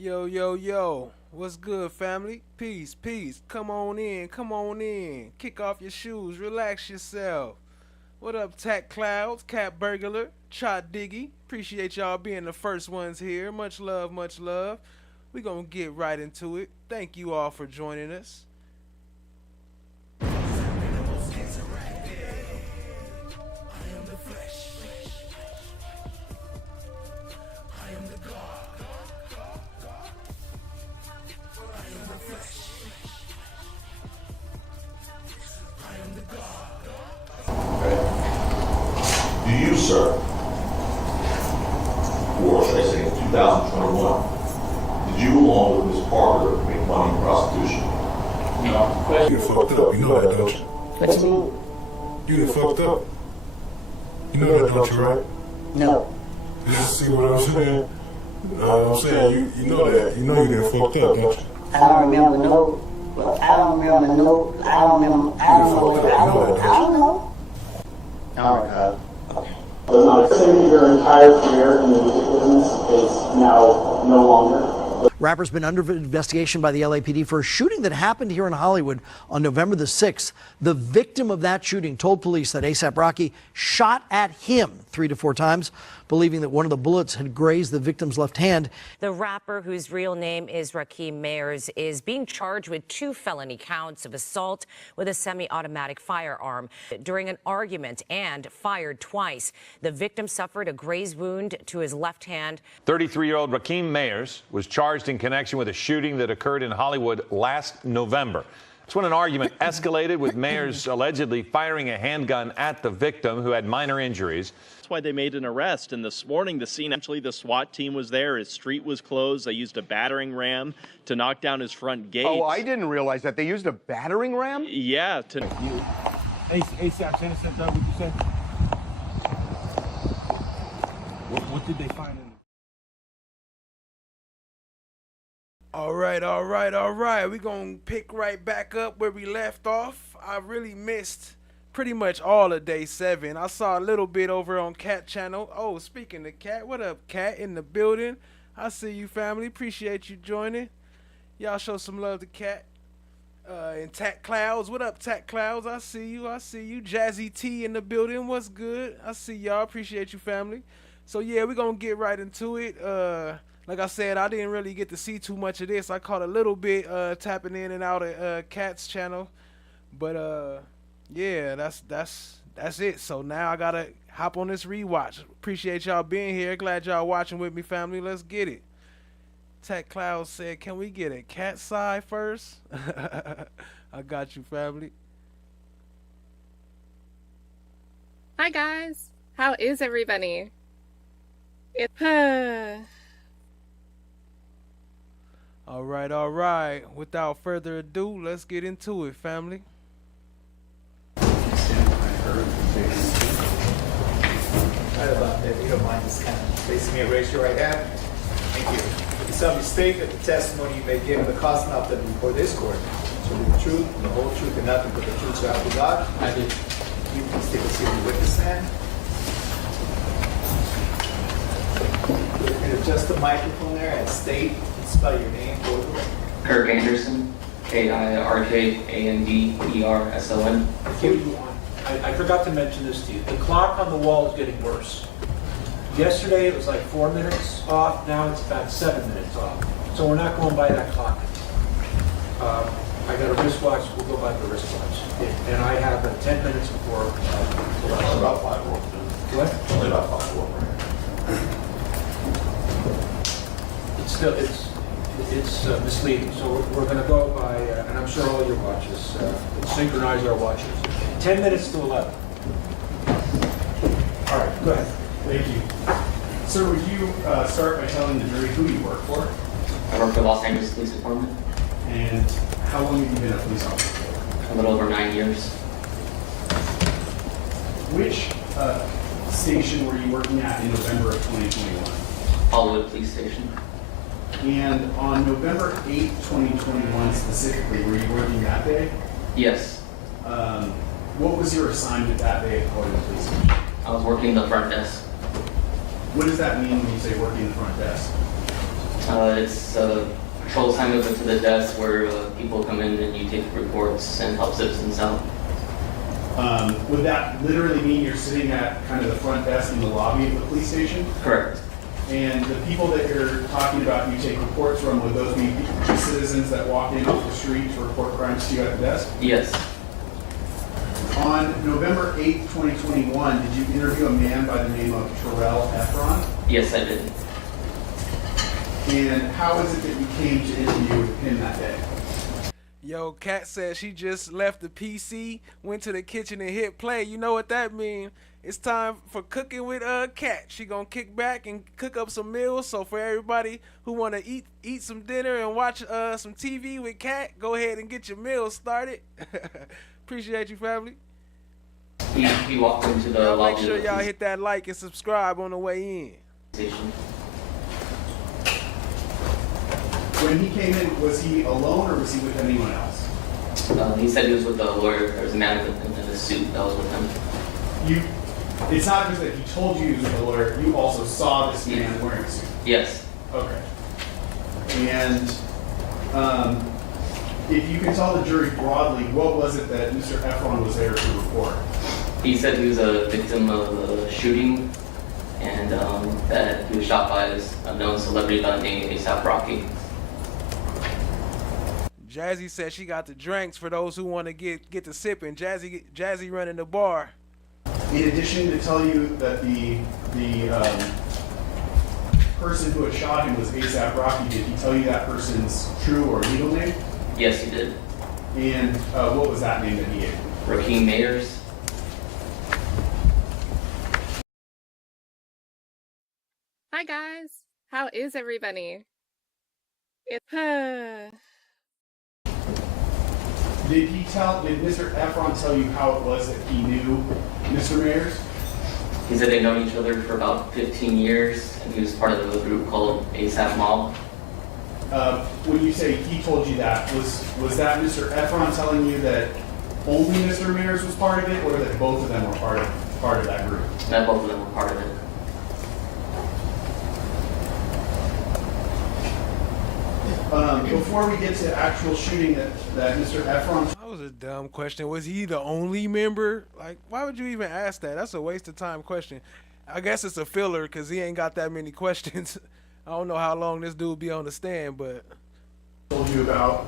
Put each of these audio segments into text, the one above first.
Yo, yo, yo. What's good, family? Peace, peace. Come on in, come on in. Kick off your shoes, relax yourself. What up, Tack Clouds, Cat Burglar, Chot Diggy? Appreciate y'all being the first ones here. Much love, much love. We gonna get right into it. Thank you all for joining us. Do you, sir, or should I say in 2021, did you, along with Ms. Parker, make money in prostitution? No. You get fucked up, you know that, don't you? What you mean? You get fucked up. You know that, don't you, right? No. You see what I'm saying? I'm saying, you know that. You know you get fucked up, don't you? I don't remember no. Well, I don't remember no. I don't know. All right, Saying your entire career in the music business is now no longer. Rapper's been under investigation by the LAPD for a shooting that happened here in Hollywood on November the 6th. The victim of that shooting told police that A$AP Rocky shot at him 3 to 4 times, believing that one of the bullets had grazed the victim's left hand. The rapper, whose real name is Rakim Mayers, is being charged with 2 felony counts of assault with a semi-automatic firearm during an argument and fired twice. The victim suffered a grazed wound to his left hand. 33-year-old Rakim Mayers was charged in connection with a shooting that occurred in Hollywood last November. It's when an argument escalated, with Mayers allegedly firing a handgun at the victim, who had minor injuries. That's why they made an arrest. And this morning, the scene, actually, the SWAT team was there. His street was closed. They used a battering ram to knock down his front gate. Oh, I didn't realize that. They used a battering ram? Yeah. ASAP Tennyson, what you said? What did they find in? All right. We gonna pick right back up where we left off. I really missed pretty much all of day 7. I saw a little bit over on Cat channel. Oh, speaking of Cat, what up, Cat, in the building? I see you, family. Appreciate you joining. Y'all show some love to Cat. And Tack Clouds, what up, Tack Clouds? I see you. Jazzy T in the building. What's good? I see y'all. Appreciate you, family. So yeah, we gonna get right into it. Like I said, I didn't really get to see too much of this. I caught a little bit tapping in and out of Cat's channel, but yeah, that's it. So now I gotta hop on this rewatch. Appreciate y'all being here. Glad y'all watching with me, family. Let's get it. Tech Cloud said, "Can we get a Cat side first?" I got you, family. Hi guys, how is everybody? All right. Without further ado, let's get into it, family. Right about that. If you don't mind just kind of facing me and raise your right hand. Thank you. You solemnly state that the testimony you may give in the cause and after before this court shall be the truth, and the whole truth, and nothing but the truth, so help you God. I do. You please take a seat in the witness stand. And adjust the microphone there and state and spell your name for the record. Kirk Anderson, KIRKANDERSON. I forgot to mention this to you. The clock on the wall is getting worse. Yesterday it was like 4 minutes off. Now it's about 7 minutes off. So we're not going by that clock. I got a wristwatch. We'll go by the wristwatch. And I have 10 minutes before. Only about 5 more. What? Only about 5 more. It's misleading. So we're going to go by, and I'm sure all your watches synchronize our watches. 10 minutes to 11. All right, go ahead. Thank you. Sir, would you start by telling the jury who you work for? I work for Los Angeles Police Department. And how long have you been a police officer for? A little over 9 years. Which station were you working at in November of 2021? Hollywood Police Station. And on November 8, 2021 specifically, were you working that day? Yes. What was your assignment that day at Hollywood Police Station? I was working the front desk. What does that mean when you say working the front desk? It's a patrol assignment to the desk where people come in and you take reports and help citizens out. Would that literally mean you're sitting at kind of the front desk in the lobby of the police station? Correct. And the people that you're talking about, you take reports from, would those be citizens that walk in off the street to report crimes to you at the desk? Yes. On November 8th, 2021, did you interview a man by the name of Terrell Efron? Yes, I did. And how is it that you came to interview him that day? Yo, Kat said she just left the PC, went to the kitchen and hit play. You know what that means? It's time for cooking with Kat. She gonna kick back and cook up some meals. So for everybody who wanna eat some dinner and watch some TV with Kat, go ahead and get your meals started. Appreciate you, family. He walked into the lobby. Make sure y'all hit that like and subscribe on the way in. Station. When he came in, was he alone or was he with anyone else? He said he was with a lawyer. There was a man in a suit that was with him. It's not just that he told you he was with a lawyer, you also saw this man wearing a suit? Yes. Okay. And if you can tell the jury broadly, what was it that Mr. Efron was there to report? He said he was a victim of a shooting and that he was shot by this unknown celebrity by the name ASAP Rocky. Jazzy said she got the drinks for those who want to get to sipping. Jazzy running the bar. In addition to tell you that the person who had shot him was ASAP Rocky, did he tell you that person's true or legal name? Yes, he did. And what was that name that he gave? Rakeem Mayers. Hi guys, how is everybody? Did Mr. Efron tell you how it was that he knew Mr. Mayers? He said they'd known each other for about 15 years, and he was part of a group called ASAP Mob. When you say he told you that, was that Mr. Efron telling you that only Mr. Mayers was part of it, or that both of them were part of that group? That both of them were part of it. Before we get to actual shooting that Mr. Efron... That was a dumb question. Was he the only member? Like, why would you even ask that? That's a waste of time question. I guess it's a filler because he ain't got that many questions. I don't know how long this dude be on the stand, but... Told you about...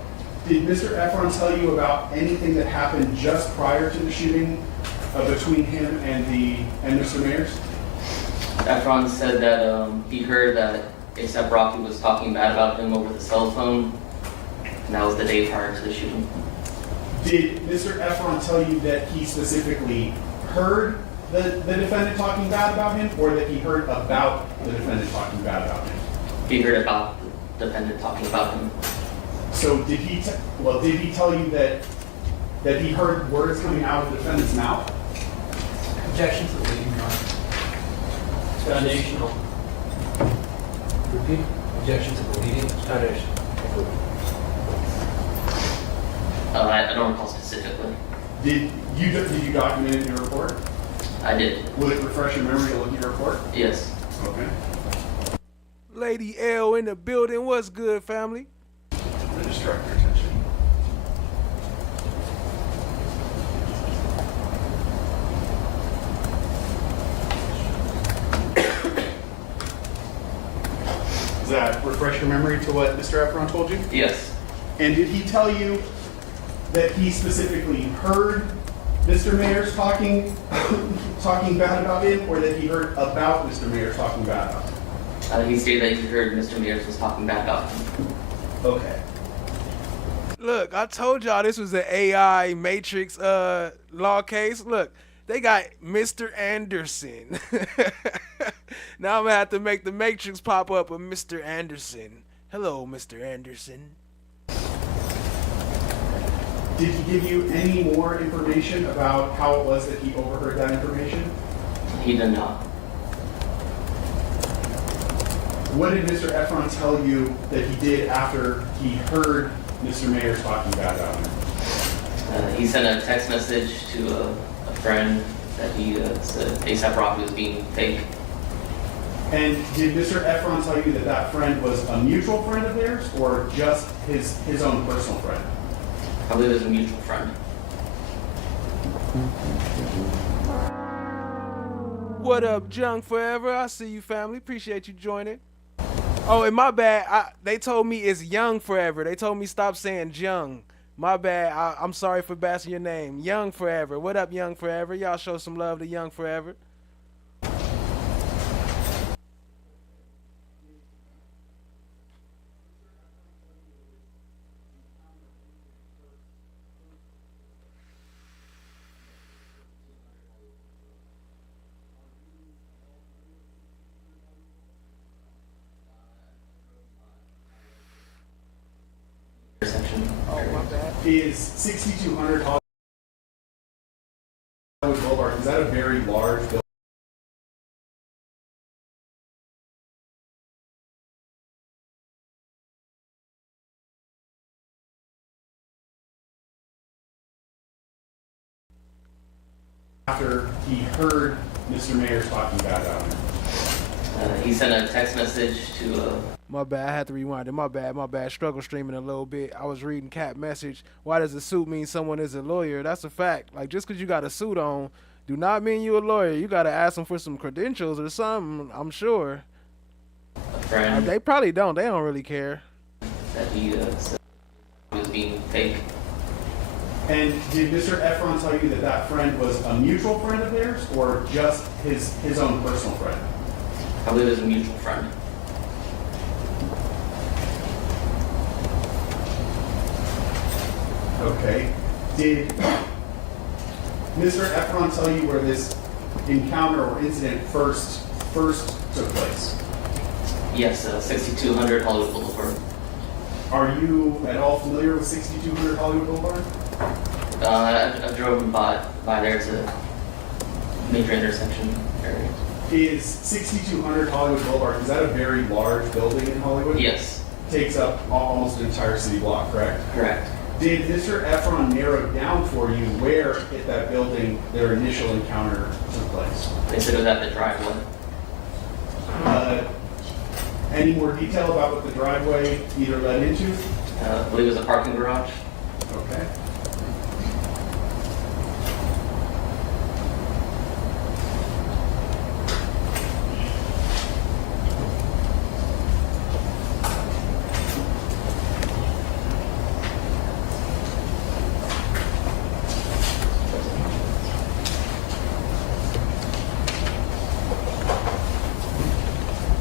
Did Mr. Efron tell you about anything that happened just prior to the shooting between him and Mr. Mayers? Efron said that he heard that ASAP Rocky was talking bad about him over the cell phone, and that was the day prior to the shooting. Did Mr. Efron tell you that he specifically heard the defendant talking bad about him, or that he heard about the defendant talking bad about him? He heard about the defendant talking about him. So did he tell you that he heard words coming out of the defendant's mouth? Objection to the leading, Your Honor. It's foundational. Repeat. Objection to the leading. It's foundational. I don't recall specifically. Did you document it in your report? I did. Would it refresh your memory to look at your report? Yes. Okay. Lady L in the building. What's good, family? Distract your attention. Does that refresh your memory to what Mr. Efron told you? Yes. And did he tell you that he specifically heard Mr. Mayers talking bad about him, or that he heard about Mr. Mayers talking bad about him? He stated that he heard Mr. Mayers was talking bad about him. Okay. Look, I told y'all this was an AI Matrix law case. Look, they got Mr. Anderson. Now I'm gonna have to make the Matrix pop up with Mr. Anderson. Hello, Mr. Anderson. Did he give you any more information about how it was that he overheard that information? He did not. What did Mr. Efron tell you that he did after he heard Mr. Mayers talking bad about him? He sent a text message to a friend that he said ASAP Rocky was being fake. And did Mr. Efron tell you that that friend was a mutual friend of theirs or just his own personal friend? I believe it was a mutual friend. What up, Jung Forever? I see you, family. Appreciate you joining. Oh, and my bad. They told me it's Young Forever. They told me stop saying Jung. My bad. I'm sorry for bashing your name. Young Forever. What up, Young Forever? Y'all show some love to Young Forever. Oh, my bad. Is 6200 Hollywood Boulevard, is that a very large building? After he heard Mr. Mayor's talking bad about him. He sent a text message to. My bad. I had to rewind it. My bad. My bad. Struggle streaming a little bit. I was reading Cat message. Why does a suit mean someone is a lawyer? That's a fact. Like, just because you got a suit on, do not mean you a lawyer. You got to ask them for some credentials or something, I'm sure. A friend. They probably don't. They don't really care. That he said was being fake. And did Mr. Efron tell you that that friend was a mutual friend of theirs or just his own personal friend? I believe it was a mutual friend. Okay. Did Mr. Efron tell you where this encounter or incident first took place? Yes, 6200 Hollywood Boulevard. Are you at all familiar with 6200 Hollywood Boulevard? I drove by there. It's a major intersection area. Is 6200 Hollywood Boulevard, is that a very large building in Hollywood? Yes. Takes up almost an entire city block, correct? Correct. Did Mr. Efron narrow down for you where at that building their initial encounter took place? They said it was at the driveway. Any more detail about what the driveway either led into? I believe it was a parking garage. Okay.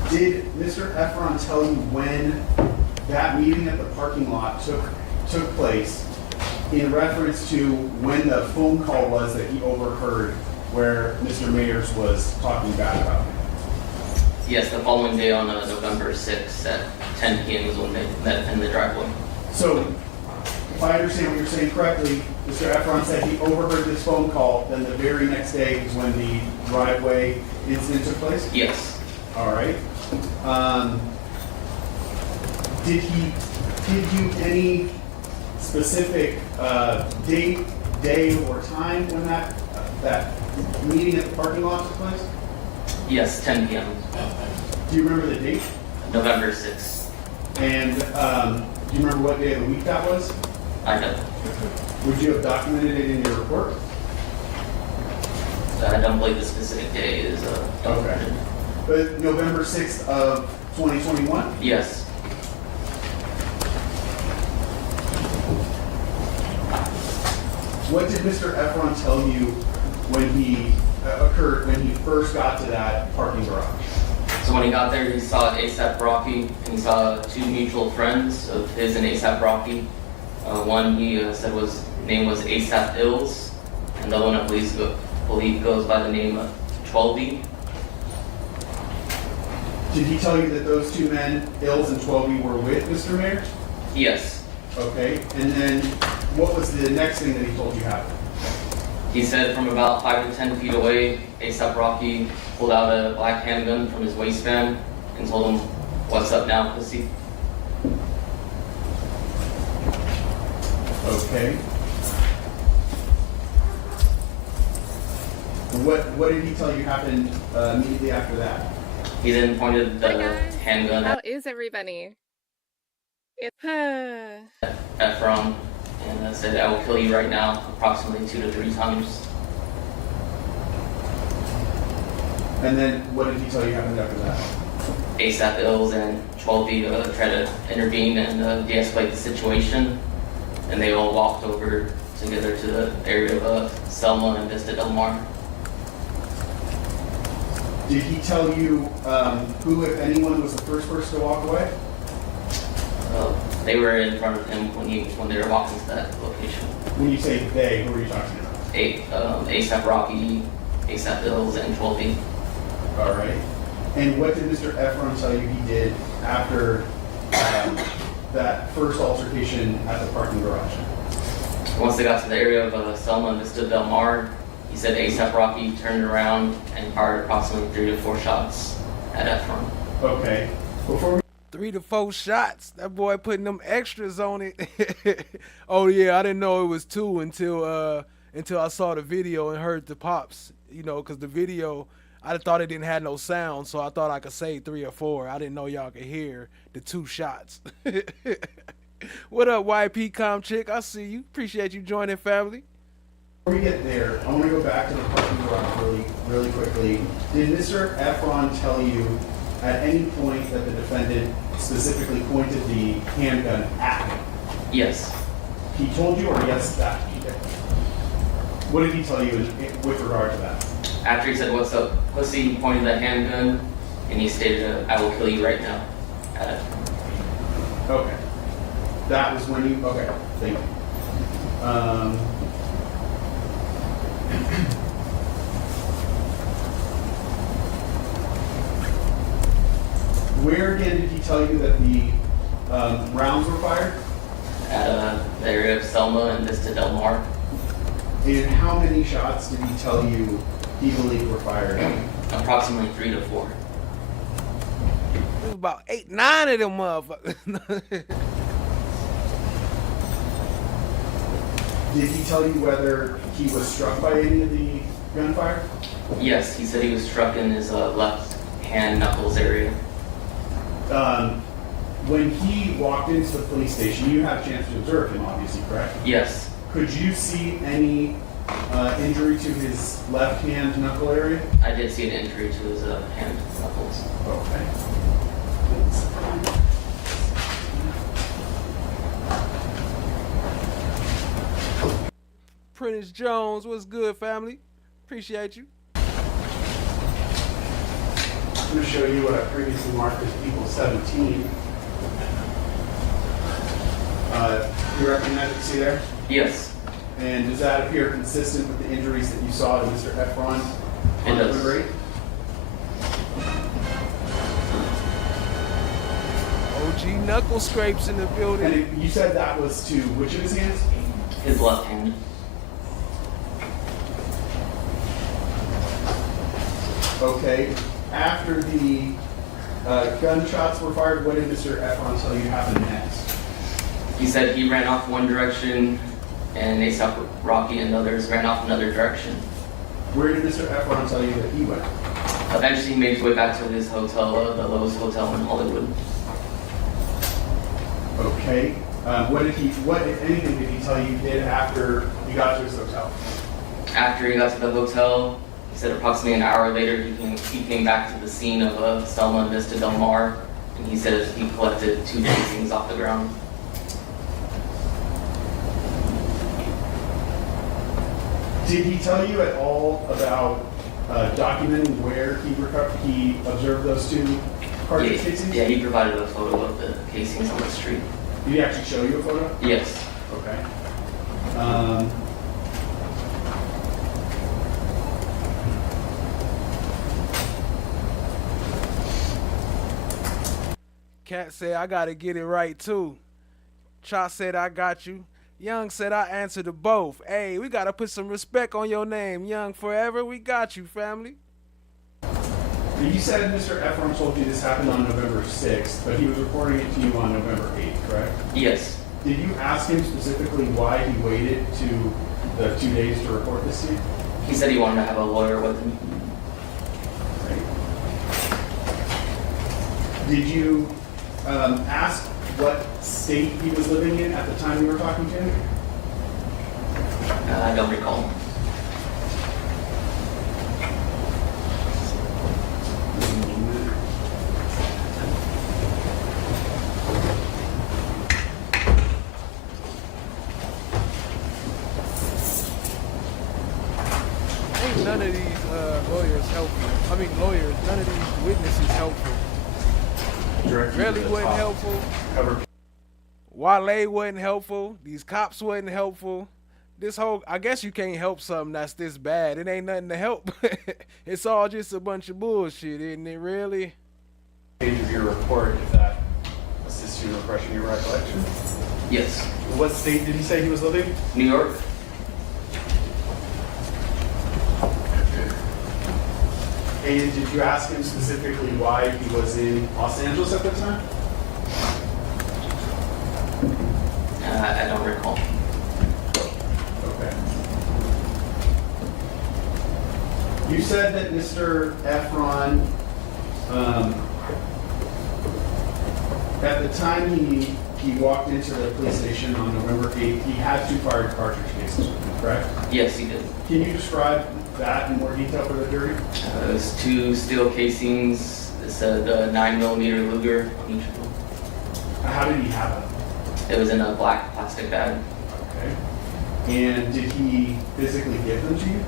Did Mr. Efron tell you when that meeting at the parking lot took place in reference to when the phone call was that he overheard where Mr. Mayers was talking bad about him? Yes, the following day on November 6th at 10 p.m. was when they met in the driveway. So, if I understand what you're saying correctly, Mr. Efron said he overheard this phone call, then the very next day is when the driveway incident took place? Yes. All right. Did he give you any specific date, day, or time when that meeting at the parking lot took place? Yes, 10 p.m. Do you remember the date? November 6th. And do you remember what day of the week that was? I don't. Would you have documented it in your report? I don't believe the specific day is documented. Okay. But November 6th of 2021? Yes. What did Mr. Efron tell you when he occurred, when he first got to that parking garage? So when he got there, he saw ASAP Rocky, and he saw two mutual friends of his and ASAP Rocky. One he said name was ASAP Ills, and the other one I believe goes by the name of 12B. Did he tell you that those two men, Ills and 12B, were with Mr. Mayor? Yes. Okay, and then what was the next thing that he told you happened? He said from about 5 to 10 feet away, ASAP Rocky pulled out a black handgun from his waistband and told him, "What's up now, pussy?" Okay. What did he tell you happened immediately after that? He then pointed the Hi guys. handgun How at is everybody? It's Efron and said, "I will kill you right now," approximately 2 to 3 times. And then what did he tell you happened after that? ASAP Ills and 12B tried to intervene and de-escalate the situation, and they all walked over together to the area of Selma and Vista Del Mar. Did he tell you who, if anyone, was the first person to walk away? They were in front of him when they were walking to that location. When you say they, who are you talking about? ASAP Rocky, ASAP Ills, and 12B. All right. And what did Mr. Efron tell you he did after that first altercation at the parking garage? Once they got to the area of Selma and Vista Del Mar, he said ASAP Rocky turned around and fired approximately 3 to 4 shots at Efron. Okay. Before we 3 to 4 shots. That boy putting them extras on it. Oh yeah, I didn't know it was 2 until I saw the video and heard the pops. You know, because the video, I thought it didn't have no sound, so I thought I could say 3 or 4. I didn't know y'all could hear the 2 shots. What up, YP Com Chick? I see you. Appreciate you joining, family. Before we get there, I want to go back to the parking garage really quickly. Did Mr. Efron tell you at any point that the defendant specifically pointed the handgun at him? Yes. He told you, or yes, that he did? What did he tell you with regard to that? After he said, "What's up, pussy?" he pointed the handgun and he stated, "I will kill you right now," at Efron. Okay. That was when you, okay, thank you. Where again did he tell you that the rounds were fired? At the area of Selma and Vista Del Mar. And how many shots did he tell you he believed were fired? Approximately 3 to 4. It was about 8, 9 of them motherfuckers. Did he tell you whether he was struck by any of the gunfire? Yes, he said he was struck in his left hand knuckles area. When he walked into the police station, you had a chance to observe him, obviously, correct? Yes. Could you see any injury to his left hand knuckle area? I did see an injury to his hand knuckles. Okay. Prentice Jones, what's good, family? Appreciate you. I'm going to show you what I previously marked as people 17. You recognize what you see there? Yes. And does that appear consistent with the injuries that you saw to Mr. Efron? It does. Delivery? OG knuckle scrapes in the building. And you said that was to which of his hands? His left hand. Okay. After the gunshots were fired, what did Mr. Efron tell you happened next? He said he ran off one direction and ASAP Rocky and others ran off another direction. Where did Mr. Efron tell you that he went? Eventually he made his way back to his hotel, the Lowe's Hotel in Hollywood. Okay. What, if anything, did he tell you he did after he got to his hotel? After he got to the hotel, he said approximately an hour later he came back to the scene of Selma and Vista Del Mar, and he said he collected 2 casings off the ground. Did he tell you at all about documenting where he observed those 2 cartridge casings? Yeah, he provided a photo of the casings on the street. Did he actually show you a photo? Yes. Okay. Cat said, I gotta get it right too. Cha said, I got you. Young said, I answered to both. Hey, we gotta put some respect on your name. Young forever, we got you, family. You said Mr. Efron told you this happened on November 6th, but he was reporting it to you on November 8th, correct? Yes. Did you ask him specifically why he waited to the 2 days to report this to you? He said he wanted to have a lawyer with him. Right. Did you ask what state he was living in at the time you were talking to him? I don't recall. Ain't none of these lawyers helpful. I mean lawyers, none of these witnesses helpful. Relli wasn't helpful. Wale wasn't helpful. These cops wasn't helpful. This whole, I guess you can't help something that's this bad. It ain't nothing to help. It's all just a bunch of bullshit, isn't it, really? Page of your report, if that assists you in refreshing your recollection. Yes. What state did he say he was living? New York. And did you ask him specifically why he was in Los Angeles at the time? I don't recall. Okay. You said that Mr. Efron, at the time he walked into the police station on November 8th, he had 2 fired cartridge cases with him, correct? Yes, he did. Can you describe that in more detail for the jury? It was 2 steel casings. It said 9mm Luger on each of them. How did he have it? It was in a black plastic bag. Okay. And did he physically give them to you?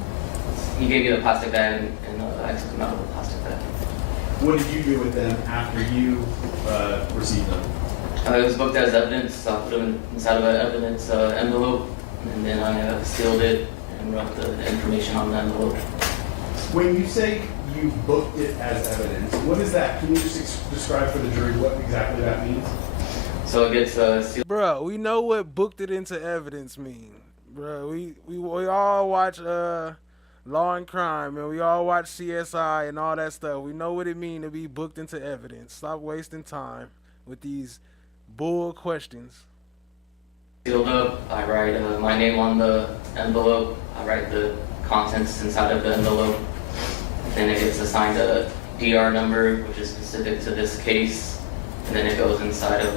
He gave me the plastic bag and I took them out of the plastic bag. What did you do with them after you received them? It was booked as evidence, so I put them inside of an evidence envelope, and then I sealed it and wrote the information on the envelope. When you say you booked it as evidence, what is that? Can you just describe for the jury what exactly that means? So it gets sealed. Bro, we know what booked it into evidence mean. Bro, we all watch Law and Crime, and we all watch CSI and all that stuff. We know what it mean to be booked into evidence. Stop wasting time with these bull questions. Sealed up, I write my name on the envelope, I write the contents inside of the envelope, then it gets assigned a DR number, which is specific to this case, and then it goes inside of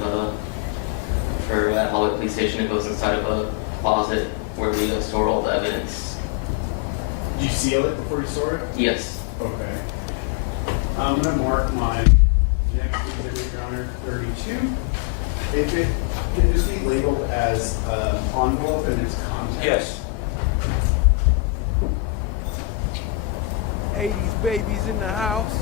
for at Hollywood Police Station, it goes inside of a closet where we store all the evidence. Did you seal it before you store it? Yes. Okay. I'm going to mark my next exhibit, Your Honor, 32. If it can just be labeled as envelope and its contents. Yes. 80s babies in the house.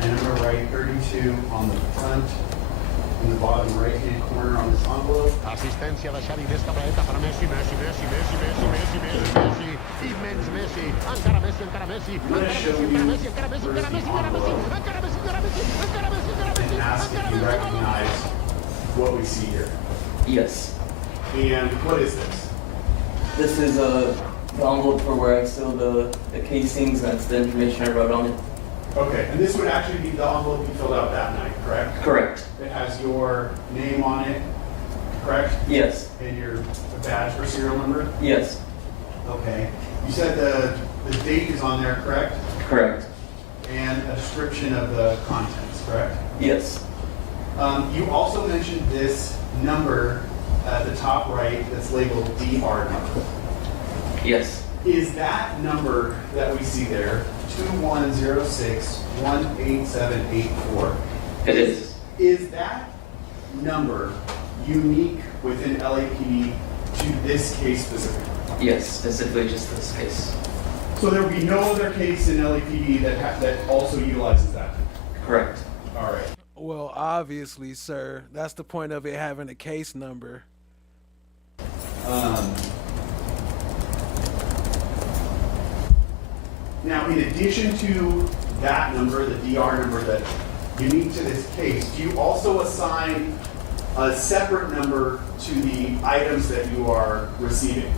And I'm going to write 32 on the front, in the bottom right-hand corner on this envelope. Asistencia de Xavi d'esta planeta per Messi, Messi, Messi, Messi, Messi, Messi, Messi, Messi, immens Messi, encara Messi, encara Messi, encara Messi, encara Messi, encara Messi, encara Messi, encara Messi, encara Messi, encara Messi, encara Messi, encara Messi, And ask if you recognize what we see here. Yes. And what is this? This is the envelope for where I sealed the casings, that's the information I wrote on it. Okay, and this would actually be the envelope you filled out that night, correct? Correct. It has your name on it, correct? Yes. And your badge or serial number? Yes. Okay. You said the date is on there, correct? Correct. And a description of the contents, correct? Yes. You also mentioned this number at the top right that's labeled DR number. Yes. Is that number that we see there 2106-18784? It is. Is that number unique within LAPD to this case specifically? Yes, specifically just this case. So there will be no other case in LAPD that also utilizes that? Correct. All right. Well, obviously, sir. That's the point of it having a case number. Now, in addition to that number, the DR number that's unique to this case, do you also assign a separate number to the items that you are receiving?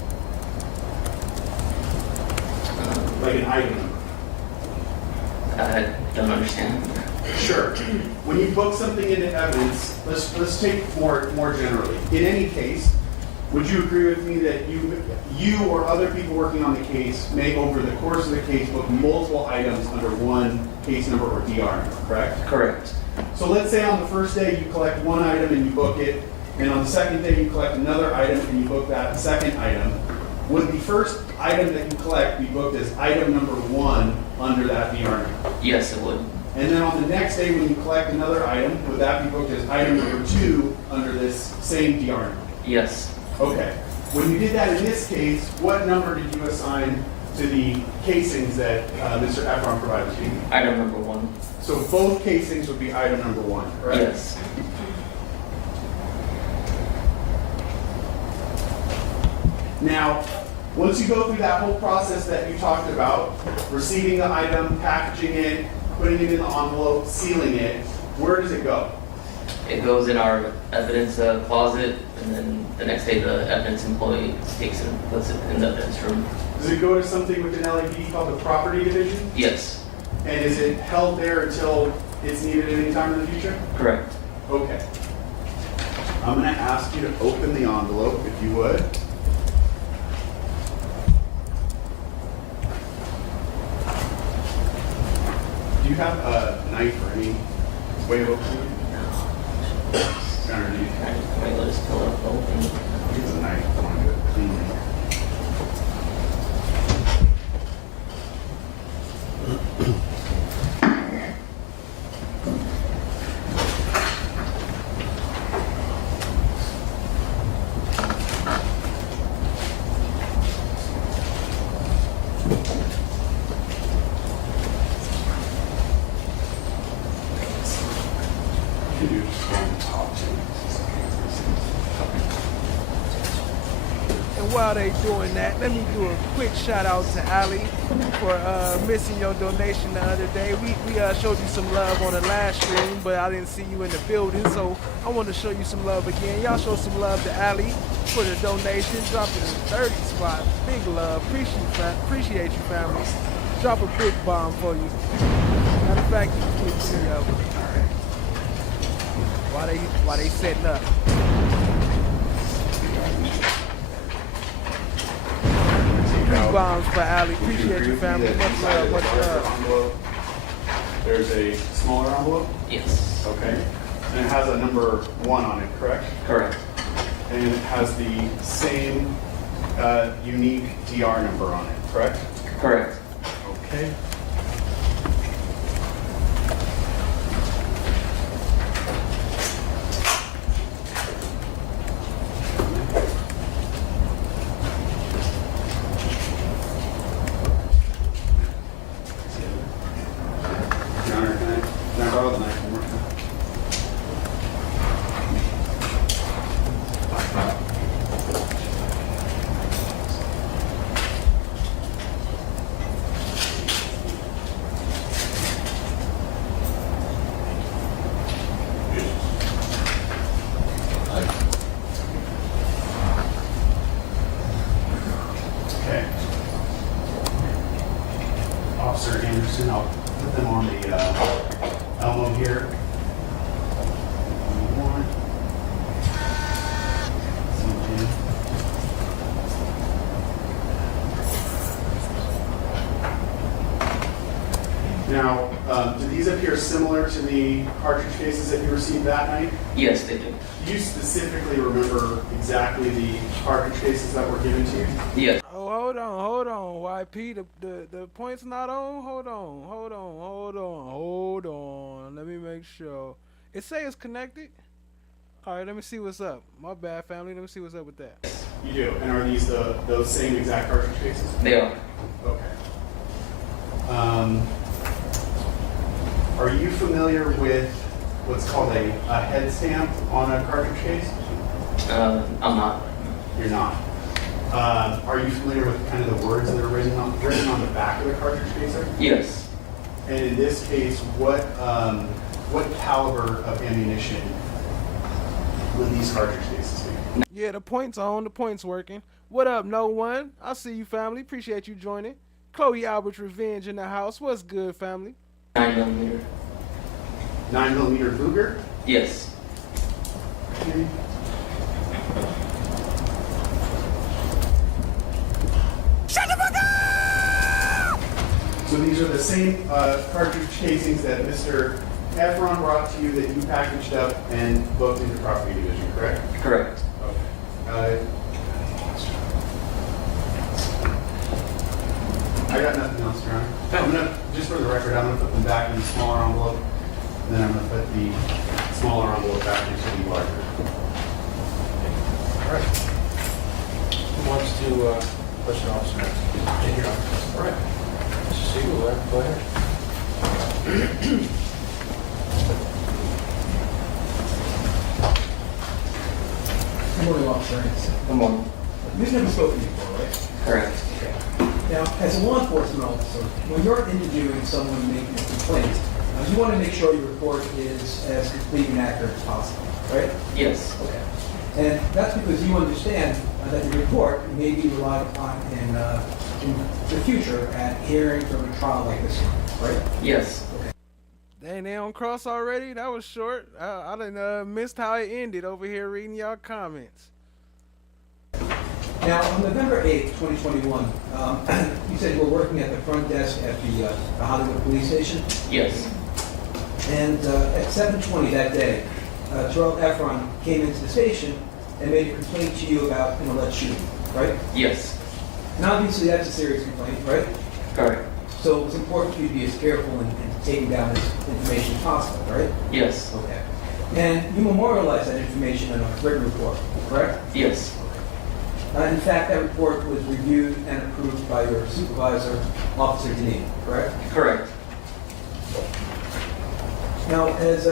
Like an item number? I don't understand. Sure. When you book something into evidence, let's take more generally. In any case, Would you agree with me that you or other people working on the case may, over the course of the case, book multiple items under one case number or DR number, correct? Correct. So let's say on the first day you collect one item and you book it, and on the second day you collect another item and you book that second item. Would the first item that you collect be booked as item number 1 under that DR number? Yes, it would. And then on the next day when you collect another item, would that be booked as item number 2 under this same DR number? Yes. Okay. When you did that in this case, what number did you assign to the casings that Mr. Efron provided to you? Item number 1. So both casings would be item number 1, correct? Yes. Now, once you go through that whole process that you talked about, receiving the item, packaging it, putting it in the envelope, sealing it, where does it go? It goes in our evidence closet, and then the next day the evidence employee takes it and puts it in the evidence room. Does it go to something within LAPD called the property division? Yes. And is it held there until it's needed at any time in the future? Correct. Okay. I'm going to ask you to open the envelope, if you would. Do you have a knife or any way of opening it? No. Underneath. Can I let us pull up the whole thing? Use a knife. I want to do it cleanly. And while they doing that, let me do a quick shout out to Ali for missing your donation the other day. We showed you some love on the last stream, but I didn't see you in the building, so I want to show you some love again. Y'all show some love to Ali for the donation. Drop it in the 30 spot. Big love. Appreciate you, family. Drop a big bomb for you. Matter of fact, you can keep me up. While they setting up. Three bombs for Ali. Appreciate you, family. Much love, much love. There's a smaller envelope? Yes. Okay. And it has a number 1 on it, correct? Correct. And it has the same unique DR number on it, correct? Correct. Okay. Can I borrow the knife one more time? Okay. Officer Anderson, I'll put them on the Elmo here. One. Now, do these appear similar to the cartridge cases that you received that night? Yes, they do. Do you specifically remember exactly the cartridge cases that were given to you? Yes. Oh, hold on, YP. The point's not on. Hold on. Let me make sure. It say it's connected. All right, let me see what's up. My bad, family. Let me see what's up with that. You do. And are these those same exact cartridge cases? They are. Okay. Are you familiar with what's called a head stamp on a cartridge case? I'm not. You're not. Are you familiar with kind of the words that are written on the back of the cartridge case? Yes. And in this case, what caliber of ammunition would these cartridge cases be? Yeah, the point's on. The point's working. What up, no one? I see you, family. Appreciate you joining. Chloe Albert's Revenge in the house. What's good, family? 9mm. 9mm Luger? Yes. Okay. So these are the same cartridge casings that Mr. Efron brought to you that you packaged up and booked into property division, correct? Correct. Okay. I got nothing else, Your Honor. I'm gonna, just for the record, I'm gonna put them back in the smaller envelope, and then I'm gonna put the smaller envelope back into the larger. All right. Who wants to question officer next? Your Honor. All right. Mr. Siegel, go ahead. Good morning, Officer Anderson. Good morning. You've never spoken before, right? Correct. Okay. Now, as a law enforcement officer, when you're interviewing someone making a complaint, you want to make sure your report is as complete and accurate as possible, right? Yes. Okay. And that's because you understand that the report may be relied upon in the future at hearings or a trial like this one, right? Yes. Okay. Dang, they on cross already? That was short. I done missed how it ended over here reading y'all comments. Now, on November 8th, 2021, you said you were working at the front desk at the Hollywood police station? Yes. And at 7:20 that day, Terrell Efron came into the station and made a complaint to you about an alleged shooting, right? Yes. And obviously that's a serious complaint, right? Correct. So it was important for you to be as careful in taking down this information as possible, right? Yes. Okay. And you memorialized that information in a written report, correct? Yes. In fact, that report was reviewed and approved by your supervisor, Officer Deneen, correct? Correct. Now, as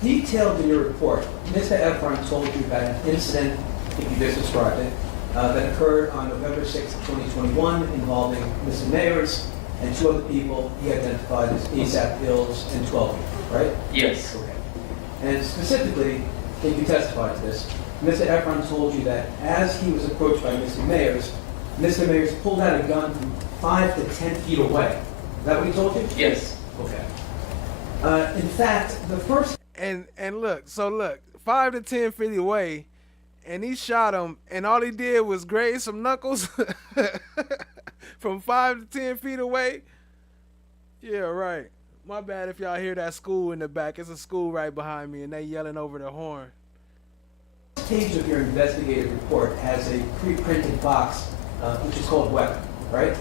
detailed in your report, Mr. Efron told you about an incident, if you just described it, that occurred on November 6th, 2021 involving Mr. Mayers and two other people he identified as ASAP Ills and 12 people, right? Yes. Okay. And specifically, if you testified to this, Mr. Efron told you that as he was approached by Mr. Mayers pulled out a gun from 5 to 10 feet away. Is that what he told you? Yes. Okay. In fact, the first... And look, 5 to 10 feet away, and he shot him, and all he did was graze some knuckles from 5 to 10 feet away. Yeah, right. My bad if y'all hear that school in the back. It's a school right behind me, and they yelling over the horn. The page of your investigative report has a pre-printed box, which is called weapon, right?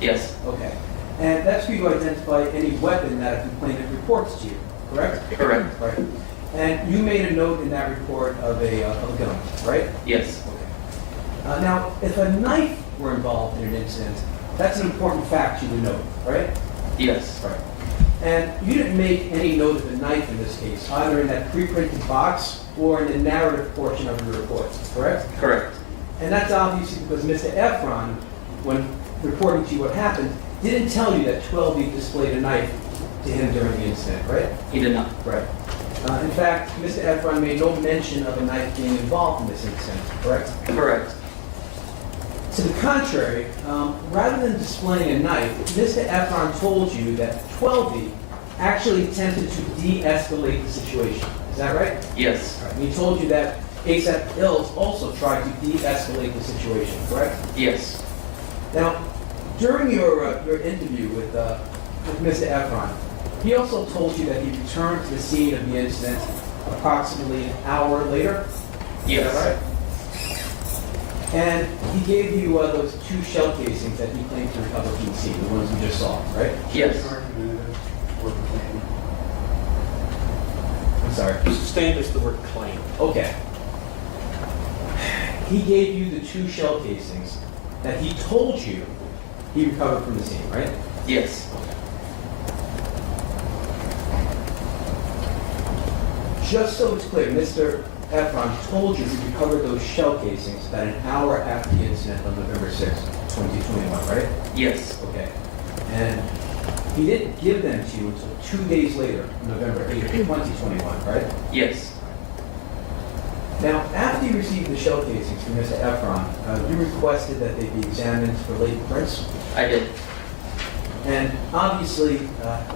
Yes. Okay. And that's for you to identify any weapon that a complainant reports to you, correct? Correct. Right. And you made a note in that report of a gun, right? Yes. Okay. Now, if a knife were involved in an incident, that's an important fact you would know, right? Yes. Right. And you didn't make any note of a knife in this case, either in that pre-printed box or in the narrative portion of your report, correct? Correct. And that's obviously because Mr. Efron, when reporting to you what happened, didn't tell you that 12E displayed a knife to him during the incident, right? He did not. Right. In fact, Mr. Efron made no mention of a knife being involved in this incident, correct? Correct. To the contrary, rather than displaying a knife, Mr. Efron told you that 12E actually attempted to de-escalate the situation. Is that right? Yes. Right. And he told you that ASAP Ills also tried to de-escalate the situation, correct? Yes. Now, during your interview with Mr. Efron, he also told you that he returned to the scene of the incident approximately an hour later. Yes. Is that right? And he gave you those 2 shell casings that he claimed to recover from the scene, the ones we just saw, right? Yes. I'm sorry. Sustained is the word claim. Okay. He gave you the 2 shell casings that he told you he recovered from the scene, right? Yes. Just so it's clear, Mr. Efron told you he recovered those shell casings about an hour after the incident on November 6th, 2021, right? Yes. Okay. And he didn't give them to you until 2 days later, November 8th, 2021, right? Yes. Now, after you received the shell casings from Mr. Efron, you requested that they be examined for latent prints. I did. And obviously,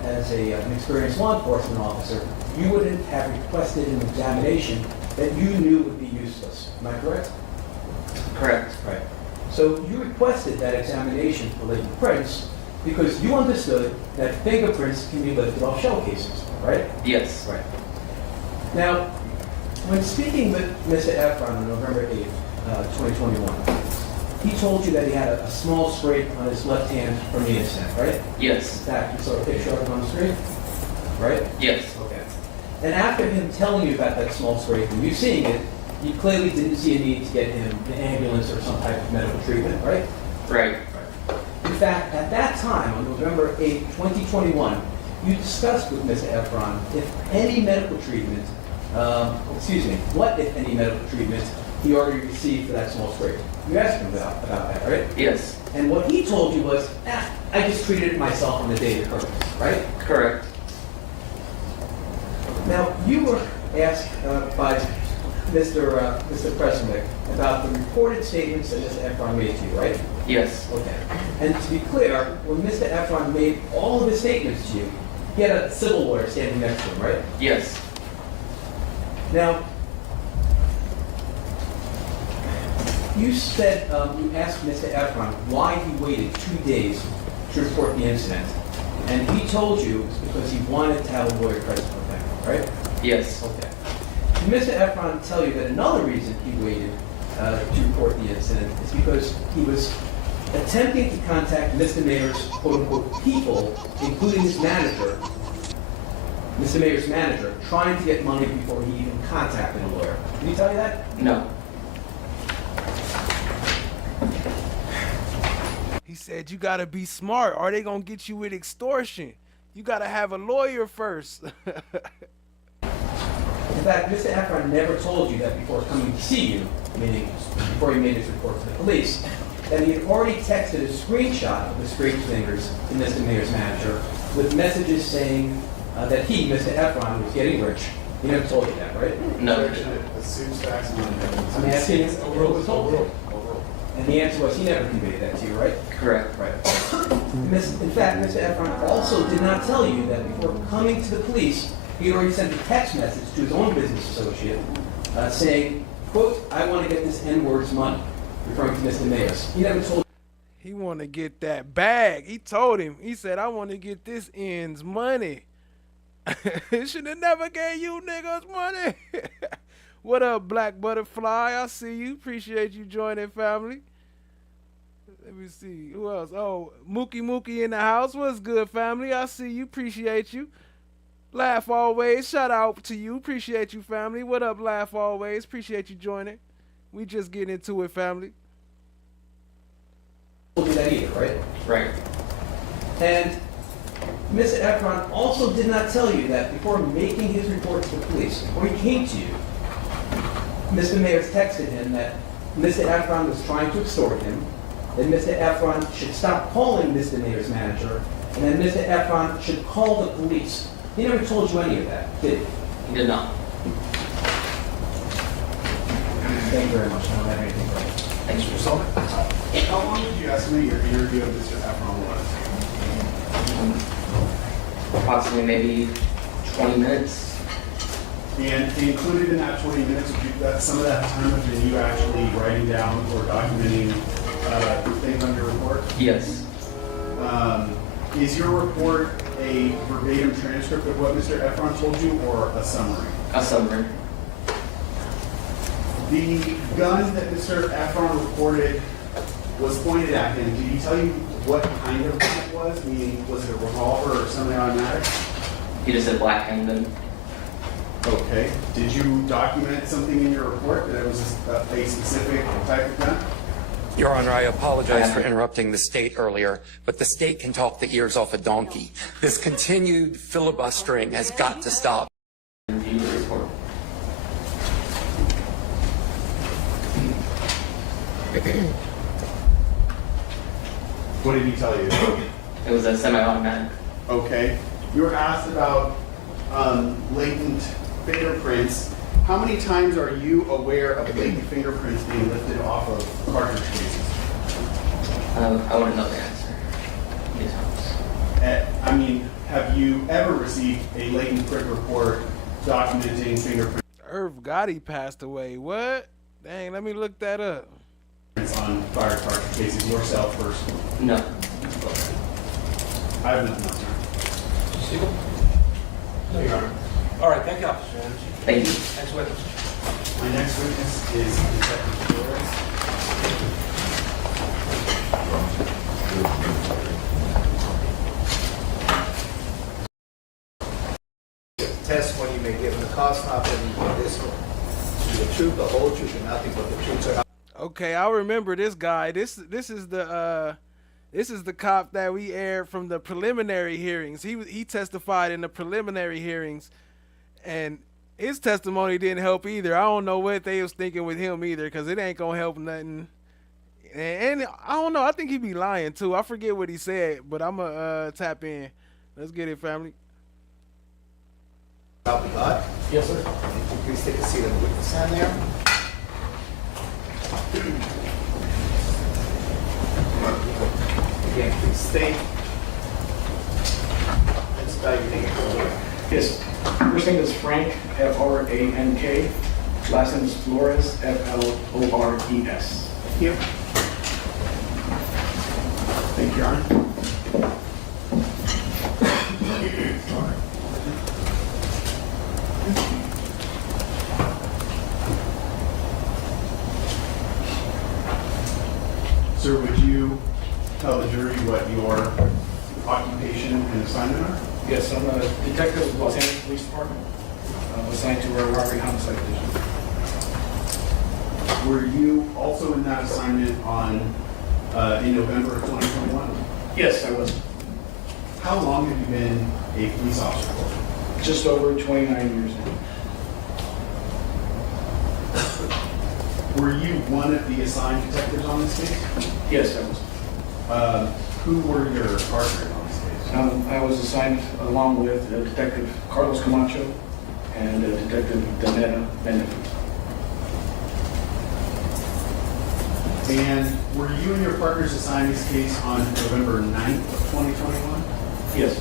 as an experienced law enforcement officer, you wouldn't have requested an examination that you knew would be useless. Am I correct? Correct. Right. So you requested that examination for latent prints because you understood that fingerprints can be lifted off shell cases, right? Yes. Right. Now, when speaking with Mr. Efron on November 8th, 2021, he told you that he had a small scrape on his left hand from the incident, right? Yes. In fact, you saw a picture of it on the screen, right? Yes. Okay. And after him telling you about that small scrape and you seeing it, you clearly didn't see a need to get him an ambulance or some type of medical treatment, right? Right. In fact, at that time, on November 8, 2021, you discussed with Mr. Efron if any medical treatment, what if any medical treatment he already received for that small scrape. You asked him about that, right? Yes. And what he told you was, I just treated it myself on the day it occurred, right? Correct. Now, you were asked by Mr. Presnick about the reported statements that Mr. Efron made to you, right? Yes. Okay. And to be clear, when Mr. Efron made all of his statements to you, he had a civil lawyer standing next to him, right? Yes. Now, you said you asked Mr. Efron why he waited 2 days to report the incident, and he told you it was because he wanted to have a lawyer present with him, right? Yes. Okay. Did Mr. Efron tell you that another reason he waited to report the incident is because he was attempting to contact Mr. Mayor's quote-unquote people, including his manager, Mr. Mayor's manager, trying to get money before he even contacted a lawyer? Did he tell you that? No. He said you gotta be smart or they gonna get you with extortion. You gotta have a lawyer first. In fact, Mr. Efron never told you that before coming to see you, meaning before he made his report to the police, that he had already texted a screenshot of the scraped fingers to Mr. Mayor's manager with messages saying that he, Mr. Efron, was getting rich. He never told you that, right? No. I'm asking you what was told you. And the answer was he never conveyed that to you, right? Correct. Right. In fact, Mr. Efron also did not tell you that before coming to the police, he already sent a text message to his own business associate saying, quote, I want to get this N-word's money, referring to Mr. Mayers. He never told He want to get that bag. He told him. He said, I want to get this N's money. Should have never gave you niggas money. What up, Black Butterfly? I see you. Appreciate you joining, family. Let me see. Who else? Oh, Mookie in the house. What's good, family? I see you. Appreciate you. Laugh Always. Shout out to you. Appreciate you, family. What up, Laugh Always? Appreciate you joining. We just getting into it, family. you that either, right? Right. And Mr. Efron also did not tell you that before making his report to the police, before he came to you, Mr. Mayers texted him that Mr. Efron was trying to extort him, that Mr. Efron should stop calling Mr. Mayers' manager, and that Mr. Efron should call the police. He never told you any of that, did he? He did not. Thank you very much. I don't have anything further. Thanks for So, how long did you estimate your interview of Mr. Efron was? Approximately maybe 20 minutes. And included in that 20 minutes, some of that time was in you actually writing down or documenting things on your report? Yes. Is your report a verbatim transcript of what Mr. Efron told you or a summary? A summary. The gun that Mr. Efron reported was pointed at him. Did he tell you what kind of gun it was? Meaning, was it a revolver or semi-automatic? He just said black handgun. Okay. Did you document something in your report that it was a specific type of gun? Your Honor, I apologize for interrupting the state earlier, but the state can talk the ears off a donkey. This continued filibustering has got to stop. What did he tell you? It was a semi-automatic. Okay. You were asked about latent fingerprints. How many times are you aware of latent fingerprints being lifted off of cartridge cases? I wouldn't know the answer. I mean, have you ever received a latent print report documenting fingerprints Irv Gotti passed away. What? Dang, let me look that up. on fire cartridge cases yourself personally? No. I have nothing else, sir. Siegel? No, Your Honor. All right, thank you, Officer Anderson. Thank you. Next witness. My next witness is Detective Flores. Testimony you may give in the cause not before this court. The truth, the whole truth, and nothing but the truth. So Okay, I remember this guy. This is the cop that we aired from the preliminary hearings. He testified in the preliminary hearings, and his testimony didn't help either. I don't know what they was thinking with him either, because it ain't gonna help nothing. And I don't know. I think he be lying too. I forget what he said, but I'ma tap in. Let's get it, family. Copy God. Yes, sir. Please take a seat on the witness stand there. Again, please state and spell your name. Yes. First name is Frank, F-R-A-N-K. Last name is Flores, F-L-O-R-E-S. Thank you. Thank you, Your Honor. Sir, would you tell the jury what your occupation and assignment are? Yes, I'm a detective with Los Angeles Police Department. I'm assigned to our robbery homicide division. Were you also in that assignment in November of 2021? Yes, I was. How long have you been a police officer for? Just over 29 years now. Were you one of the assigned detectives on this case? Yes, I was. Who were your partners on this case? I was assigned along with Detective Carlos Camacho and Detective Danetta Benefit. And were you and your partners assigned this case on November 9th of 2021? Yes.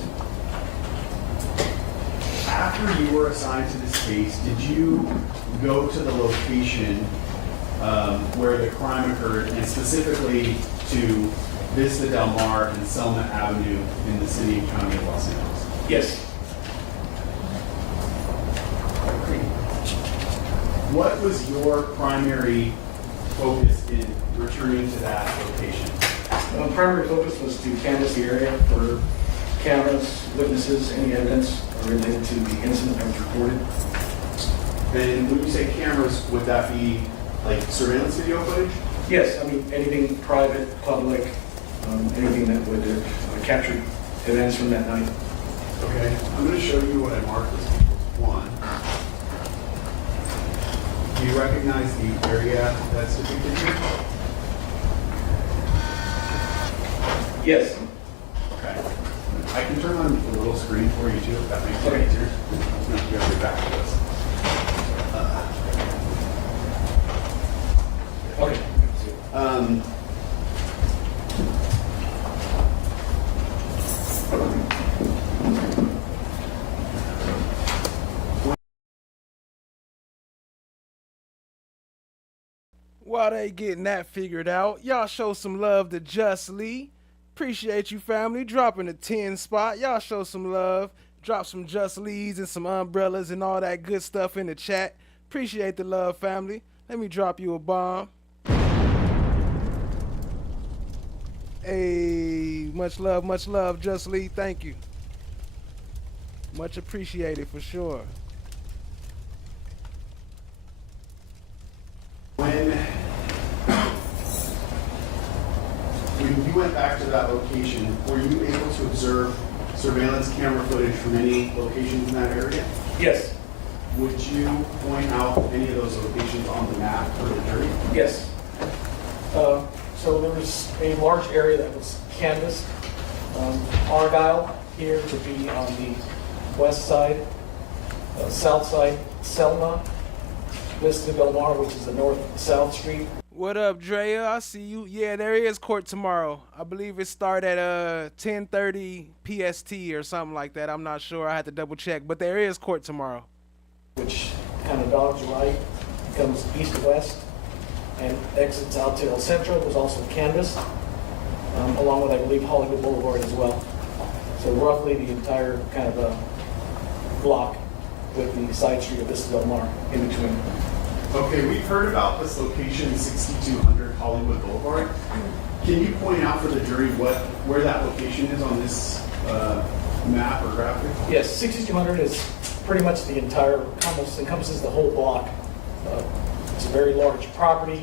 After you were assigned to this case, did you go to the location where the crime occurred, and specifically to Vista Del Mar and Selma Avenue in the city and county of Los Angeles? Yes. What was your primary focus in returning to that location? Primary focus was to canvass the area for cameras, witnesses, any evidence related to the incident that was reported. And when you say cameras, would that be like surveillance video footage? Yes, I mean anything private, public, anything that would capture events from that night. Okay, I'm going to show you what I marked as one. Do you recognize the area that's depicted here? Yes. Okay. I can turn on the little screen for you too, if that makes it easier. No, you have to get back to this. Okay. While they getting that figured out, y'all show some love to Just Lee. Appreciate you, family. Dropping a 10 spot. Y'all show some love. Drop some Just Lees and some umbrellas and all that good stuff in the chat. Appreciate the love, family. Let me drop you a bomb. Hey, much love, Just Lee. Thank you. Much appreciated for sure. When you went back to that location, were you able to observe surveillance camera footage from any locations in that area? Yes. Would you point out any of those locations on the map for the jury? Yes. So there was a large area that was canvassed. Argyle here would be on the west side, south side, Selma, Vista Del Mar, which is the north-south street. What up, Drea? I see you. Yeah, there is court tomorrow. I believe it start at 10:30 PST or something like that. I'm not sure. I had to double check, but there is court tomorrow. Which kind of dogs right, comes east to west, and exits out to El Centro. Was also canvassed, along with, I believe, Hollywood Boulevard as well. So roughly the entire kind of block with the side street of Vista Del Mar in between. Okay, we've heard about this location, 6200 Hollywood Boulevard. Can you point out for the jury where that location is on this map or graphic? Yes, 6200 is pretty much the entire, encompasses the whole block. It's a very large property,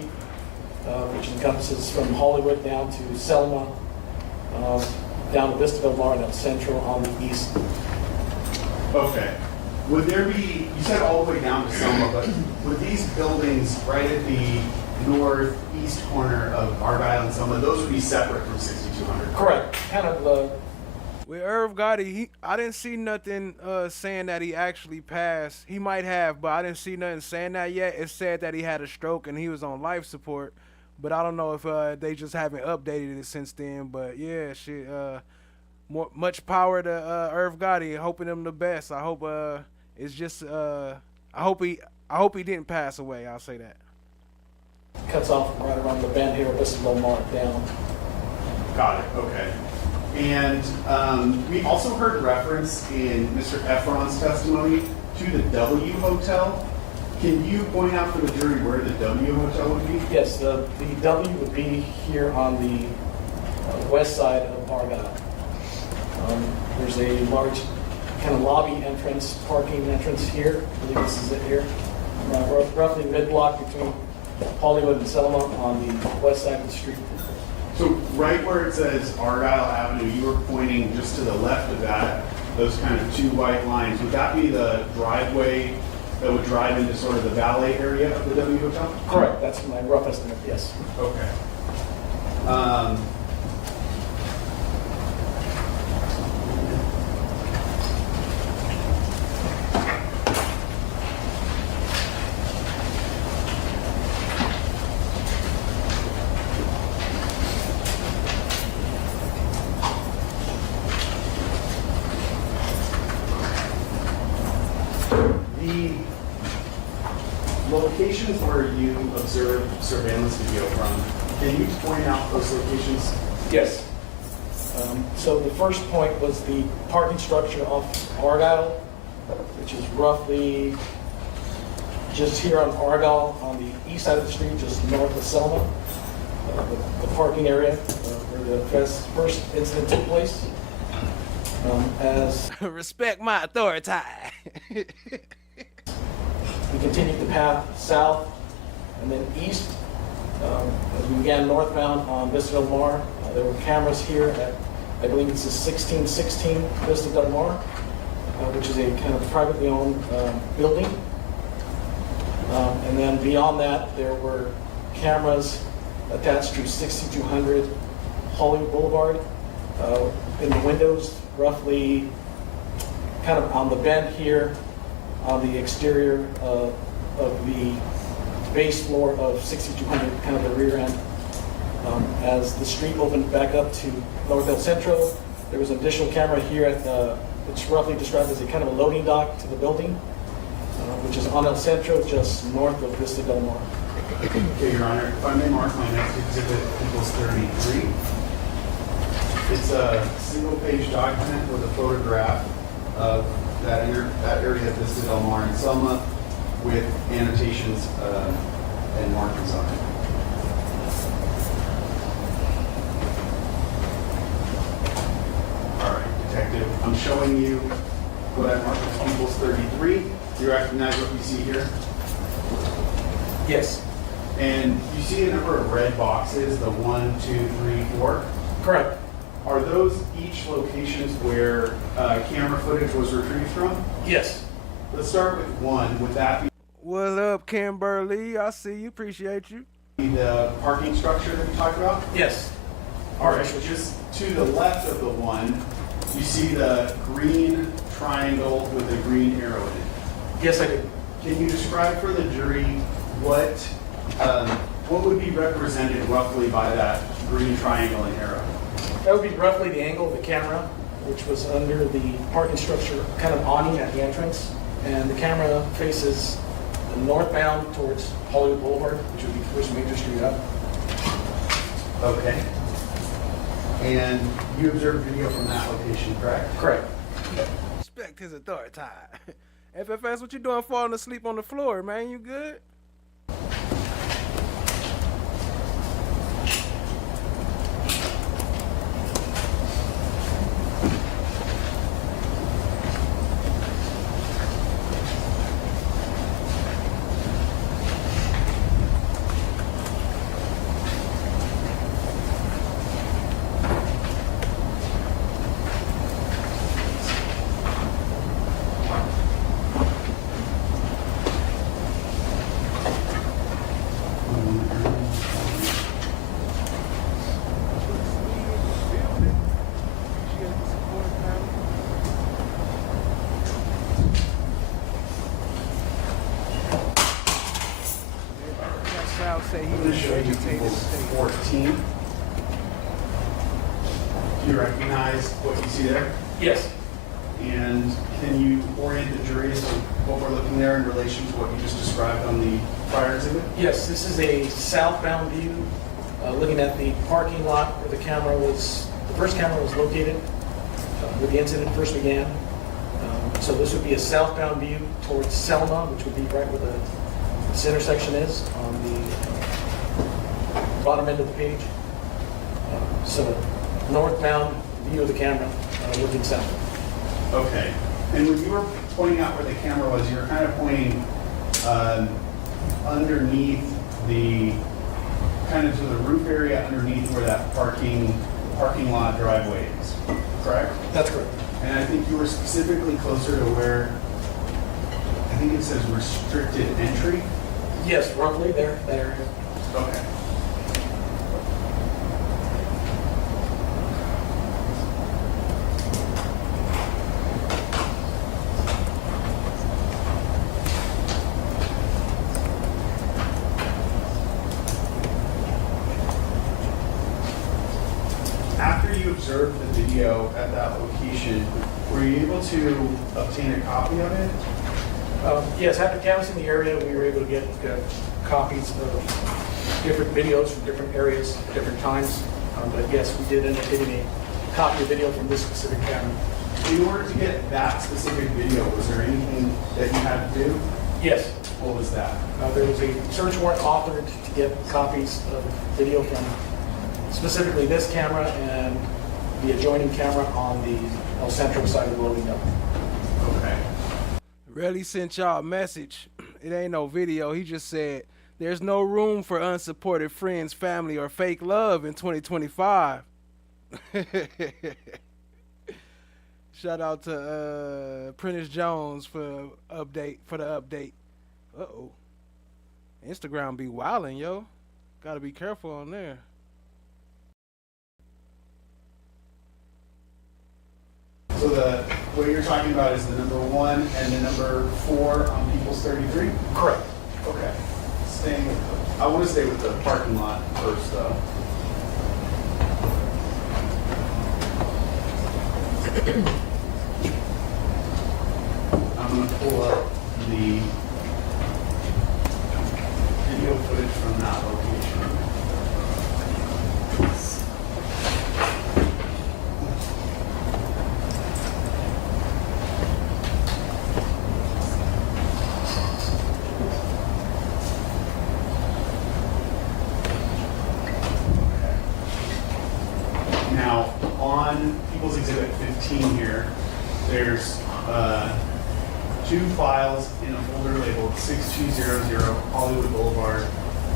which encompasses from Hollywood down to Selma, down to Vista Del Mar, and then Central on the east. Okay. Would there be, you said all the way down to Selma, but would these buildings right at the northeast corner of Argyle and Selma, those would be separate from 6200? Correct. Kind of with Irv Gotti, I didn't see nothing saying that he actually passed. He might have, but I didn't see nothing saying that yet. It said that he had a stroke and he was on life support, but I don't know if they just haven't updated it since then. But yeah, shit. Much power to Irv Gotti. Hoping him the best. I hope it's just I hope he didn't pass away. I'll say that. Cuts off right around the bend here, Vista Del Mar down. Got it. Okay. And we also heard reference in Mr. Efron's testimony to the W Hotel. Can you point out for the jury where the W Hotel would be? Yes, the W would be here on the west side of Argyle. There's a large kind of lobby entrance, parking entrance here. I believe this is it here. Roughly mid-block between Hollywood and Selma on the west side of the street. So right where it says Argyle Avenue, you were pointing just to the left of that, those kind of two white lines. Would that be the driveway that would drive into sort of the valet area of the W Hotel? Correct. That's my rough estimate, yes. Okay. Locations where you observed surveillance video from, can you point out those locations? Yes. So the first point was the parking structure off Argyle, which is roughly just here on Argyle on the east side of the street, just north of Selma. The parking area where the first incident took place. As respect my authority. We continued the path south and then east. As we began northbound on Vista Del Mar, there were cameras here at, I believe it's the 1616 Vista Del Mar, which is a kind of privately owned building. And then beyond that, there were cameras attached to 6200 Hollywood Boulevard. In the windows, roughly kind of on the bend here, on the exterior of the base floor of 6200, kind of the rear end. As the street opened back up to North El Centro, there was an additional camera here at it's roughly described as a kind of a loading dock to the building, which is on El Centro, just north of Vista Del Mar. Okay, Your Honor, if I may mark my next exhibit, equals 33. It's a single-page document with a photograph of that area of Vista Del Mar and Selma with annotations and markings on it. All right, Detective, I'm showing you what I marked as equals 33. Do you recognize what you see here? Yes. And you see a number of red boxes, the 1, 2, 3, 4? Correct. Are those each locations where camera footage was retrieved from? Yes. Let's start with 1. Would that be What up, Kimberly? I see you. Appreciate you. the parking structure that you talked about? Yes. All right, so just to the left of the 1, you see the green triangle with the green arrow in it. Yes, I do. Can you describe for the jury what would be represented roughly by that green triangle and arrow? That would be roughly the angle of the camera, which was under the parking structure, kind of awning at the entrance. And the camera faces northbound towards Hollywood Boulevard, which would be the first major street up. Okay. And you observed video from that location, correct? Correct. Respect his authority. FFS, what you doing falling asleep on the floor, man? You good? Say he I'm going to was show you vegetated Table state. 14. Do you recognize what you see there? Yes. And can you orient the jury as to what we're looking there in relation to what you just described on the prior exhibit? Yes, this is a southbound view, looking at the parking lot where the first camera was located, where the incident first began. So this would be a southbound view towards Selma, which would be right where this intersection is on the bottom end of the page. So northbound view of the camera, looking south. Okay. And when you were pointing out where the camera was, you were kind of pointing underneath the, kind of to the roof area underneath where that parking lot driveway is, correct? That's correct. And I think you were specifically closer to where, I think it says restricted entry. Yes, roughly there, that area. Okay. After you observed the video at that location, were you able to obtain a copy of it? Yes, after canvassing the area, we were able to get copies of different videos from different areas at different times. But yes, we did end up getting a copy of video from this specific camera. In order to get that specific video, was there anything that you had to do? Yes. What was that? There was a search warrant authored to get copies of video from specifically this camera and the adjoining camera on the El Centro side of the loading dock. Okay. Relli sent y'all a message. It ain't no video. He just said, there's no room for unsupported friends, family, or fake love in 2025. Shout out to Prentice Jones for the update. Uh-oh. Instagram be wildin', yo. Gotta be careful on there. So what you're talking about is the number 1 and the number 4 on People's 33? Correct. Okay. I want to stay with the parking lot first, though. I'm going to pull up the video footage from that location. Now, on People's Exhibit 15 here, there's 2 files in a folder labeled 6200 Hollywood Boulevard,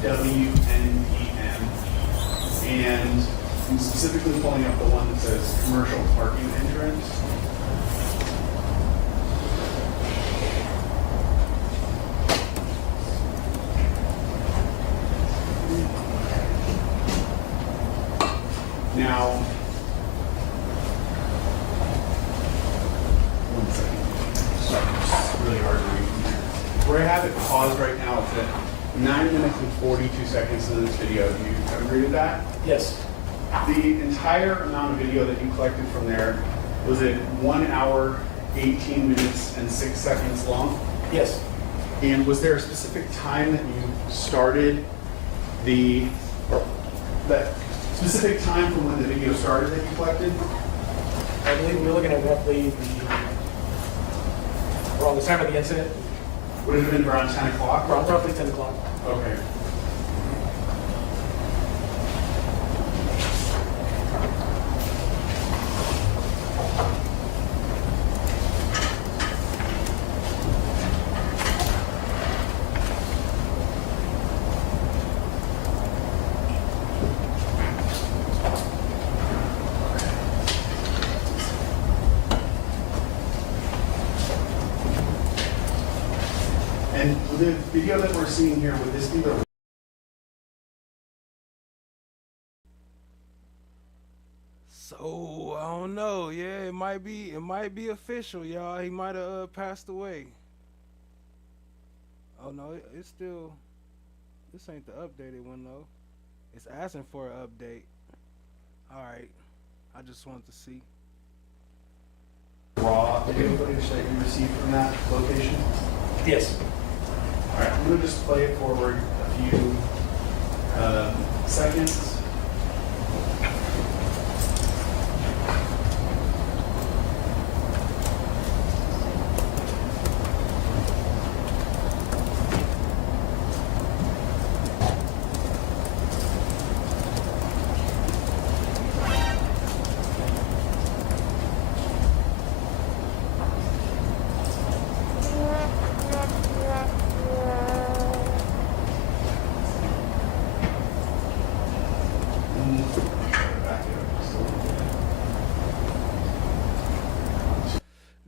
WNPM. And I'm specifically pulling up the one that says commercial parking entrance. Now, one second. Sorry, it's really hard to read from here. Where I have it paused right now, it's at 9 minutes and 42 seconds into this video. Do you agree with that? Yes. The entire amount of video that you collected from there, was it 1 hour, 18 minutes, and 6 seconds long? Yes. And was there a specific time that you started that specific time from when the video started that you collected? I believe we're looking at roughly around the time of the incident. Would it have been around 10 o'clock? Around roughly 10 o'clock. Okay. And the video that we're seeing here, would this be the So I don't know. Yeah, it might be official, y'all. He might have passed away. Oh no, it's still. This ain't the updated one though. It's asking for an update. All right, I just wanted to see. raw video footage that you received from that location? Yes. All right, I'm going to just play it forward a few seconds.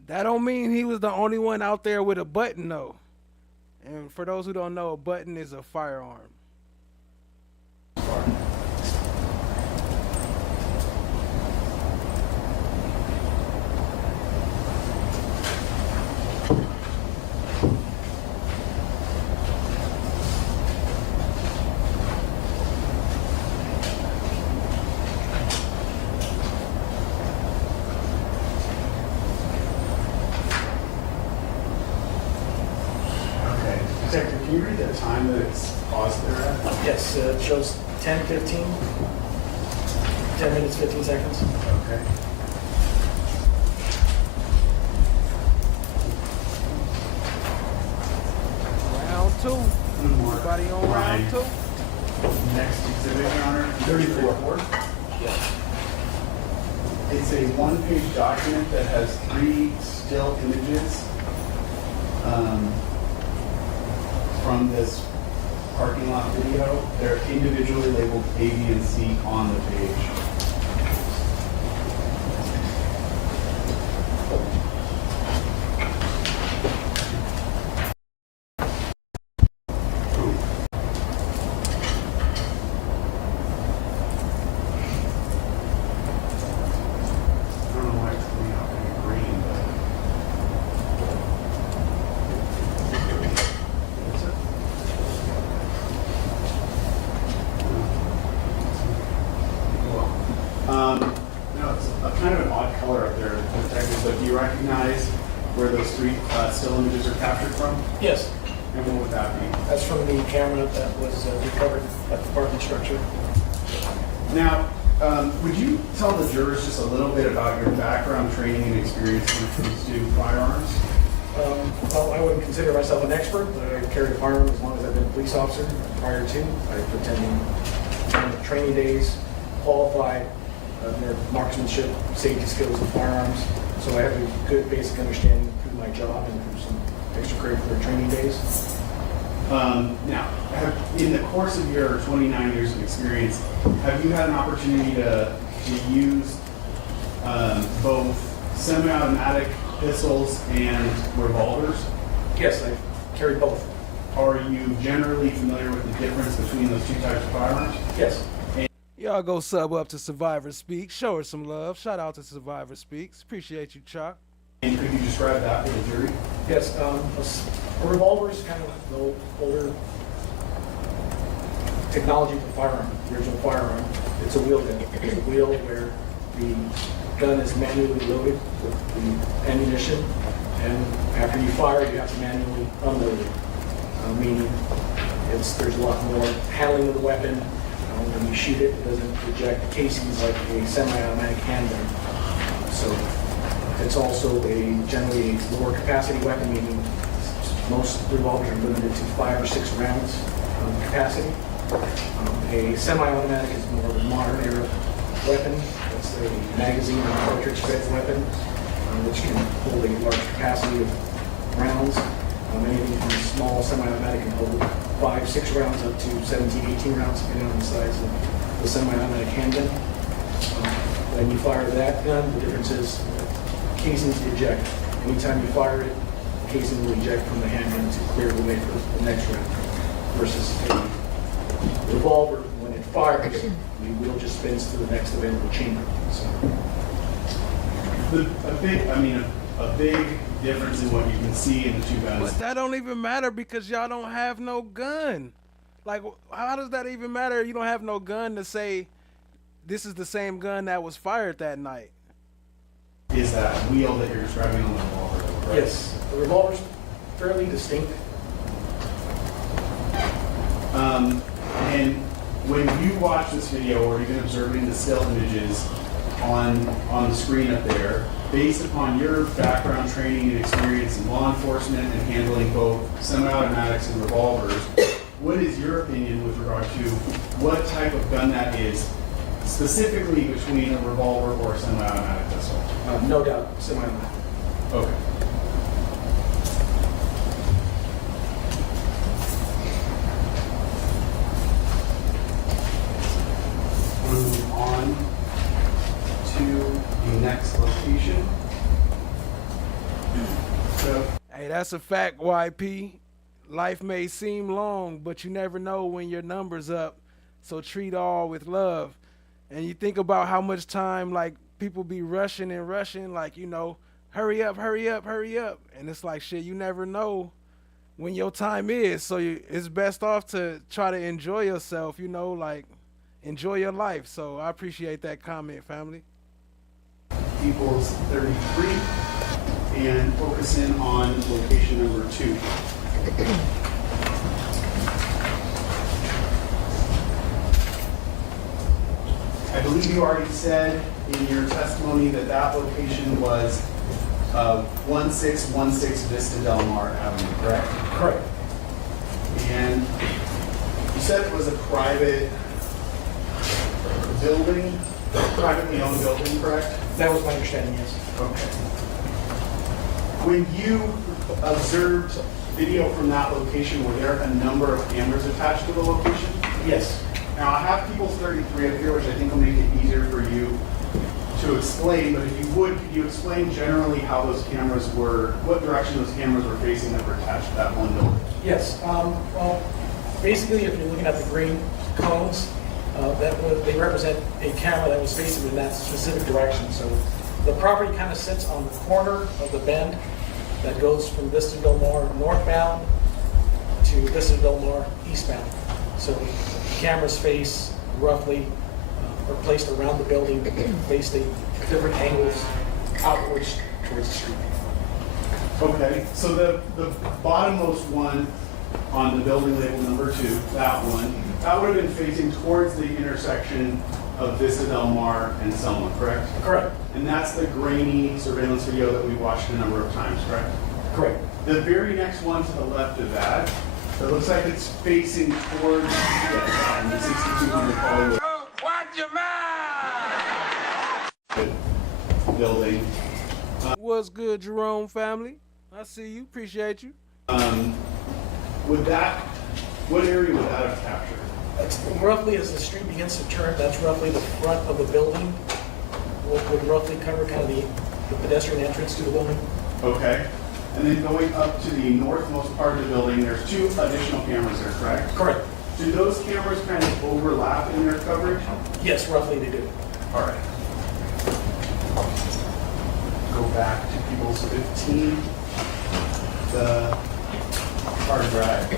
That don't mean he was the only one out there with a button though. And for those who don't know, a button is a firearm. Detective, can you read the time that it's paused there at? Yes, it shows 10:15. 10 minutes, 15 seconds. Okay. Round two. Everybody on round two? Next exhibit, Your Honor. 34. Yes. It's a one-page document that has 3 still images from this parking lot video. They're individually labeled A, B, and C on the page. I don't know why it's coming out in green, but no, it's a kind of an odd color up there, Detective, but do you recognize where those 3 still images are captured from? Yes. And what would that be? That's from the camera that was recovered at the parking structure. Now, would you tell the jurors just a little bit about your background, training, and experience when it comes to firearms? Well, I wouldn't consider myself an expert, but I carried a firearm as long as I've been a police officer. Prior to, I've attended training days, qualified, their marksmanship, safety skills with firearms. So I have a good basic understanding through my job and through some extracurricular training days. Now, in the course of your 29 years of experience, have you had an opportunity to use both semi-automatic pistols and revolvers? Yes, I've carried both. Are you generally familiar with the difference between those 2 types of firearms? Yes. Y'all go sub up to Survivor Speaks. Show her some love. Shout out to Survivor Speaks. Appreciate you, Chuck. And could you describe that for the jury? Yes, a revolver is kind of the older technology for firearm, the original firearm. It's a wheel gun. It's a wheel where the gun is manually loaded with the ammunition, and after you fire, you have to manually unload it. Meaning, there's a lot more handling of the weapon. When you shoot it, it doesn't eject. The casing's like a semi-automatic handgun. So it's also generally a lower capacity weapon, meaning most revolvers are limited to 5 or 6 rounds capacity. A semi-automatic is more of a modern era weapon. It's a magazine and cartridge fed weapon, which can hold a large capacity of rounds. Anything from small semi-automatic can hold 5, 6 rounds up to 17, 18 rounds, depending on the size of the semi-automatic handgun. When you fire that gun, the difference is casings eject. Anytime you fire it, the casing will eject from the handgun to clear the way for the next round. Versus a revolver, when it fires, the wheel just spins to the next available chamber. So, a big difference in what you can see in the two guns. But that don't even matter because y'all don't have no gun. Like, how does that even matter? You don't have no gun to say this is the same gun that was fired that night. Is that wheel that you're describing on the revolver? Right? Yes, the revolver's fairly distinct. And when you watch this video or even observing the still images on the screen up there, based upon your background, training, and experience in law enforcement and handling both semi-automatics and revolvers, what is your opinion with regard to what type of gun that is, specifically between a revolver or a semi-automatic pistol? No doubt, semi-automatic. Okay. We'll move on to the next location. So, Hey, that's a fact, YP. Life may seem long, but you never know when your number's up. So treat all with love. And you think about how much time, like, people be rushing and rushing, like, you know, hurry up, hurry up, hurry up. And it's like, shit, you never know when your time is. So it's best off to try to enjoy yourself, you know, like, enjoy your life. So I appreciate that comment, family. equals 33, and focus in on location number 2. I believe you already said in your testimony that that location was 1616 Vista Del Mar Avenue, correct? Correct. And you said it was a private building, privately owned building, correct? That was my understanding, yes. Okay. When you observed video from that location, were there a number of cameras attached to the location? Yes. Now, I have People's 33 up here, which I think will make it easier for you to explain, but if you would, could you explain generally how those cameras were, what direction those cameras were facing that were attached to that one building? Yes. Well, basically, if you're looking at the green cones, they represent a camera that was facing in that specific direction. So the property kind of sits on the corner of the bend that goes from Vista Del Mar northbound to Vista Del Mar eastbound. So the cameras face roughly, are placed around the building, faced at different angles outwards towards the street. Okay, so the bottommost one on the building label number 2, that one, that would have been facing towards the intersection of Vista Del Mar and Selma, correct? Correct. And that's the grainy surveillance video that we watched a number of times, correct? Correct. The very next one to the left of that, it looks like it's facing towards the 6200 Hollywood. Watch your mouth! Building. What's good, Jerome family? I see you. Appreciate you. What area would that have captured? That's roughly as the street begins to turn, that's roughly the front of the building. Would roughly cover kind of the pedestrian entrance to the building. Okay. And then going up to the northmost part of the building, there's 2 additional cameras there, correct? Correct. Do those cameras kind of overlap in their coverage? Yes, roughly they do. All right. Go back to People's 15, the car drive.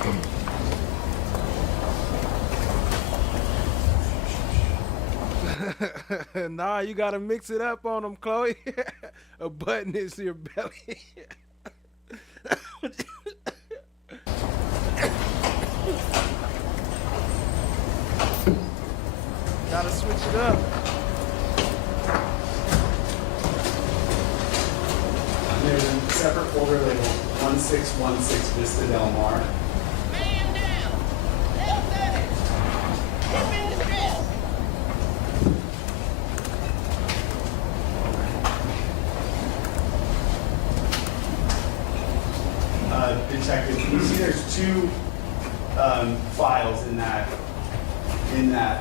Nah, you gotta mix it up on them, Chloe. A button is your belly. Gotta switch it up. There's a separate folder labeled 1616 Vista Del Mar. Detective, can you see there's two files in that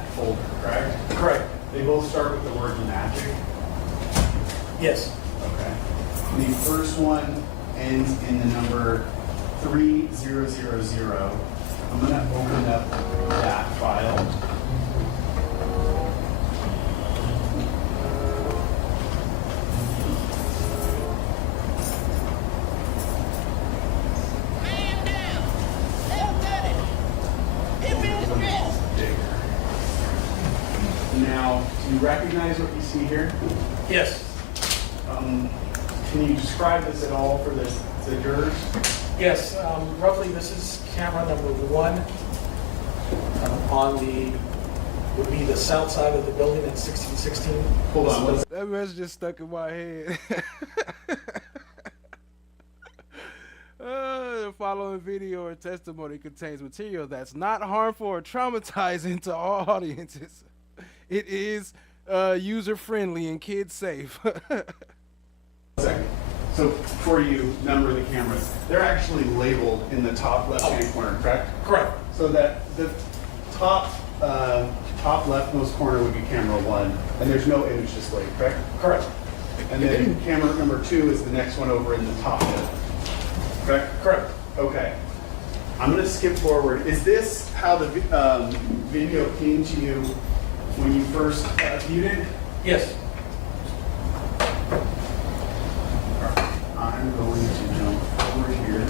folder, correct? Correct. They both start with the word magic. Yes. Okay. The first one ends in the number 3000. I'm going to open up that file. Now, do you recognize what you see here? Yes. Can you describe this at all for the jurors? Yes. Roughly, this is camera number 1 would be the south side of the building at 1616. Hold on. That message just stuck in my head. The following video or testimony contains material that's not harmful or traumatizing to all audiences. It is user-friendly and kid-safe. Second. So before you number the cameras, they're actually labeled in the top left-hand corner, correct? Correct. So that the top leftmost corner would be camera 1, and there's no image display, correct? Correct. And then camera number 2 is the next one over in the top middle, correct? Correct. Okay. I'm going to skip forward. Is this how the video came to you when you first viewed it? Yes. I'm going to jump over here.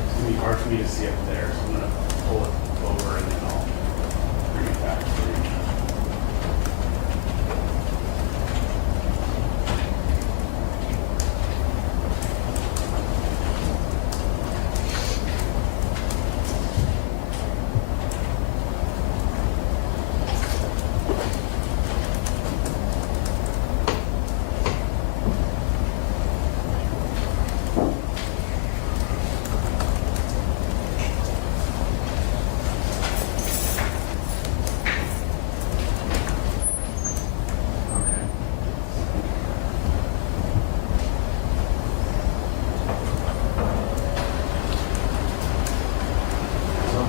It's going to be hard for me to see up there, so I'm going to pull it over and then I'll bring it back to you.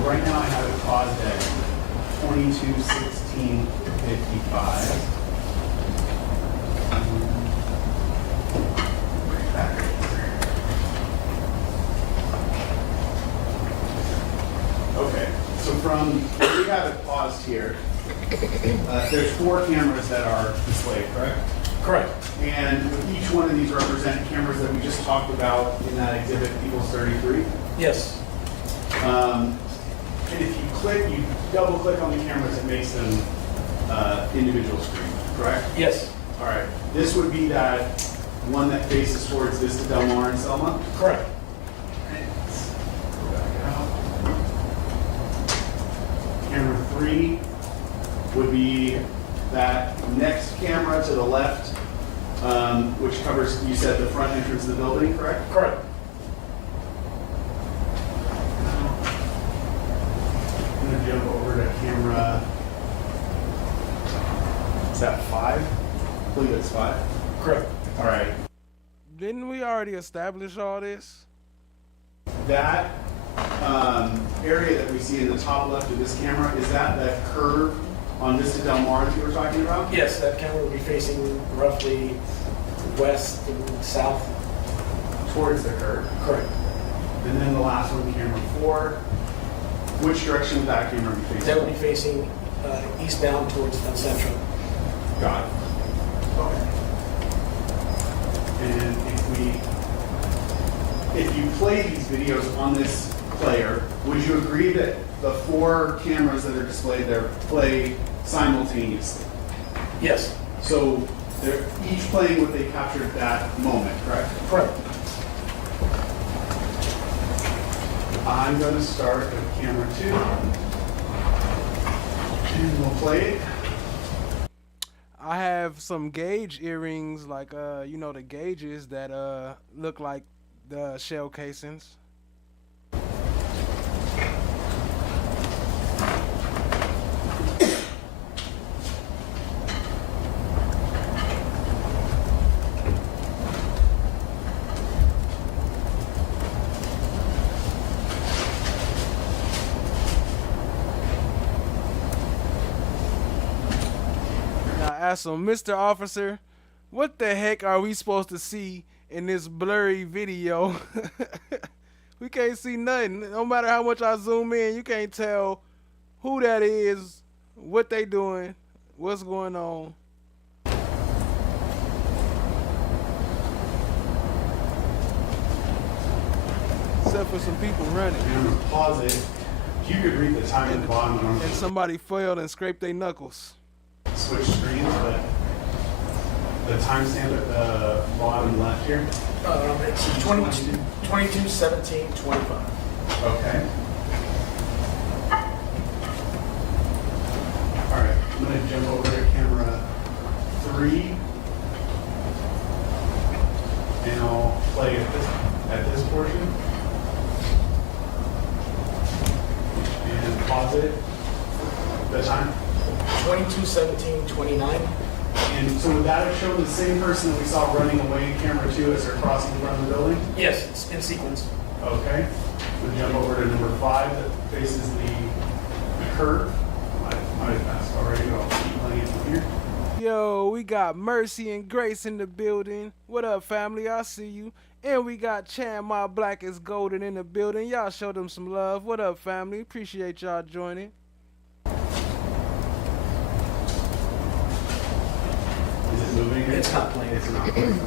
Right now I have it paused at 22:16:55. Okay, so we have it paused here. There's 4 cameras that are displayed, correct? Correct. And each one of these represent cameras that we just talked about in that exhibit equals 33? Yes. And if you double click on the cameras, it makes them individual screen, correct? Yes. All right. This would be that one that faces towards Vista Del Mar and Selma? Correct. Let's go back out. Camera 3 would be that next camera to the left, which covers, you said, the front entrance of the building, correct? Correct. I'm going to jump over to camera, is that 5? I believe it's 5. Correct. All right. Didn't we already establish all this? That area that we see in the top left of this camera, is that curve on Vista Del Mar that you were talking about? Yes, that camera will be facing roughly west and south. Towards the curve? Correct. And then the last one, camera 4. Which direction would that camera be facing? That will be facing eastbound towards Penn Central. Got it. Okay. And if you play these videos on this player, would you agree that the 4 cameras that are displayed there play simultaneously? Yes. So they're each playing what they captured at that moment, correct? Correct. I'm going to start at camera 2. And we'll play it. I have some gauge earrings, like you know, the gauges that look like the shell casings. Ask him, Mr. Officer, what the heck are we supposed to see in this blurry video? We can't see nothing. No matter how much I zoom in, you can't tell who that is, what they doing, what's going on. Except for some people running. I'm going to pause it. If you could read the time at the bottom. And somebody fell and scraped their knuckles. Switch screens, but the timestamp at the bottom left here. It's 22, 17, 25. Okay. All right, I'm going to jump over to camera 3, and I'll play at this portion, and pause it. The time. 22, 17, 29. And so would that have shown the same person that we saw running away in camera 2 as they're crossing in front of the building? Yes, it's in sequence. Okay. We'll jump over to number 5 that faces the curve. Might have passed already, but I'll keep playing it from here. Yo, we got Mercy and Grace in the building. What up, family? I see you. And we got Chan, my black is golden in the building. Y'all show them some love. What up, family? Appreciate y'all joining. Moving. It's not playing. It's not playing.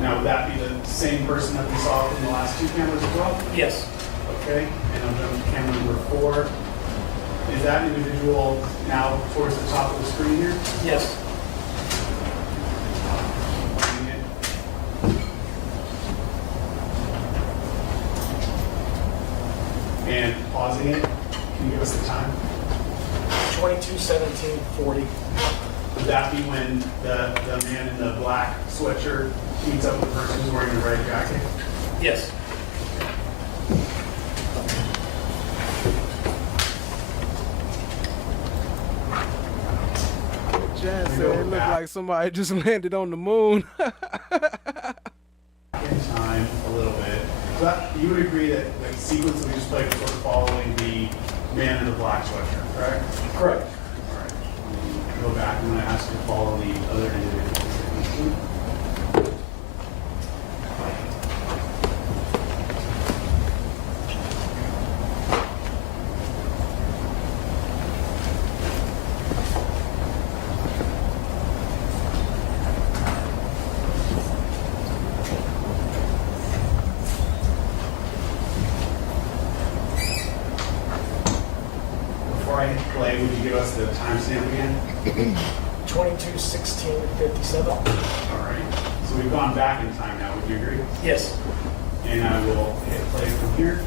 Now, would that be the same person that we saw in the last 2 cameras as well? Yes. Okay, and I'll jump to camera number 4. Is that individual now towards the top of the screen here? Yes. And pausing it, can you give us the time? 22, 17, 40. Would that be when the man in the black sweatshirt meets up with the person who's wearing the red jacket? Yes. Jan said it looked like somebody just landed on the moon. In time, a little bit. But you would agree that the sequence that we just played was sort of following the man in the black sweatshirt, correct? Correct. All right. Go back. I'm going to ask you to follow the other individuals. Play, would you give us the timestamp again? 22, 16, 57. All right. So we've gone back in time now. Would you agree? Yes. And I will hit play from here.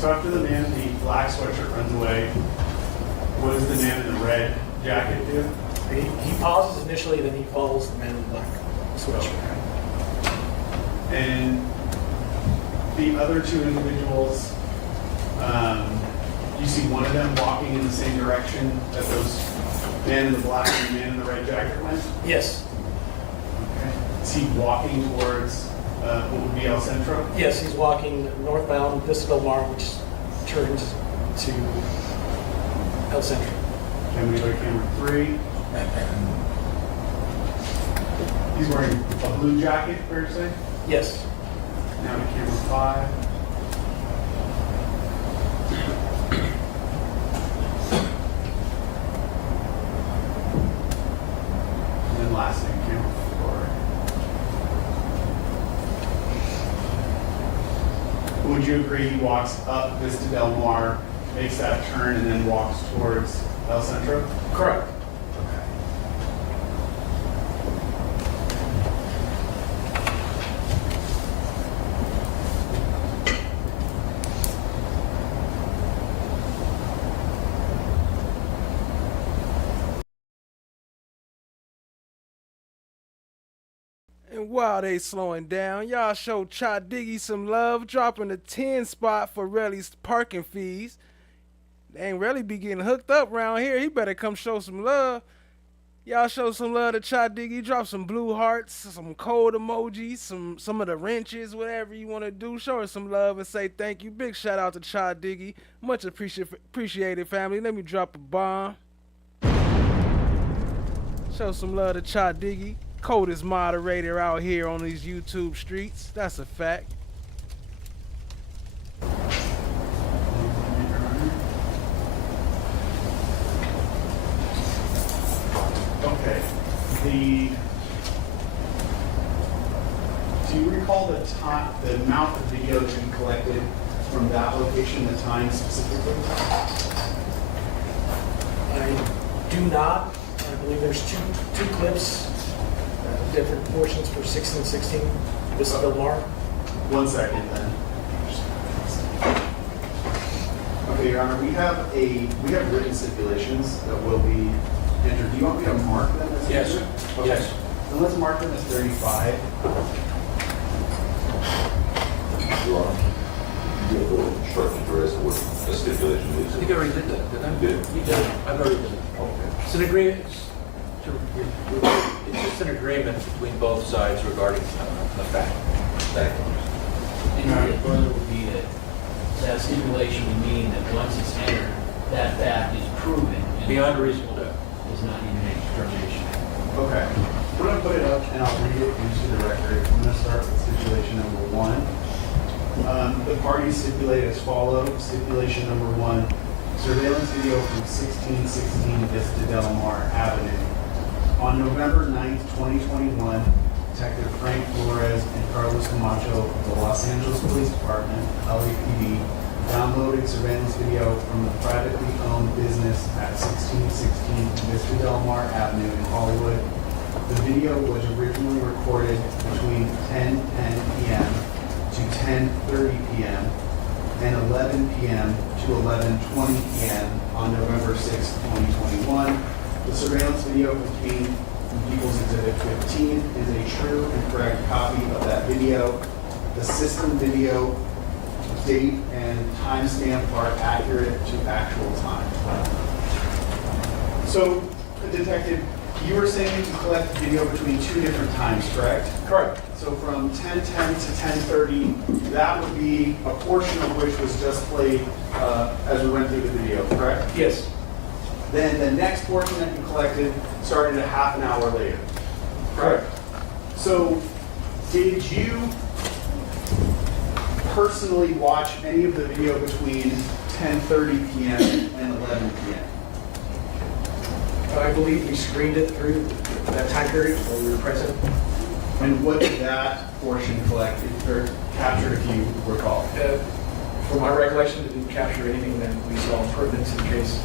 So after the man in the black sweatshirt runs away, what does the man in the red jacket do? He pauses initially, then he follows the man in the black sweatshirt. And the other 2 individuals, you see one of them walking in the same direction that those man in the black and man in the red jacket went? Yes. Okay. Is he walking towards what would be El Centro? Yes, he's walking northbound Vista Del Mar, which turns to El Centro. Can we go to camera 3? He's wearing a blue jacket, fair to say? Yes. Now to camera 5. would you agree he walks up Vista Del Mar, makes that turn, and then walks towards El Centro? Correct. And while they slowing down, y'all show Cha Diggy some love, dropping a 10 spot for Relli's parking fees. Dang, Relli be getting hooked up around here. He better come show some love. Y'all show some love to Cha Diggy. Drop some blue hearts, some cold emojis, some of the wrenches, whatever you want to do. Show her some love and say thank you. Big shout out to Cha Diggy. Much appreciated, family. Let me drop a bomb. Show some love to Cha Diggy. Coldest moderator out here on these YouTube streets. That's a fact. Okay. Do you recall the amount of video that you collected from that location, the time specifically? I do not. I believe there's two clips, different portions for 1616. This is the Mar. 1 second then. Okay, Your Honor, we have written stipulations that will be entered. Do you want me to mark them as Yes. entered? Okay. Yes. Then let's mark them as 35. Your Honor, you have the instructions for as to what the stipulation is. I think I already did that, didn't I? You did? You did. I've already did it. Okay. It's an agreement. It's just an agreement between both sides regarding the fact. And your further would be that that stipulation would mean that once it's entered, that fact is proven. And Beyond a reasonable doubt. Is not even a determination. Okay. I'm going to put it up and I'll read it into the record. I'm going to start with stipulation number 1. The parties stipulate as follows. Stipulation number 1, surveillance video from 1616 Vista Del Mar Avenue. On November 9th, 2021, Detective Frank Flores and Carlos Camacho of the Los Angeles Police Department, LAPD, downloaded surveillance video from the privately owned business at 1616 Vista Del Mar Avenue in Hollywood. The video was originally recorded between 10:10 p.m. to 10:30 p.m. and 11 p.m. to 11:20 p.m. on November 6, 2021. The surveillance video contained in People's Exhibit 15 is a true and correct copy of that video. The system video date and timestamp are accurate to actual time. So, Detective, you were saying you can collect video between 2 different times, correct? Correct. So from 10:10 to 10:30, that would be a portion of which was just played as we went through the video, correct? Yes. Then the next portion that you collected started a half an hour later. Correct. So did you personally watch any of the video between 10:30 p.m. and 11 p.m.? I believe we screened it through that time period when we were present. And what did that portion collect or capture, if you recall? From my recollection, it didn't capture anything that we saw improvements in the case.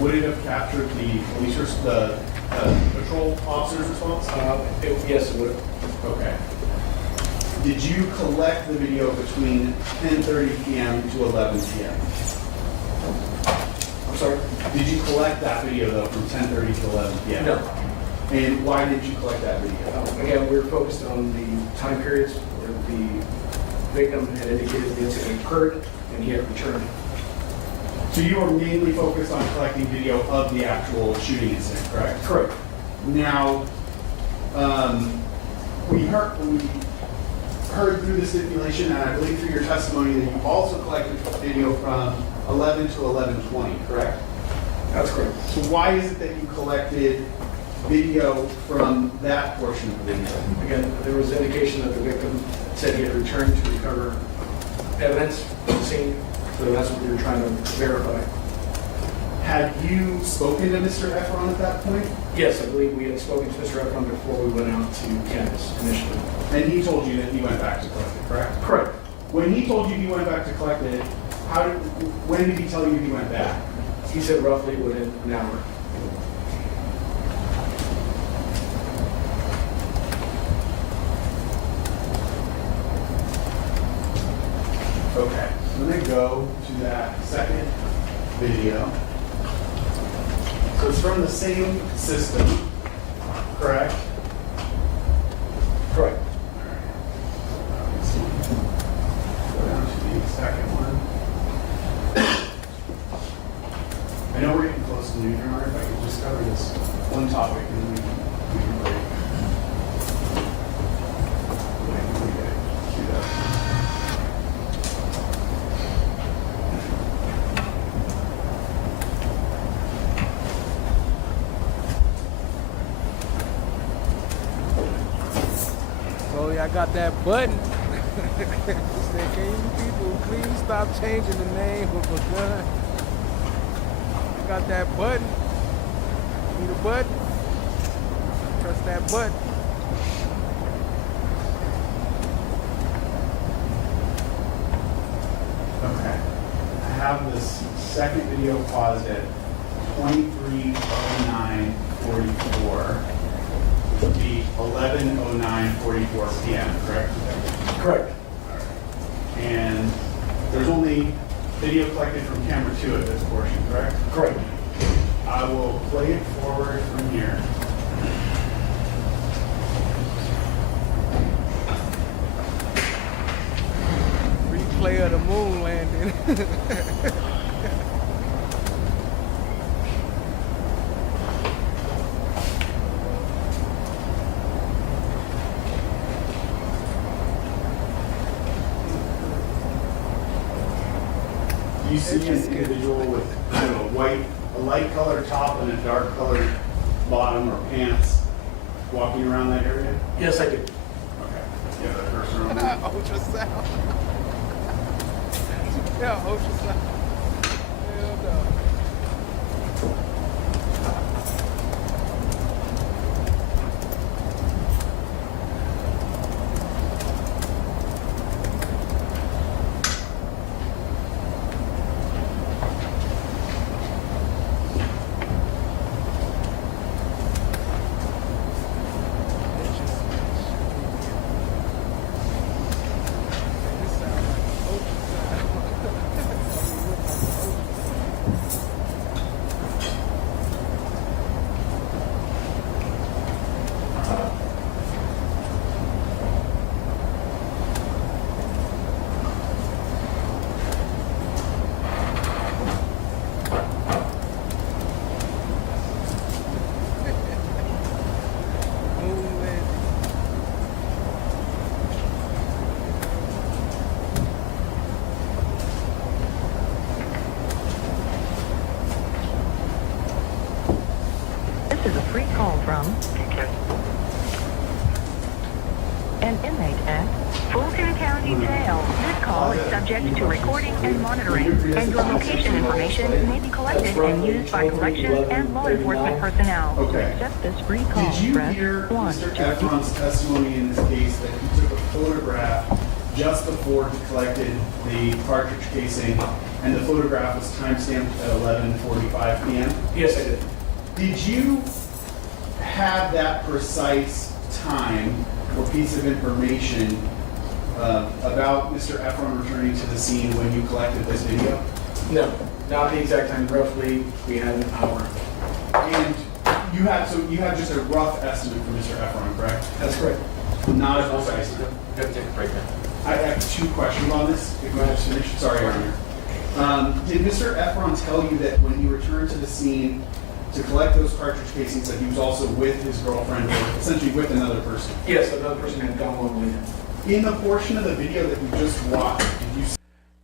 Would it have captured the police, the patrol officer's response? Yes, it would have. Okay. Did you collect the video between 10:30 p.m. to 11 p.m.? I'm sorry? Did you collect that video, though, from 10:30 to 11 p.m.? No. And why did you collect that video? Again, we were focused on the time periods where the victim had indicated the incident occurred and he had returned. So you were mainly focused on collecting video of the actual shooting incident, correct? Correct. Now, we heard through the stipulation, and I believe through your testimony, that you also collected video from 11 to 11:20, correct? That's correct. So why is it that you collected video from that portion of the video? Again, there was indication that the victim said he had returned to recover evidence from the scene, so that's what we were trying to verify. Had you spoken to Mr. Efron at that point? Yes, I believe we had spoken to Mr. Efron before we went out to campus initially. And he told you that he went back to collect it, correct? Correct. When he told you he went back to collect it, when did he tell you he went back? He said roughly within an hour. Okay, I'm gonna go to that second video. So it's from the same system, correct? Correct. Let's see. Go down to the second one. I know we're getting close to noon, Your Honor, if I could just cover this one topic and then we can break. Wait, we get it queued up. So I got that button. Said, can you people please stop changing the name of a gun? I got that button. Need a button? Press that button. Okay. I have this second video paused at 23:09:44. Which would be 11:09:44 p.m., correct? Correct. And there's only video collected from camera 2 at this portion, correct? Correct. I will play it forward from here. Replay of the moon landing. You see an individual with a light colored top and a dark colored bottom or pants walking around that area? Yes, I do. Okay. You have that cursor on there? Ultrasound. Yeah, ultrasound. Hell no. This is a free call from an inmate at Fulton County Jail. This call is subject to recording and monitoring, and your location information may be collected and used by corrections and law enforcement personnel. Okay. To accept this free call, Did you press hear 1 Mr. to repeat. Efron's testimony in this case that he took a photograph just before he collected the cartridge casing, and the photograph was timestamped at 11:45 p.m.? Yes, I did. Did you have that precise time or piece of information about Mr. Efron returning to the scene when you collected this video? No, not the exact time. Roughly, we had an hour. And you had just a rough estimate for Mr. Efron, correct? That's correct. Not a precise. Got to take a break now. I have two questions on this. If you want to finish, sorry, Your Honor. Did Mr. Efron tell you that when he returned to the scene to collect those cartridge casings that he was also with his girlfriend, or essentially with another person? Yes, another person had gone along with him. In the portion of the video that you just watched, did you?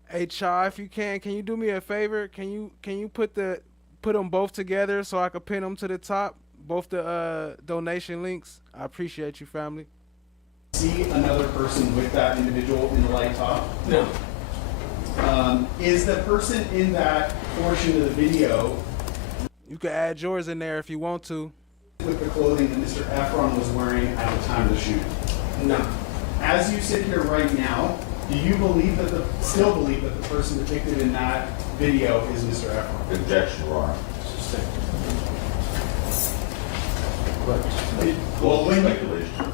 Hey, Cha, if you can you do me a favor? Can you put them both together so I can pin them to the top, both the donation links? I appreciate you, family. See another person with that individual in the light top? No. Is the person in that portion of the video? You can add yours in there if you want to. With the clothing that Mr. Efron was wearing at the time of the shooting? No. As you sit here right now, Do you believe that still believe that the person depicted in that video is Mr. Efron? Objection, Your Honor. Well, when Speculation.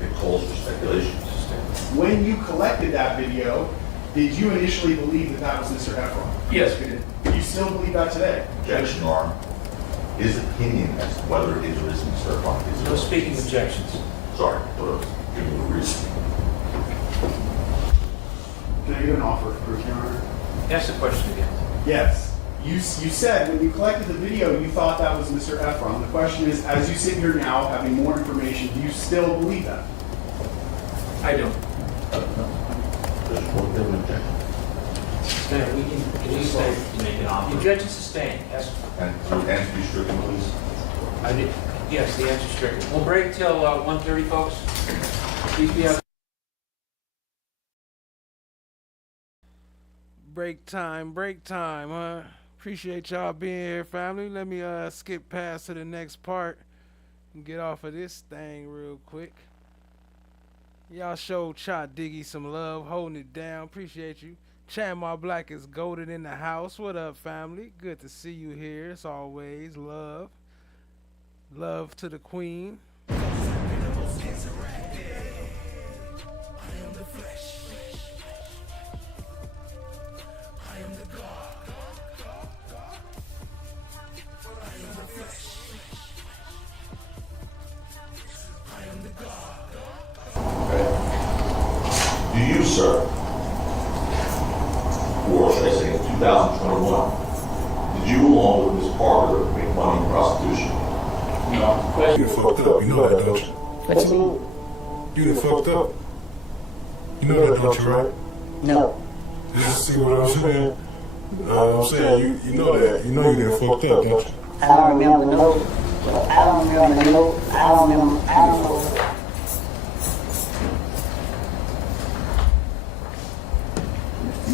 It calls for speculation. when you collected that video, did you initially believe that that was Mr. Efron? Yes, we did. Do you still believe that today? Objection, Your Honor. His opinion as to whether it is or isn't Mr. Efron is. No speaking objections. Sorry, but give me a reason. Can I give an offer of proof, Your Honor? Ask the question again. Yes. You said when you collected the video, you thought that was Mr. Efron. The question is, as you sit here now, having more information, do you still believe that? I don't. There's one thing with objection. Sustain. We can you say to make an offer? Objection sustained. Yes. And to answer be stricken, please. I did. Yes, the answer's stricken. We'll break till 1:30, folks. Please be out. Break time, huh? Appreciate y'all being here, family. Let me skip past to the next part and get off of this thing real quick. Y'all show Chot Diggy some love, holding it down. Appreciate you. Chandmar Black is golden in the house. What up, family? Good to see you here. As always, love. Love to the queen. Do you, sir, or should I say in 2021, did you along with Ms. Parker make money in prostitution? No. You done fucked up. You know that, don't you? What you mean? You done fucked up. You know that, don't you, right? No. See what I'm saying? I'm saying you know that. You know you done fucked up, don't you? I don't remember no. I don't remember no. I don't know.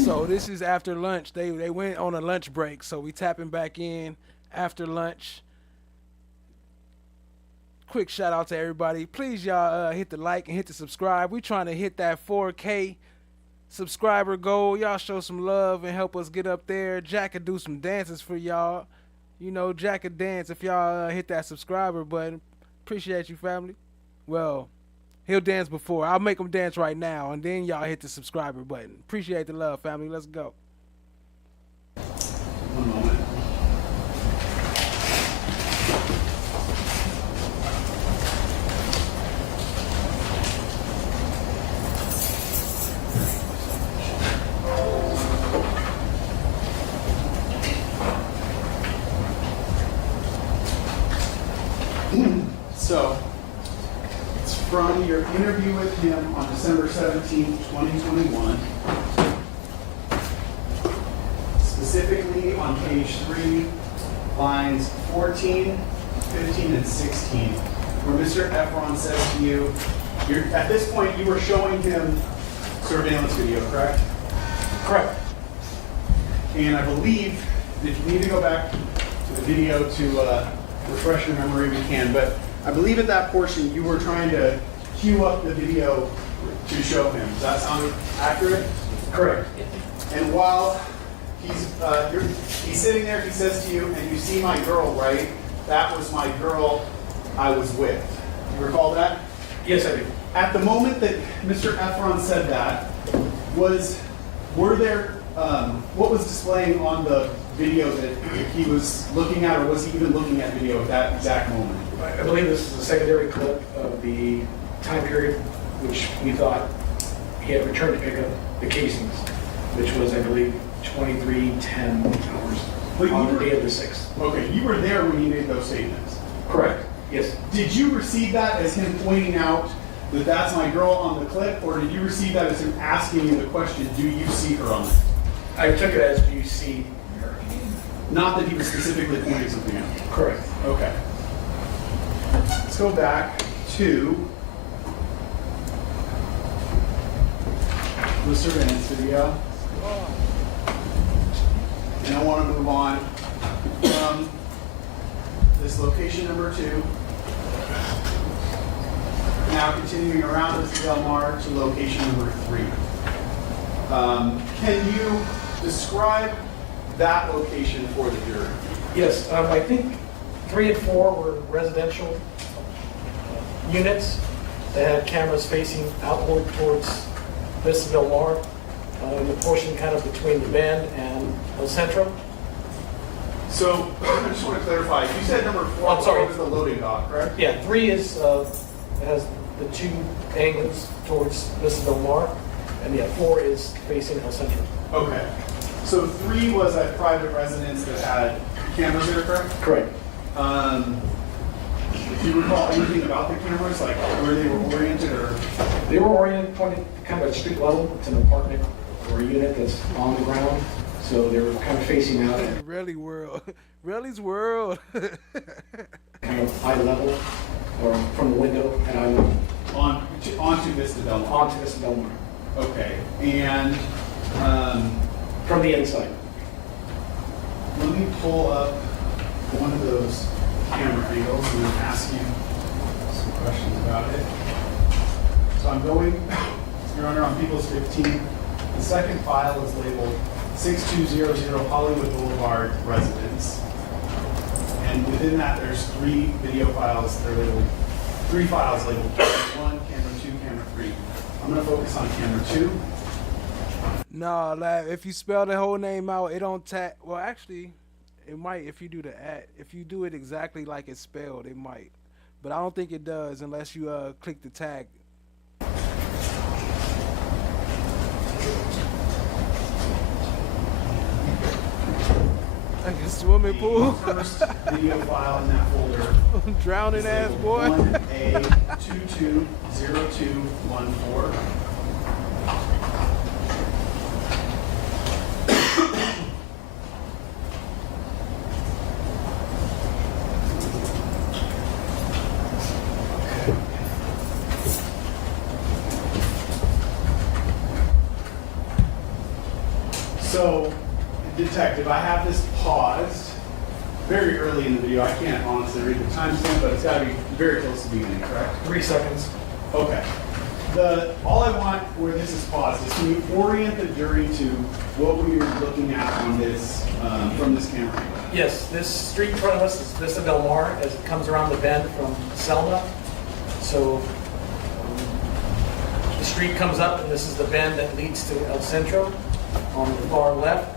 So this is after lunch. They went on a lunch break, so we tapping back in after lunch. Quick shout out to everybody. Please y'all hit the like and hit the subscribe. We trying to hit that 4K subscriber goal. Y'all show some love and help us get up there. Jack could do some dances for y'all. You know, Jack could dance if y'all hit that subscriber button. Appreciate you, family. Well, he'll dance before. I'll make him dance right now, and then y'all hit the subscriber button. Appreciate the love, family. Let's go. One moment. So, it's from your interview with him on December 17th, 2021. Specifically on page 3, lines 14, 15, and 16, where Mr. Efron says to you, at this point you were showing him surveillance video, correct? Correct. And I believe, if you need to go back to the video to refresh your memory, we can, but I believe at that portion you were trying to queue up the video to show him. Does that sound accurate? Correct. And while he's sitting there, he says to you, and you see my girl, right? That was my girl I was with. You recall that? Yes, I do. At the moment that Mr. Efron said that, what was displaying on the video that he was looking at, or was he even looking at video at that exact moment? I believe this is a secondary clip of the time period which we thought he had returned to pick up the casings, which was, I believe, 23:10 hours on the day of the 6th. Okay, you were there when he made those statements? Correct, yes. Did you receive that as him pointing out that that's my girl on the clip, or did you receive that as him asking you the question, do you see her on it? I took it as, do you see her? Not that he was specifically pointing something out? Correct. Okay. Let's go back to the surveillance video. And I want to move on from this location number 2. Now continuing around this Del Mar to location number 3. Can you describe that location for the jury? Yes, I think 3 and 4 were residential units that had cameras facing outward towards Vista Del Mar, in the portion kind of between the Bend and El Centro. So, I just want to clarify, you said number 4 I'm sorry. was the loading dock, correct? Yeah, 3 is, has the 2 angles towards Vista Del Mar, and 4 is facing El Centro. Okay. So 3 was a private residence that had cameras there, correct? Correct. Do you recall anything about the cameras, like where they were oriented, or? They were oriented pointed kind of at street level. It's an apartment or a unit that's on the ground, so they were kind of facing out at Relli world. Relli's world. kind of eye level, or from the window at eye level. Onto Vista Del Mar. Onto Vista Del Mar. Okay, and from the inside. Let me pull up one of those camera angles and then ask you some questions about it. So I'm going, Your Honor, on People's 15. The second file is labeled 6200 Hollywood Boulevard Residence. And within that, there's 3 video files. They're labeled, 3 files labeled camera 1, camera 2, camera 3. I'm going to focus on camera 2. Nah, lad, if you spell the whole name out, it don't tag. Well, actually, it might if you do the if you do it exactly like it's spelled, it might. But I don't think it does unless you click the tag. Like a swimming pool. First video file in that folder. Drowning ass boy. 1A220214. So, detective, I have this paused very early in the video. I can't honestly read the timestamp, but it's got to be very close to the beginning, correct? 3 seconds. Okay. All I want where this is paused is can you orient the jury to what we are looking at on this from this camera angle? Yes, this street in front of us is Vista Del Mar as it comes around the bend from Selma. So the street comes up and this is the bend that leads to El Centro on the far left.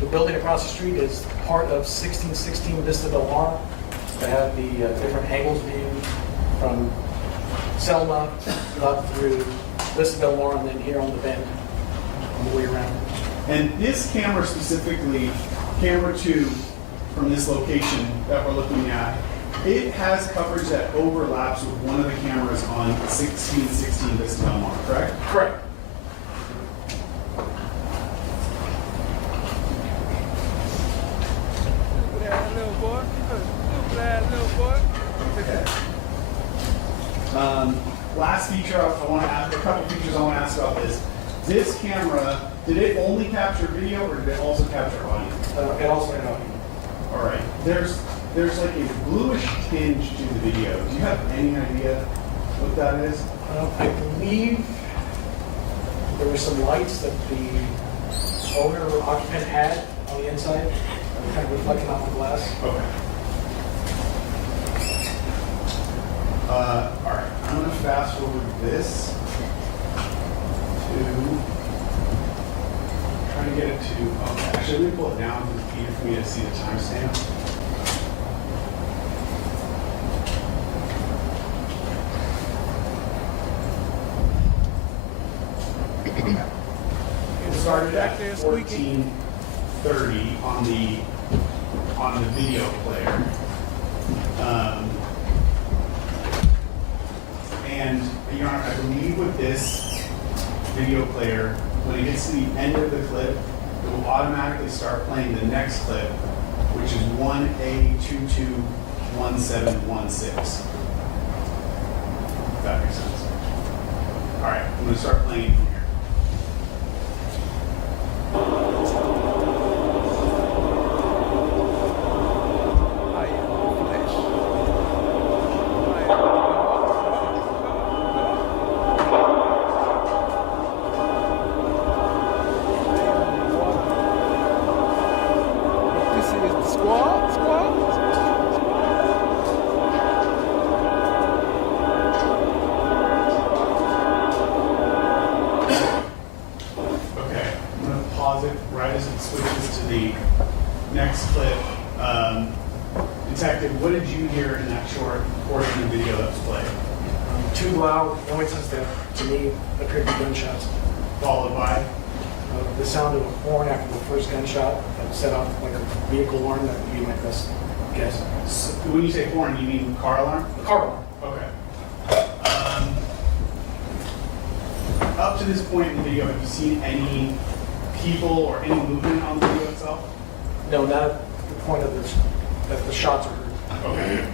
The building across the street is part of 1616 Vista Del Mar. They have the different angles viewed from Selma up through Vista Del Mar and then here on the bend on the way around. And this camera specifically, camera 2 from this location that we're looking at, it has coverage that overlaps with one of the cameras on 1616 Vista Del Mar, correct? Correct. Look at that little boy. Look at that little boy. Okay. Last feature I want to ask, a couple features I want to ask about this. This camera, did it only capture video or did it also capture audio? It also had audio. All right. There's like a bluish tinge to the video. Do you have any idea what that is? I believe there were some lights that the owner or occupant had on the inside, kind of reflecting off the glass. Okay. All right. I'm going to fast forward this to trying to get it to. Okay. Actually, let me pull it down to the feed for me to see the timestamp. It started at 14:30 on the video player, and Your Honor, I believe with this video player, when it gets to the end of the clip, it will automatically start playing the next clip, which is 1A221716. If that makes sense. All right, I'm going to start playing from here. next clip, Detective, what did you hear in that short portion of the video that was played? Two loud noises that, to me, appeared to be gunshots. Followed by? The sound of a horn after the first gunshot that set off like a vehicle alarm. That would be my best guess. So when you say horn, you mean car alarm? The car alarm. Okay. Up to this point in the video, have you seen any people or any movement on the video itself? No, not at the point of that the shots are heard. Okay.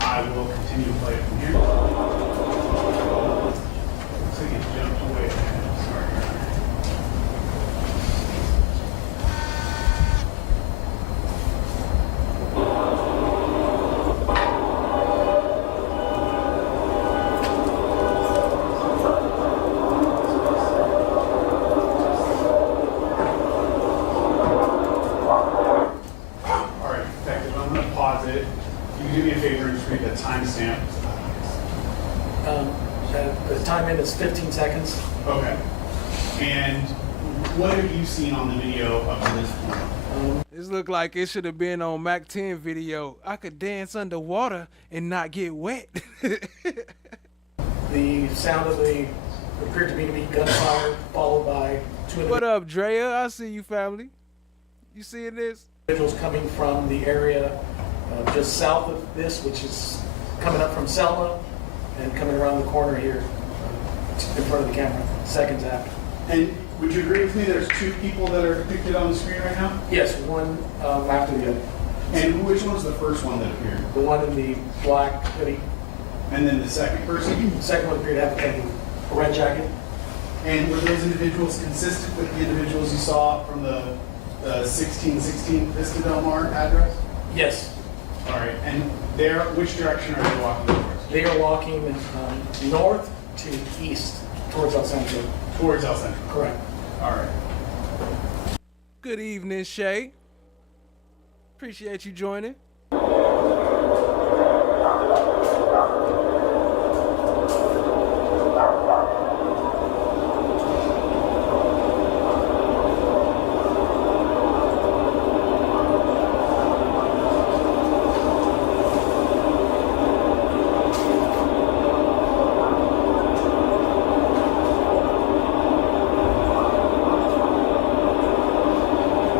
I will continue to play it from here. Looks like it jumped away. Sorry. Alright, Detective, I'm going to pause it. You can do me a favor and just read the timestamp. The time in is 15 seconds. Okay. And what have you seen on the video up to this point? This looked like it should have been on Mac 10 video. I could dance underwater and not get wet. The sound of the appeared to be gunfire, followed by two What up, Drea? I see you, family. You seeing this? individuals coming from the area just south of this, which is coming up from Selma and coming around the corner here in front of the camera, seconds after. And would you agree with me there's two people that are depicted on the screen right now? Yes, one after the other. And which one was the first one that appeared? The one in the black hoodie. And then the second person? The second one appeared to have a red jacket. And were those individuals consistent with the individuals you saw from the 1616 Vista Del Mar address? Yes. All right. And which direction are they walking towards? They are walking north to east towards El Centro. Towards El Centro? Correct. All right. Good evening, Shay. Appreciate you joining.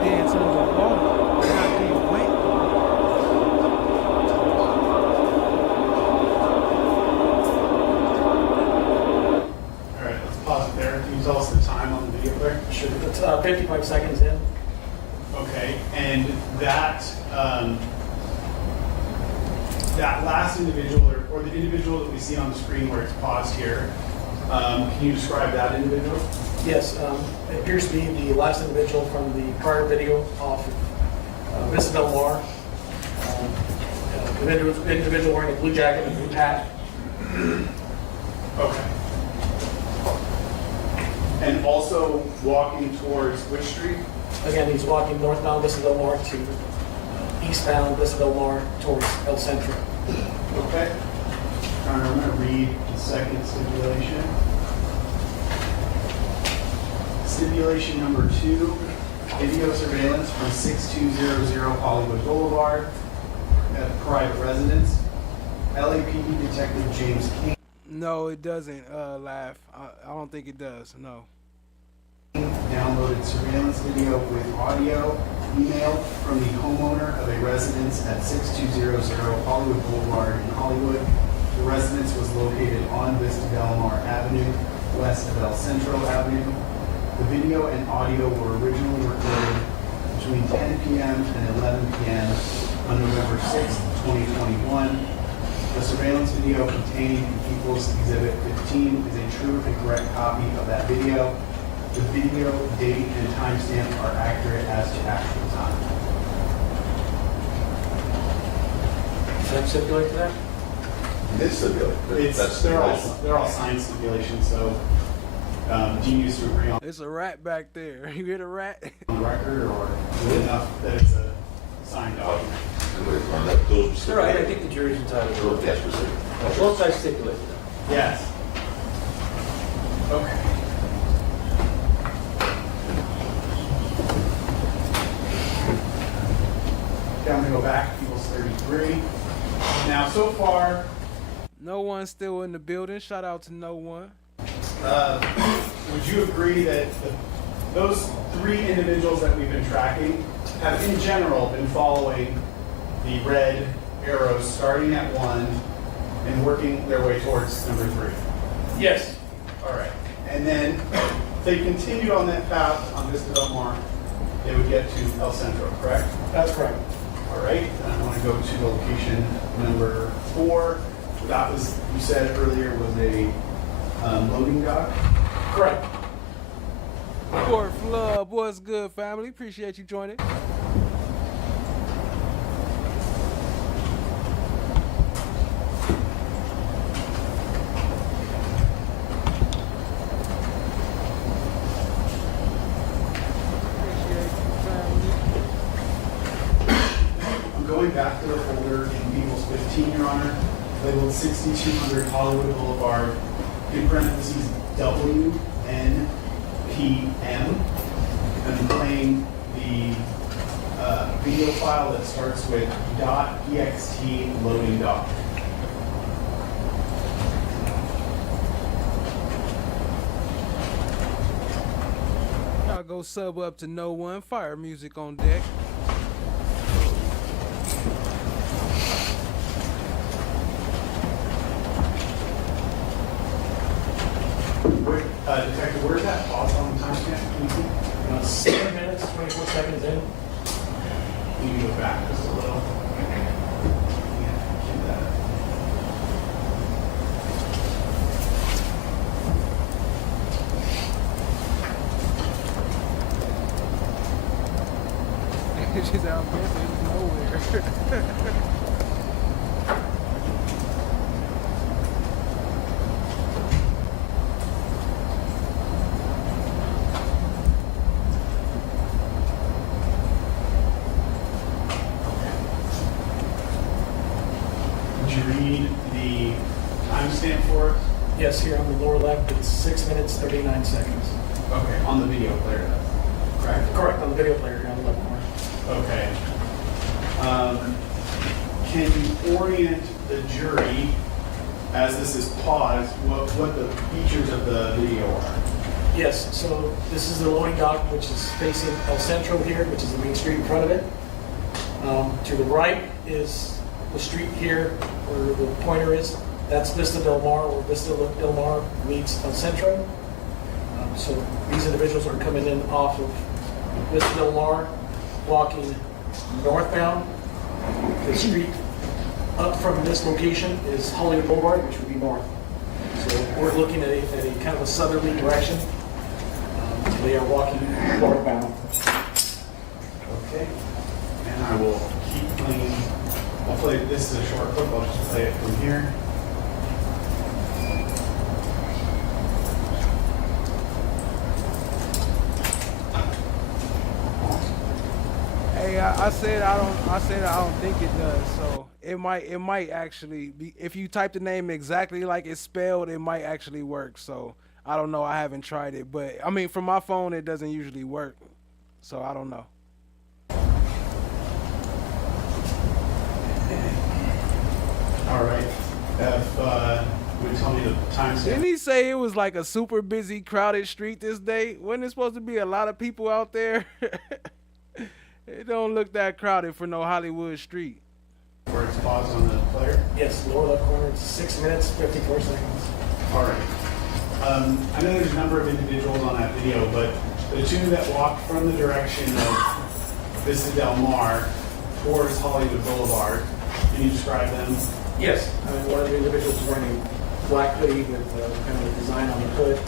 Dance underwater. Not get wet. All right, let's pause it there. Can you tell us the time on the video player? Sure. It's 55 seconds in. Okay, and that that last individual, or the individual that we see on the screen where it's paused here, can you describe that individual? Yes, it appears to be the last individual from the prior video off of Vista Del Mar. Individual wearing a blue jacket and a blue hat. Okay. And also walking towards which street? Again, he's walking northbound Vista Del Mar to eastbound Vista Del Mar towards El Centro. Okay. I'm going to read the second stipulation. Stipulation number 2, video surveillance from 6200 Hollywood Boulevard at a private residence. LAPD Detective James King. No, it doesn't, Laugh. I don't think it does, no. Downloaded surveillance video with audio emailed from the homeowner of a residence at 6200 Hollywood Boulevard in Hollywood. The residence was located on Vista Del Mar Avenue, west of El Centro Avenue. The video and audio were originally recorded between 10 p.m. and 11 p.m. on November 6, 2021. The surveillance video contained in People's Exhibit 15 is a true and correct copy of that video. The video, date, and timestamp are accurate as to actual time. Can I stipulate to that? It is stipulated. They're all signed stipulations, so do you need us to agree on It's a rat back there. You hear the rat? the record, or is it enough that it's a signed document? All right, I think the jury's entitled to it. Both sides stipulate that. Yes. Okay. gonna go back to People's 33. Now, so far, No one's still in the building. Shout out to no one. would you agree that those three individuals that we've been tracking have in general been following the red arrows starting at 1 and working their way towards number 3? Yes. All right. And then if they continued on that path on Vista Del Mar, they would get to El Centro, correct? That's correct. All right. And I want to go to location number 4. That was, you said earlier, was a loading dock? Correct. Port Flub, what's good, family? Appreciate you joining. I'm going back to the folder in People's 15, Your Honor, labeled 6200 Hollywood Boulevard, in parentheses WNPM. I'm playing the video file that starts with .ext loading dock. Y'all go sub up to no one. Fire music on deck. Detective, where's that pause on the timestamp? Can you see? 7 minutes, 24 seconds in. You can go back just a little. She's out there, nowhere. Would you read the timestamp for us? Yes, here on the lower left, it's 6 minutes, 39 seconds. Okay, on the video player, correct? Correct, on the video player here on the left corner. Okay. Can you orient the jury, as this is paused, what the features of the video are? Yes, so this is the loading dock, which is facing El Centro here, which is the main street in front of it. To the right is the street here where the pointer is. That's Vista Del Mar, where Vista Del Mar meets El Centro. So these individuals are coming in off of Vista Del Mar, walking northbound. The street up from this location is Hollywood Boulevard, which would be north. So we're looking at a kind of a southerly direction. They are walking northbound. Okay. And I will keep playing. I'll play, this is a short clip, I'll just play it from here. Hey, I said I don't think it does. So it might actually be, if you type the name exactly like it's spelled, it might actually work. So I don't know. I haven't tried it, but I mean, from my phone, it doesn't usually work. So I don't know. All right. Would you tell me the timestamp? Didn't he say it was like a super busy, crowded street this day? Wasn't it supposed to be a lot of people out there? It don't look that crowded for no Hollywood street. Where it's paused on the player? Yes, lower left corner, it's 6 minutes, 54 seconds. All right. I know there's a number of individuals on that video, but the two that walked from the direction of Vista Del Mar towards Hollywood Boulevard, can you describe them? Yes, one of the individuals is wearing a black hoodie with kind of a design on the hood.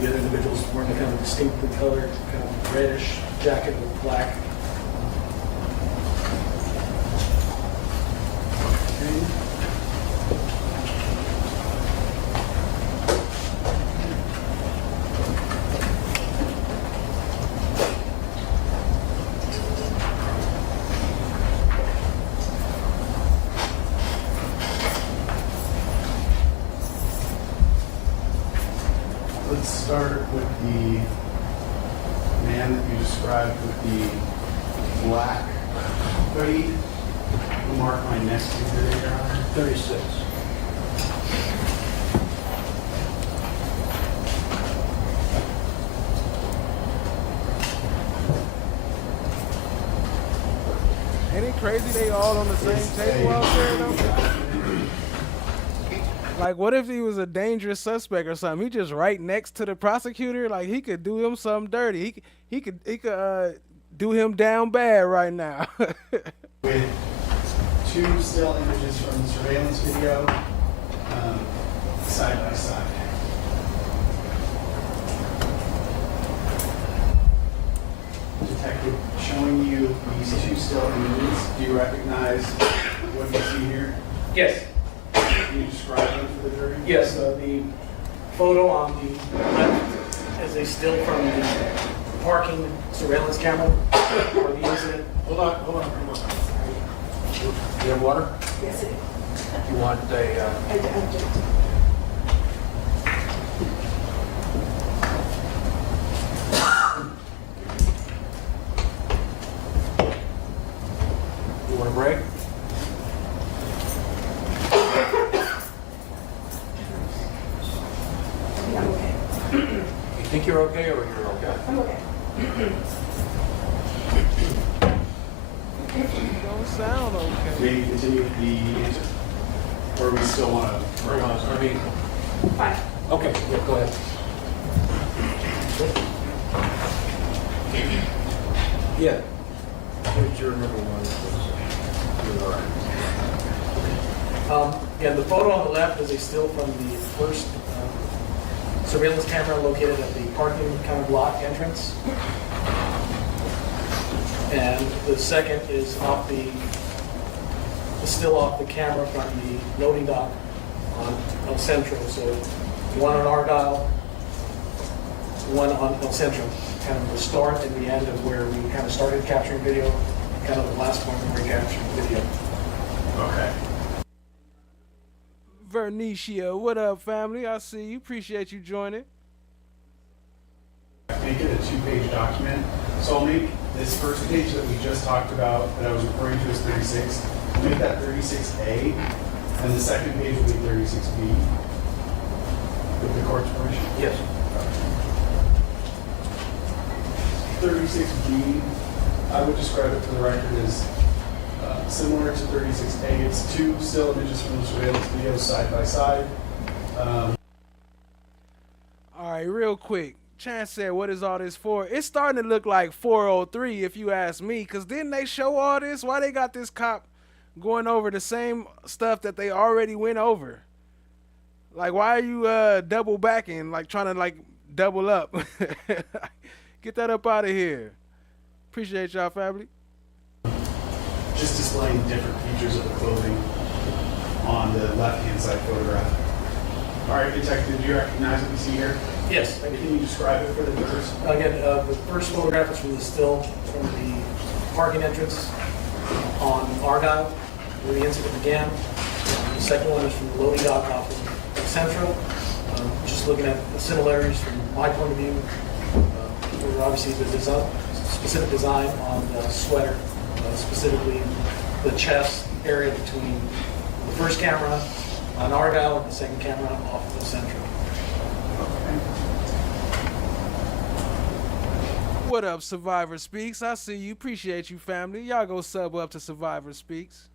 The other individual is wearing a kind of distinctly colored, kind of reddish jacket with black. Let's start with the man that you described with the black hoodie. I'll mark my next exhibit, Your Honor. 36. Ain't it crazy they all on the same table out there though? Like, what if he was a dangerous suspect or something? He just right next to the prosecutor. Like, he could do him something dirty. He could do him down bad right now. With two still images from the surveillance video, side by side. Detective, showing you these two still images. Do you recognize what you see here? Yes. Can you describe them for the jury? Yes, the photo on the left is a still from the parking surveillance camera or the incident. Hold on. You have water? Yes, I do. You want a... I do. You want a break? Yeah, I'm okay. You think you're okay or you're okay? I'm okay. Don't sound okay. Maybe continue with the answer? Or we still want to... Fine. Okay, yeah, go ahead. Yeah. Here's your number one. You're all right. Yeah, the photo on the left is a still from the first surveillance camera located at the parking counter block entrance. And the second is still off the camera from the loading dock on El Centro. So one on Argyle, one on El Centro. Kind of the start and the end of where we kind of started capturing video, kind of the last point where we captured video. Okay. Vernicia, what up, family? I see you. Appreciate you joining. Make it a 2-page document. So I'll make this first page that we just talked about that I was referring to as 36. I'll make that 36A, and the second page will be 36B. With the court's permission? Yes. 36B, I would describe it for the record as similar to 36A. It's two still images from the surveillance video side by side. All right, real quick. Chance said, what is all this for? It's starting to look like 403 if you ask me, because didn't they show all this? Why they got this cop going over the same stuff that they already went over? Like, why are you double backing, like trying to like double up? Get that up out of here. Appreciate y'all, family. Just displaying different features of the clothing on the left-hand side photograph. All right, Detective, do you recognize what you see here? Yes. Can you describe it for the viewers? Again, the first photograph is from the still from the parking entrance on Argyle, where the incident began. The second one is from the loading dock off of Central. Just looking at the similarities from my point of view. Obviously, the specific design on the sweater, specifically the chest area between the first camera on Argyle and the second camera off of the Central. What up, Survivor Speaks? I see you. Appreciate you, family. Y'all go sub up to Survivor Speaks.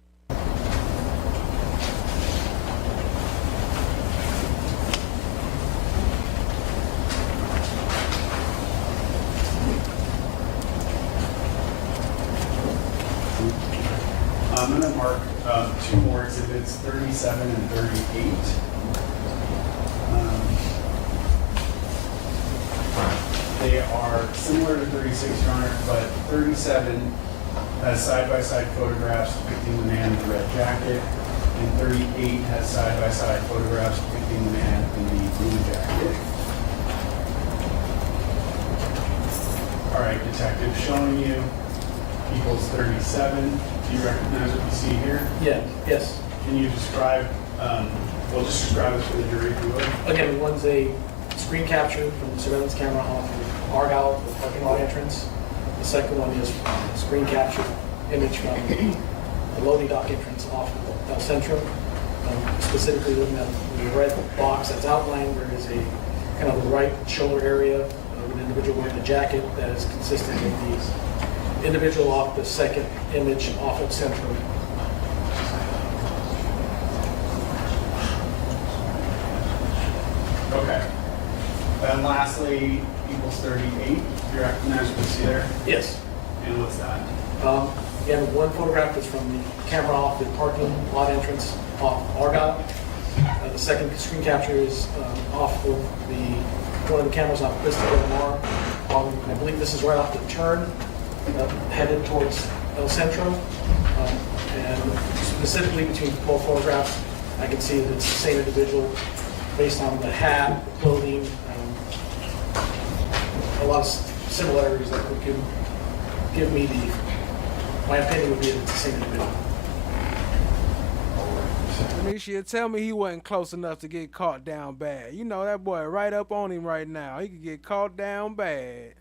I'm going to mark two more exhibits, 37 and 38. They are similar to 36, Your Honor, but 37 has side-by-side photographs depicting the man in the red jacket, and 38 has side-by-side photographs depicting the man in the blue jacket. All right, Detective, showing you equals 37. Do you recognize what you see here? Yeah, yes. Can you describe, we'll just describe it for the jury if you will. Again, one's a screen capture from the surveillance camera off of Argyle, the parking lot entrance. The second one is a screen capture image from the loading dock entrance off of El Centro. Specifically looking at the red box that's outlined, there is a kind of the right shoulder area of an individual wearing a jacket that is consistent with the individual off the second image off of Central. Okay. And lastly, equals 38. You recognize what you see there? Yes. And what's that? Again, one photograph is from the camera off the parking lot entrance off Argyle. The second screen capture is off of one of the cameras off Vista Del Mar. I believe this is right off the turn, headed towards El Centro. And specifically between both photographs, I can see that it's the same individual based on the hat, the clothing, a lot of similarities that would give me my opinion would be that it's the same individual. Tanisha, tell me he wasn't close enough to get caught down bad. You know that boy right up on him right now. He could get caught down bad.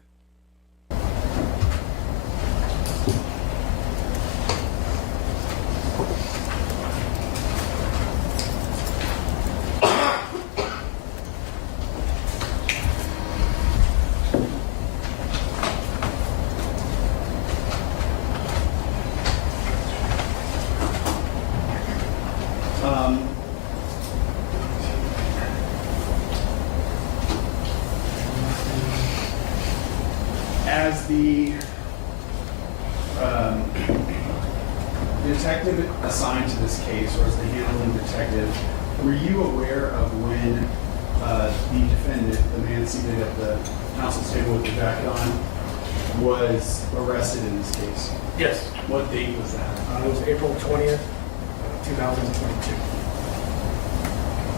As the detective assigned to this case, or as the handling detective, were you aware of when the defendant, the man seated at the counsel's table with the jacket on, was arrested in this case? Yes. What date was that? It was April 20th, 2022.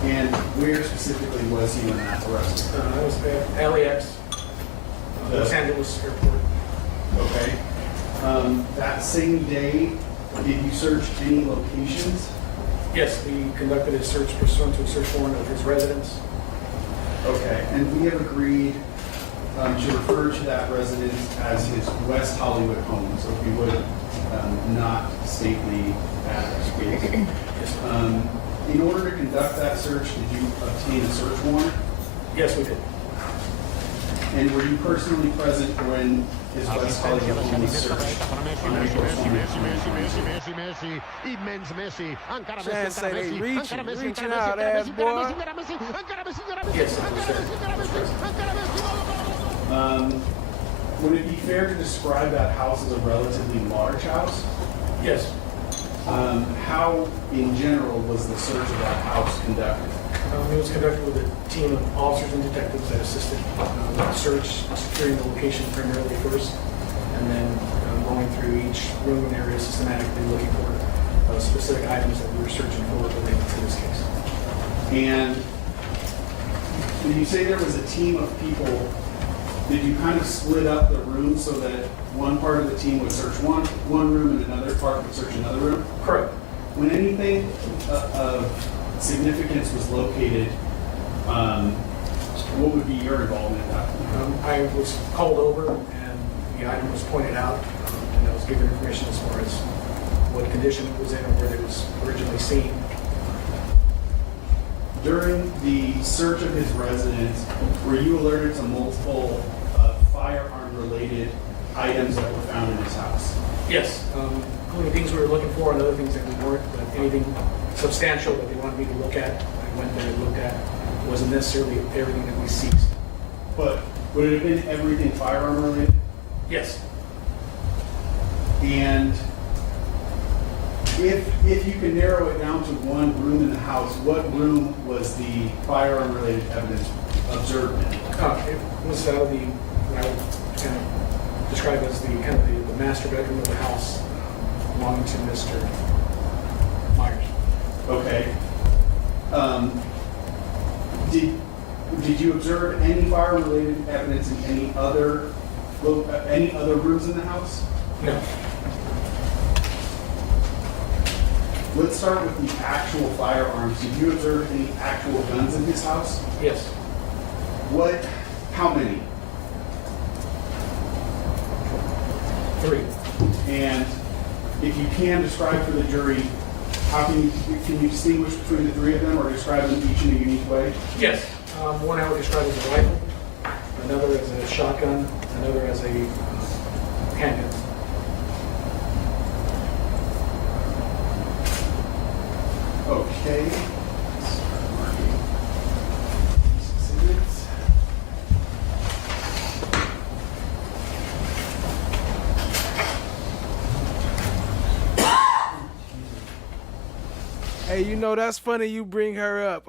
And where specifically was he when that arrest? It was at LAX, Los Angeles Airport. Okay. That same day, did you search any locations? Yes, we conducted a search pursuant to a search warrant of his residence. Okay, and we have agreed to refer to that residence as his West Hollywood home, so if you would not state the address, please. In order to conduct that search, did you obtain a search warrant? Yes, we did. And were you personally present when his West Hollywood home was searched on April 20th? Chance say they reaching out, ass boy. Yes, would it be fair to describe that house as a relatively large house? Yes. How, in general, was the search of that house conducted? It was conducted with a team of officers and detectives that assisted with the search, securing the location primarily first, and then going through each room and area systematically looking for specific items that we were searching for related to this case. And when you say there was a team of people, did you kind of split up the room so that one part of the team would search one room and another part would search another room? Correct. When anything of significance was located, what would be your involvement in that? I was called over and the item was pointed out, and I was given information as far as what condition it was in and where it was originally seen. During the search of his residence, were you alerted to multiple firearm-related items that were found in his house? Yes, including things we were looking for and other things that we weren't, but anything substantial that they wanted me to look at, I went there and looked at. It wasn't necessarily everything that we seized. But would it have been everything firearm-related? Yes. And if you can narrow it down to one room in the house, what room was the firearm-related evidence observed in? It was out of what I would kind of describe as the master bedroom of the house belonging to Mr. Myers. Okay. Did you observe any firearm-related evidence in any other rooms in the house? No. Let's start with the actual firearms. Did you observe any actual guns in his house? Yes. How many? 3. And if you can describe for the jury, how can you distinguish between the three of them or describe them each in a unique way? Yes. One I would describe as a rifle, another as a shotgun, another as a handgun. Okay. Hey, you know, that's funny you bring her up,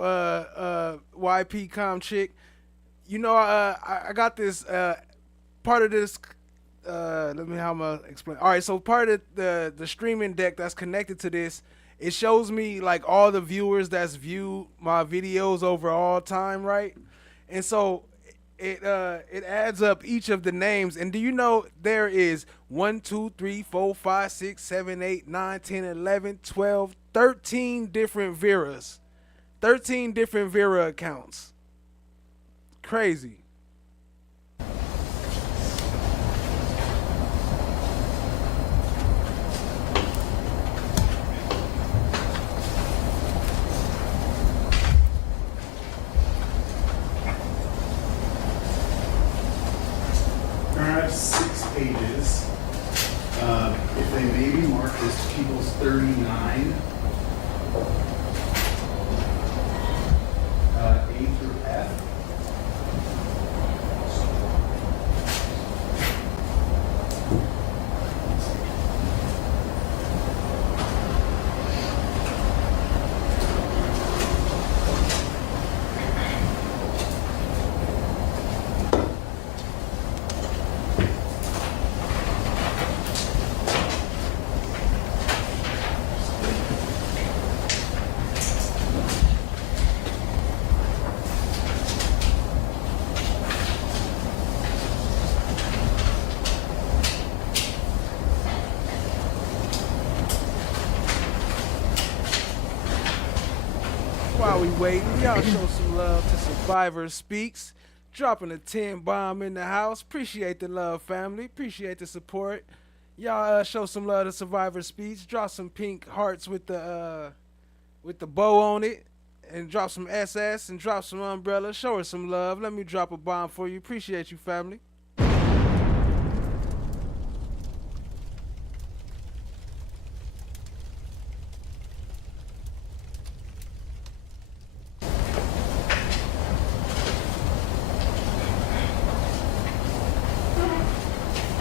YP Com Chick. You know, I got this, part of this, how am I gonna explain? All right, so part of the streaming deck that's connected to this, it shows me like all the viewers that's viewed my videos over all time, right? And so it adds up each of the names. And do you know there is 1, 2, 3, 4, 5, 6, 7, 8, 9, 10, 11, 12, 13 different Veras. 13 different Vera accounts. Crazy. I have 6 pages. If they may be marked as people's 39, A through F. While we waiting, y'all show some love to Survivor Speaks. Dropping a 10 bomb in the house. Appreciate the love, family. Appreciate the support. Y'all show some love to Survivor Speaks. Drop some pink hearts with the bow on it. And drop some SS and drop some umbrellas. Show her some love. Let me drop a bomb for you. Appreciate you, family.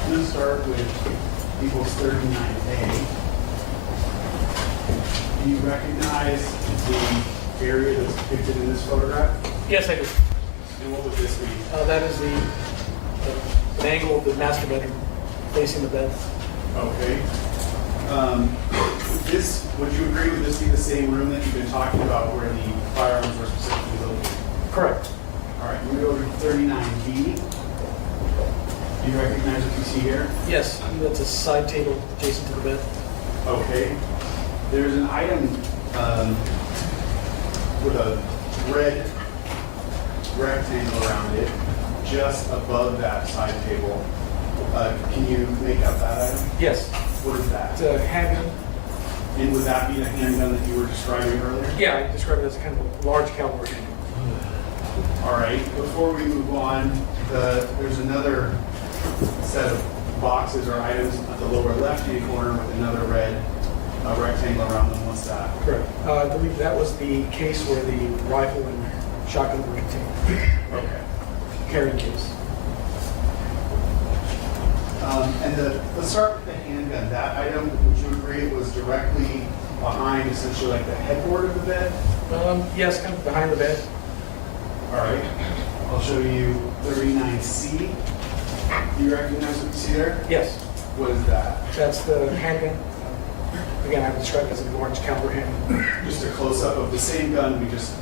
I'm going to start with equals 39A. Do you recognize the area that's depicted in this photograph? Yes, I do. And what would this be? That is the angle of the master bedroom facing the bed. Okay. Would you agree with this be the same room that you've been talking about where the firearms were specifically located? Correct. All right, we're going to go to 39B. Do you recognize what you see here? Yes, that's a side table adjacent to the bed. Okay. There's an item with a red rectangle around it, just above that side table. Can you make out that item? Yes. What is that? It's a handgun. And would that be the handgun that you were describing earlier? Yeah, I described it as a kind of a large caliber handgun. All right. Before we move on, there's another set of boxes or items at the lower left-hand corner with another red rectangle around them. What's that? Correct. I believe that was the case where the rifle and shotgun were contained. Okay. Carrying case. Let's start with the handgun. That item, would you agree it was directly behind, essentially like the headboard of the bed? Yes, kind of behind the bed. All right. I'll show you 39C. Do you recognize what you see there? Yes. What is that? That's the handgun. Again, I would describe it as a large caliber handgun. Just a close-up of the same gun we just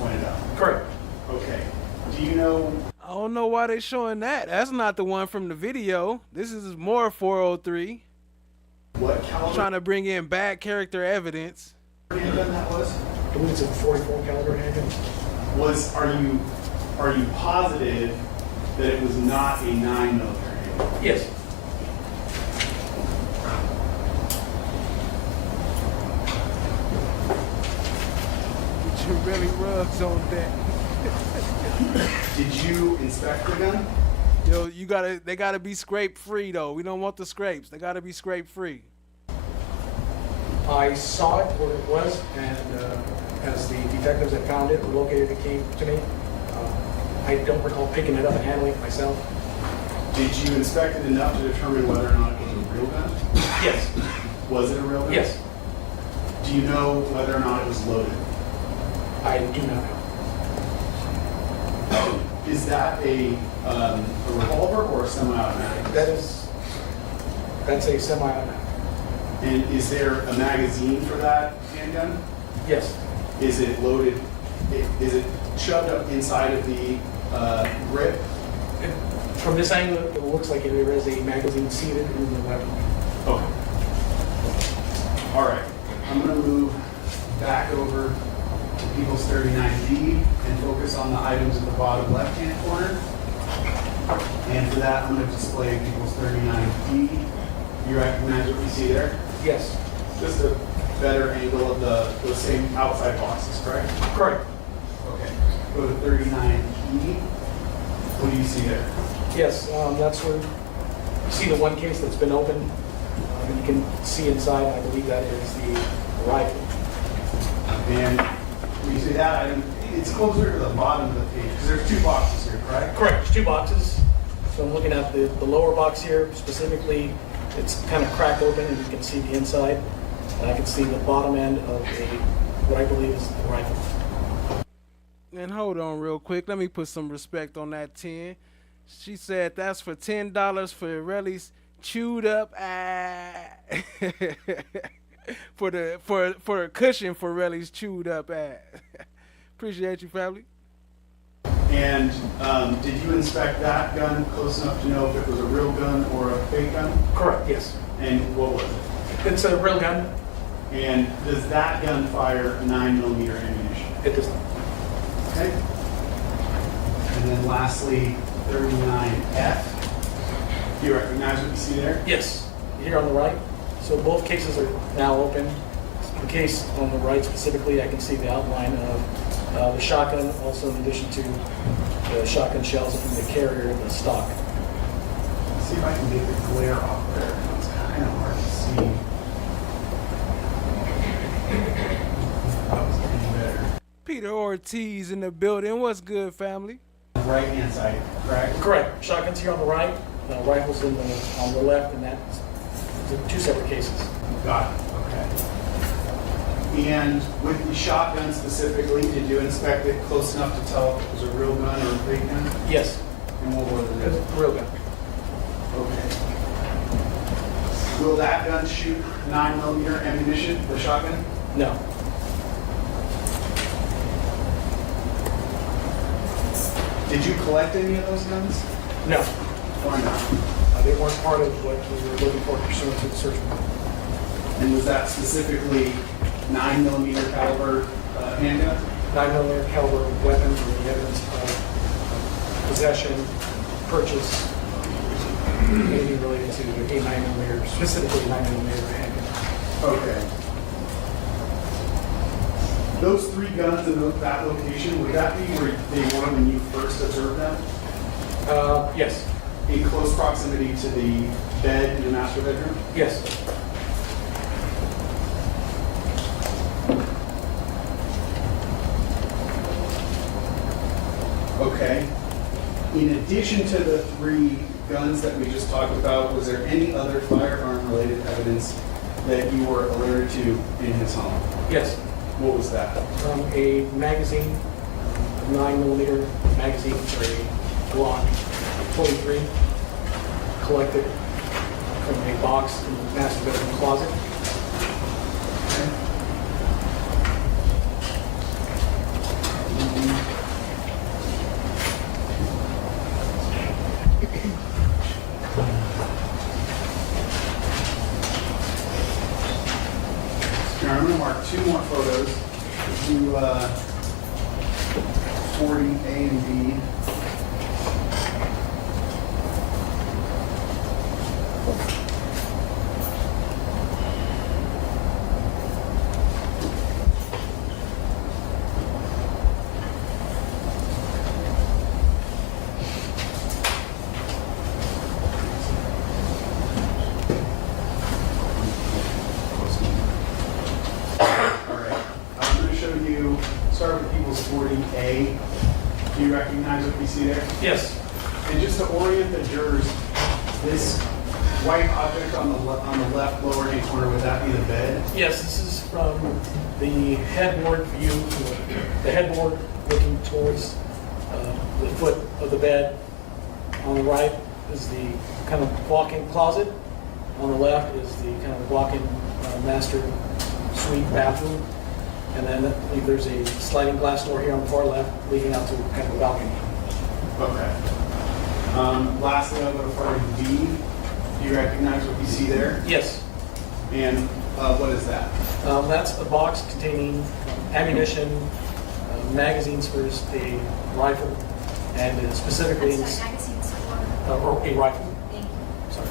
pointed out. Correct. Okay. Do you know? I don't know why they showing that. That's not the one from the video. This is more 403. What caliber? Trying to bring in bad character evidence. Handgun that was? I believe it's a 44 caliber handgun. Are you positive that it was not a 9mm handgun? Yes. heavy rugs on deck. Did you inspect the gun? Yo, they gotta be scrape free though. We don't want the scrapes. They gotta be scrape free. I saw it where it was, and as the detectives that found it located it came to me. I don't recall picking it up and handling it myself. Did you inspect it enough to determine whether or not it was a real gun? Yes. Was it a real gun? Yes. Do you know whether or not it was loaded? I do not know. Is that a revolver or a semi-automatic? That's a semi-automatic. And is there a magazine for that handgun? Yes. Is it loaded? Is it shoved up inside of the grip? From this angle, it looks like there is a magazine seated in the weapon. Okay. All right. I'm going to move back over to People's 39D and focus on the items at the bottom left-hand corner. And for that, I'm going to display People's 39D. You recognize what you see there? Yes. Just a better angle of those same outside boxes, correct? Correct. Okay. Go to 39E. What do you see there? Yes, that's where you see the one case that's been opened. You can see inside, I believe that is the rifle. And when you see that item, it's closer to the bottom of the page because there's two boxes here, correct? Correct, there's two boxes. So I'm looking at the lower box here, specifically, it's kind of cracked open and you can see the inside. And I can see the bottom end of what I believe is the rifle. And hold on real quick. Let me put some respect on that 10. She said that's for $10 for Relli's chewed up ass. for a cushion for Relli's chewed up ass. Appreciate you, family. And did you inspect that gun close enough to know if it was a real gun or a fake gun? Correct, yes. And what was it? It's a real gun. And does that gun fire 9mm ammunition? It does not. Okay. And then lastly, 39F. Do you recognize what you see there? Yes, here on the right. So both cases are now open. The case on the right specifically, I can see the outline of the shotgun, also in addition to the shotgun shells and the carrier and the stock. Let's see if I can get the glare off there. It's kind of hard to see. That was getting better. Peter Ortiz in the building. What's good, family? Right-hand side, correct? Correct. Shotguns here on the right, rifles on the left, and that's two separate cases. Got it. Okay. And with the shotgun specifically, did you inspect it close enough to tell if it was a real gun or a fake gun? Yes. And what was it? It's a real gun. Okay. Will that gun shoot 9mm ammunition, the shotgun? No. Did you collect any of those guns? No. Why not? They weren't part of what we were looking for pursuant to the search warrant. And was that specifically 9mm caliber handgun? 9mm caliber weapons or the evidence of possession, purchase, anything related to a 9mm, specifically 9mm handgun. Okay. Those three guns in that location, would that be where they were when you first observed them? Yes. In close proximity to the bed in the master bedroom? Yes. Okay. In addition to the three guns that we just talked about, was there any other firearm-related evidence that you were alerted to in his home? Yes. What was that? A magazine, 9mm magazine for a Glock 23, collected from a box in the master bedroom closet. Now I'm going to mark two more photos. Do 40A and B. Do you recognize what you see there? Yes. And just to orient the jurors, this white object on the left lower hand corner, would that be the bed? Yes, this is from the headboard view, the headboard looking towards the foot of the bed. On the right is the kind of walk-in closet. On the left is the kind of walk-in master suite bathroom. And then I believe there's a sliding glass door here on the far left leading out to kind of a balcony. Okay. Lastly, I'll go to part D. Do you recognize what you see there? Yes. And what is that? That's a box containing ammunition, magazines for a rifle, and specifically or a rifle. Sorry.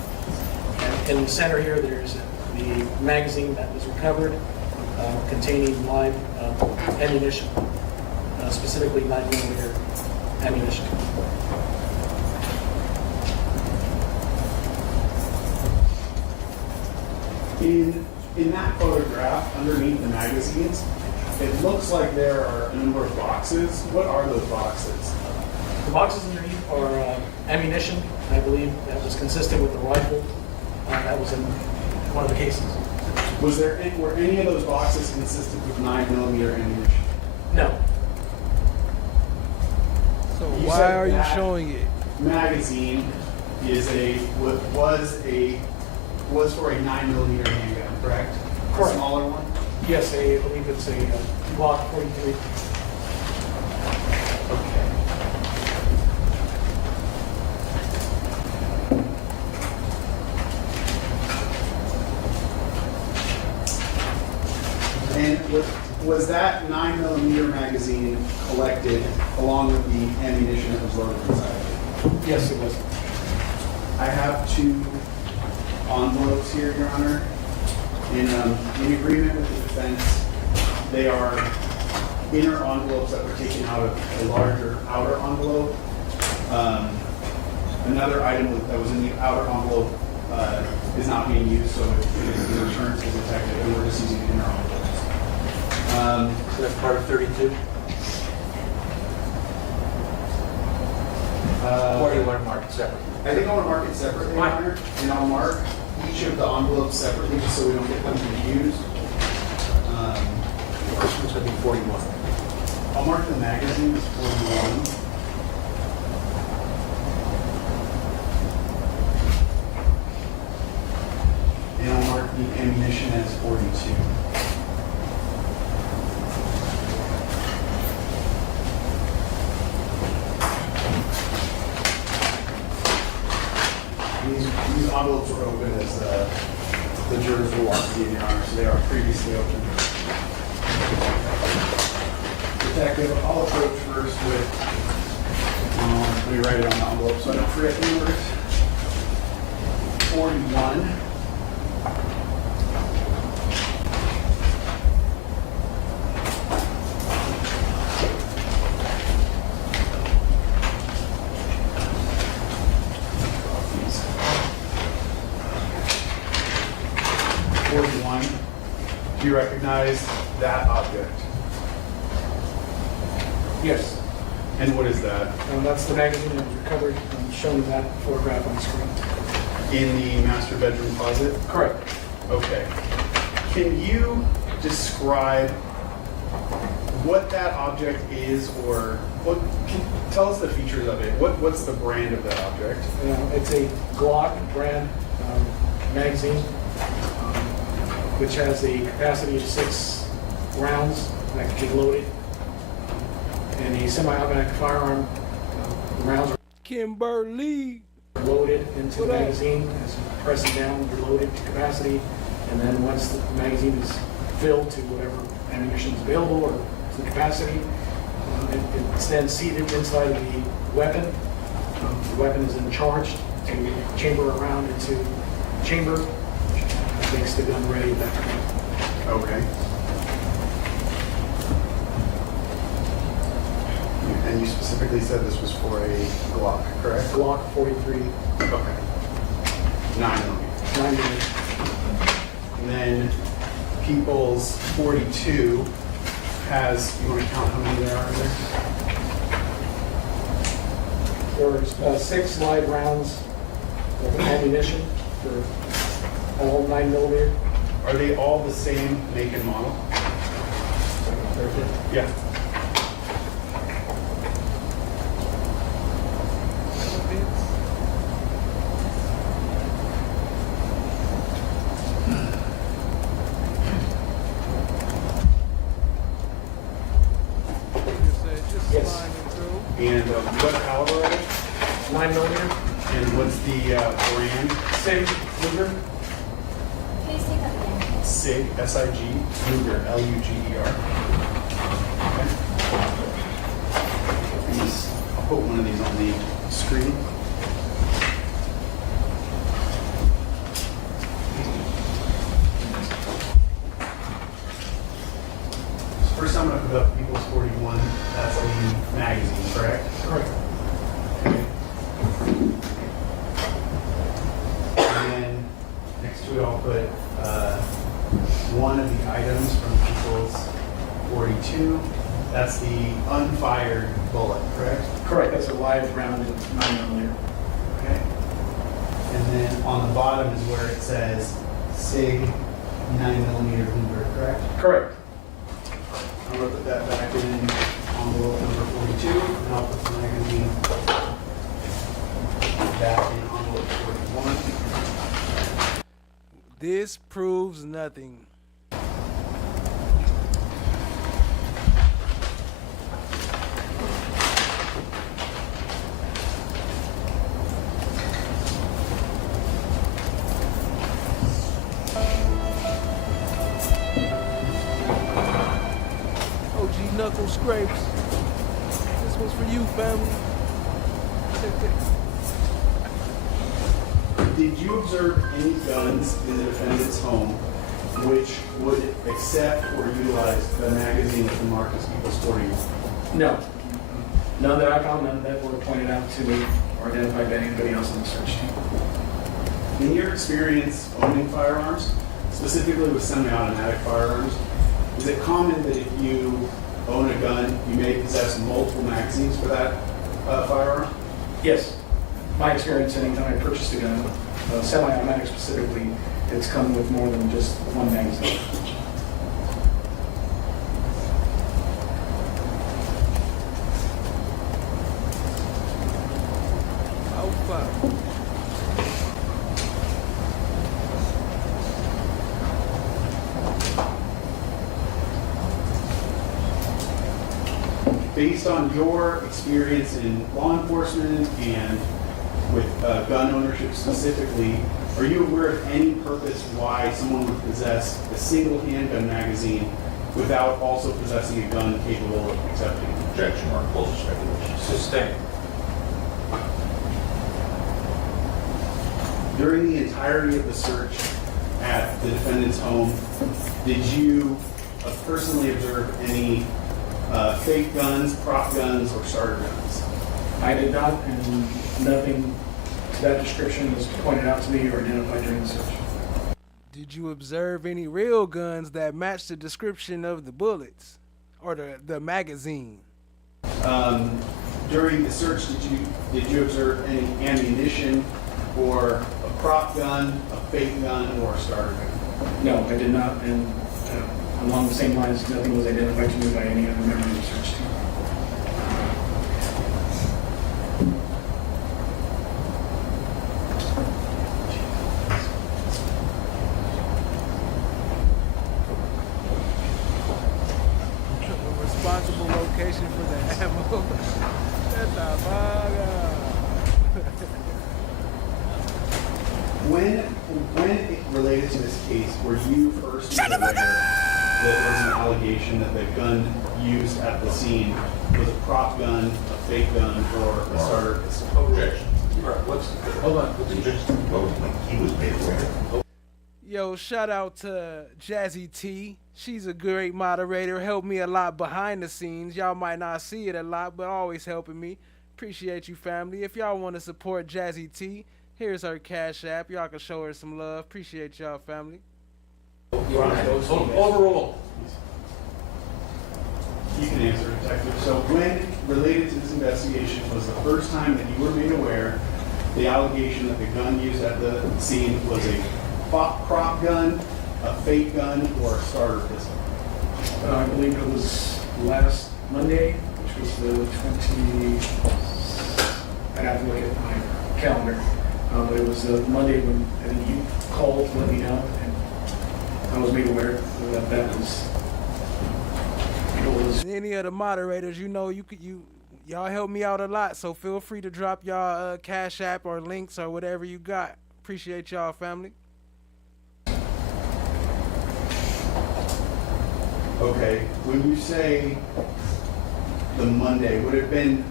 And in the center here, there's the magazine that was recovered containing live ammunition, specifically 9mm ammunition. In that photograph, underneath the magazines, it looks like there are a number of boxes. What are those boxes? The boxes underneath are ammunition, I believe, that was consistent with the rifle that was in one of the cases. Were any of those boxes consistent with 9mm ammunition? No. So why are you showing it? Magazine was for a 9mm handgun, correct? Correct. A smaller one? Yes, I believe it's a Glock 43. And was that 9mm magazine collected along with the ammunition that was loaded inside of it? Yes, it was. I have two envelopes here, Your Honor. In agreement with the defense, they are inner envelopes that were taken out of a larger outer envelope. Another item that was in the outer envelope is not being used, so it returns to the detective, and we're just using inner envelopes. So that's part of 32? Or do you want to mark it separately? I think I want to mark it separately, Your Honor, and I'll mark each of the envelopes separately just so we don't get them confused. This one's going to be 41. I'll mark the magazine as 41. And I'll mark the ammunition as 42. These envelopes were open as the jurors will want to see, Your Honor, so they are previously open. Detective, I'll approach first with, let me write it on the envelope so I don't forget the numbers. 41. Do you recognize that object? Yes. And what is that? That's the magazine that was recovered and shown in that photograph on the screen. In the master bedroom closet? Correct. Okay. Can you describe what that object is, or tell us the features of it? What's the brand of that object? It's a Glock brand magazine, which has a capacity of 6 rounds that can be loaded. And a semi-automatic firearm, the rounds are Kimberly loaded into the magazine. As you press it down, you're loaded to capacity. And then once the magazine is filled to whatever ammunition is available or to the capacity, it's then seated inside of the weapon. The weapon is then charged to chamber a round into the chamber, which makes the gun ready at that point. Okay. And you specifically said this was for a Glock, correct? Glock 43. Okay. 9mm. 9mm. And then People's 42 has, you want to count how many there are in there? There were 6 live rounds of ammunition for all 9mm. Are they all the same make and model? Yeah. Yes. And what caliber are they? 9mm. And what's the brand? SIG Luger. SIG, S-I-G, Luger, L-U-G-E-R. Okay. I'll put one of these on the screen. First I'm going to put up People's 41. That's the magazine, correct? Correct. And then next to it I'll put one of the items from People's 42. That's the unfired bullet, correct? Correct. That's a live round of 9mm. Okay. And then on the bottom is where it says SIG 9mm Luger, correct? Correct. I'm going to put that back in envelope number 42, and I'll put the magazine back in envelope 41. This proves nothing. OG knuckle scrapes. This one's for you, family. Did you observe any guns in the defendant's home which would accept or utilize the magazine from Marcus People's 41? No. None that I found, none that were pointed out to me or identified by anybody else on the search team. In your experience owning firearms, specifically with semi-automatic firearms, is it common that if you own a gun, you may possess multiple magazines for that firearm? Yes. My experience, anytime I purchased a gun, semi-automatic specifically, it's come with more than just one magazine. Based on your experience in law enforcement and with gun ownership specifically, are you aware of any purpose why someone would possess a single handgun magazine without also possessing a gun capable of accepting? Objection or closest speculation. Sustained. During the entirety of the search at the defendant's home, did you personally observe any fake guns, prop guns, or starter guns? I did not, and nothing to that description was pointed out to me or identified during the search. Did you observe any real guns that match the description of the bullets or the magazine? During the search, did you observe any ammunition or a prop gun, a fake gun, or a starter gun? No, I did not, and along the same lines, nothing was identified to me by any other member of the search team. A responsible location for the ammo. When it related to this case, were you personally aware that there was an allegation that the gun used at the scene was a prop gun, a fake gun, or a starter pistol? Objection. Hold on. He was made aware. Yo, shout out to Jazzy T. She's a great moderator, helped me a lot behind the scenes. Y'all might not see it a lot, but always helping me. Appreciate you, family. If y'all want to support Jazzy T, here's her Cash App. Y'all can show her some love. Appreciate y'all, family. Overall. You can answer it. Detective. So when related to this investigation was the first time that you were made aware the allegation that the gun used at the scene was a prop gun, a fake gun, or a starter pistol? I believe it was last Monday, which was the 20, I have to look at my calendar. But it was Monday when I think you called to let me know, and I was made aware that that was. Any of the moderators, you know, y'all help me out a lot, so feel free to drop y'all Cash App or links or whatever you got. Appreciate y'all, family. Okay, when you say the Monday, would it have been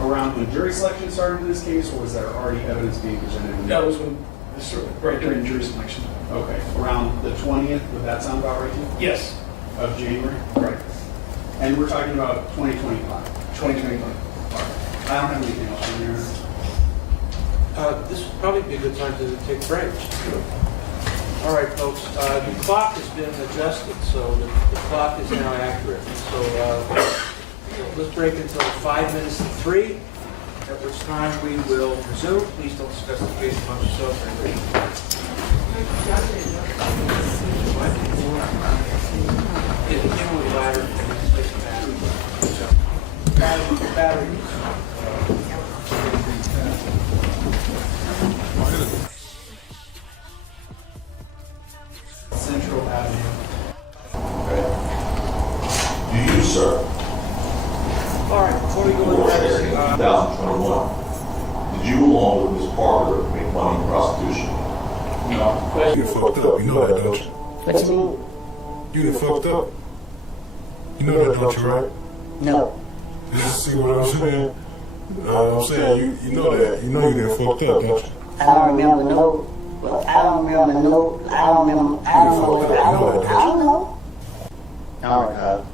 around when jury selection started in this case, or was there already evidence being presented? That was when, right during jury selection. Okay, around the 20th, would that sound about right to you? Yes. Of January? Right. And we're talking about 2025? 2025. All right. I don't have anything else on here. This would probably be a good time to take a break. All right, folks, the clock has been adjusted, so the clock is now accurate. So let's break until 5 minutes to 3, at which time we will resume. Please don't discuss the case amongst yourselves. Get the with ladder and replace the battery. Central Avenue. Okay. Do you, sir, All right, before we go into in 2021, did you, along with Ms. Parker, make money in prostitution? No. You get fucked up. You know that, don't you? What you mean? You get fucked up. You know that, don't you, right? No. See what I'm saying? I'm saying you know that. You know you get fucked up, don't you? I don't remember no. Well, I don't remember no. I don't know. All right,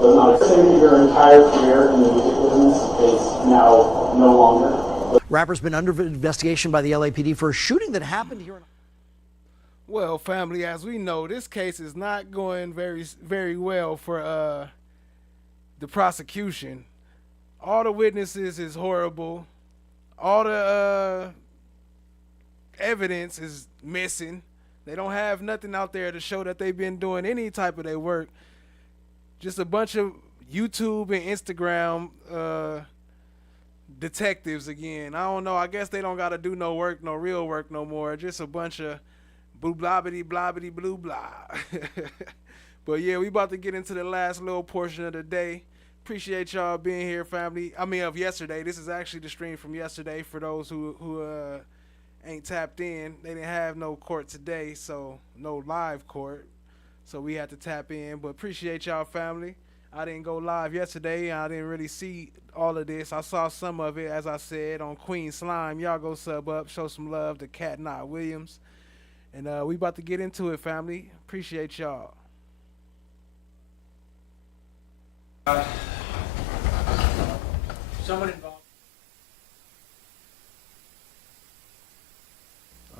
Assuming your entire career in the music business is now no longer. Rapper's been under investigation by the LAPD for a shooting that happened here in. Well, family, as we know, this case is not going very well for the prosecution. All the witnesses is horrible. All the evidence is missing. They don't have nothing out there to show that they've been doing any type of their work. Just a bunch of YouTube and Instagram detectives again. I don't know. I guess they don't got to do no work, no real work no more. Just a bunch of blue blobbity blobbity blue blah. But yeah, we about to get into the last little portion of the day. Appreciate y'all being here, family. I mean, of yesterday. This is actually the stream from yesterday for those who ain't tapped in. They didn't have no court today, so no live court. So we had to tap in. But appreciate y'all, family. I didn't go live yesterday. I didn't really see all of this. I saw some of it, as I said, on Queen Slime. Y'all go sub up, show some love to Cat Knot Williams. And we about to get into it, family. Appreciate y'all. Someone involved.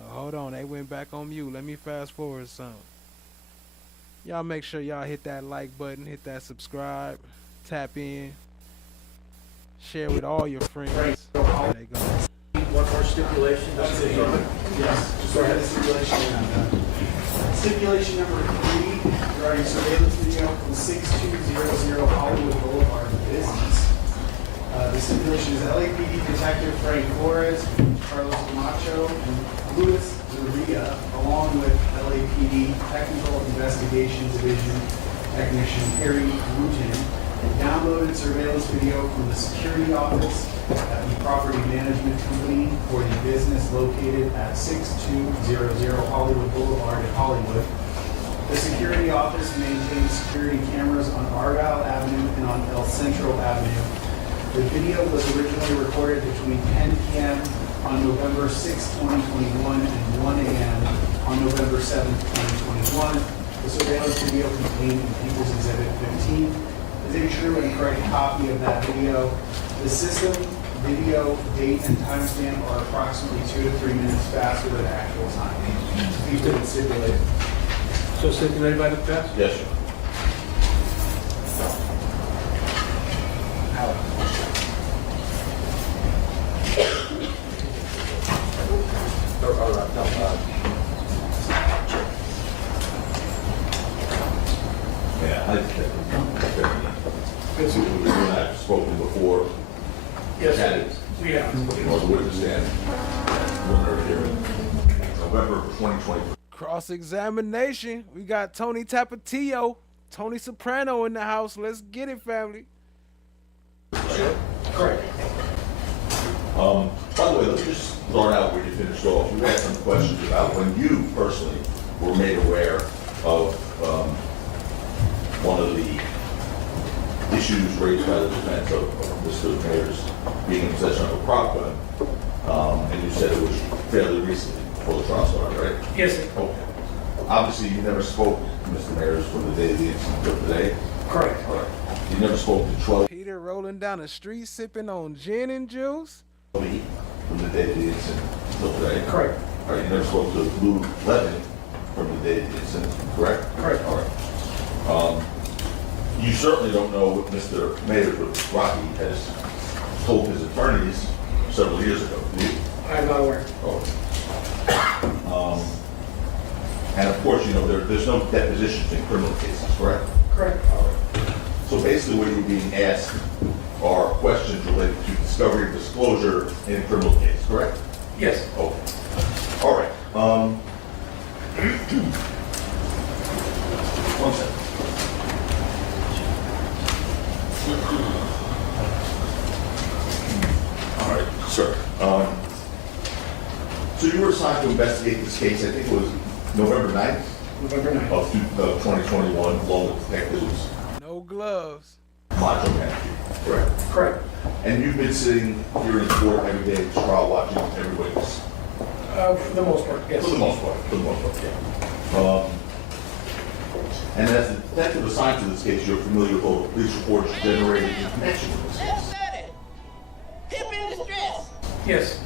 Hold on, they went back on mute. Let me fast forward some. Y'all make sure y'all hit that like button, hit that subscribe, tap in, share with all your friends. There they go. One more stipulation. Yes. So I had a stipulation. Stipulation number 3 regarding surveillance video from 6200 Hollywood Boulevard business. The stipulation is LAPD Detective Frank Flores, Carlos Camacho, and Luis Zaria, along with LAPD Technical Investigation Division Technician Harry Wooten, downloaded surveillance video from the security office at the property management company for the business located at 6200 Hollywood Boulevard in Hollywood. The security office maintains security cameras on Argyle Avenue and on El Centro Avenue. The video was originally recorded between 10 p.m. on November 6, 2021 and 1 a.m. on November 7, 2021. The surveillance video contained in People's Exhibit 15 is a true and correct copy of that video. The system, video, date, and timestamp are approximately 2 to 3 minutes faster than actual time. These have been stipulated. So stipulated by the press? Yes, sir. Yes, Candidates. we have. On the witness stand. Preliminary hearing. November 2020. Cross-examination. We got Tony Tapatio, Tony Soprano in the house. Let's get it, family. Correct. By the way, let's just start out where you finished off. You had some questions about when you personally were made aware of one of the issues raised by the defense of Mr. Mayor's being in possession of a prop gun, and you said it was fairly recently before the trial started, right? Yes, sir. Okay. Obviously, you never spoke to Mr. Mayor's from the day of the incident till today. Correct. All right. You never spoke to 12 Peter rolling down the street sipping on gin and juice. from the day of the incident till today. Correct. All right. You never spoke to Lou Levin from the day of the incident, correct? Correct. All right. You certainly don't know what Mr. Mayor with Rocky has told his attorneys several years ago, do you? I'm not aware. Oh. And of course, you know, there's no depositions in criminal cases, correct? Correct. All right. So basically what you're being asked are questions related to discovery and disclosure in a criminal case, correct? Yes. Okay. All right. One second. All right, sir. So you were assigned to investigate this case, I think it was November 9th? November 9th. Of 2021, along with detectives. No gloves. Macho Man, correct? Correct. And you've been sitting here in court every day at the trial watching every witness? For the most part, yes. For the most part, yeah. And as the detective assigned to this case, you're familiar with all the police reports generated in connection with this case? Yes.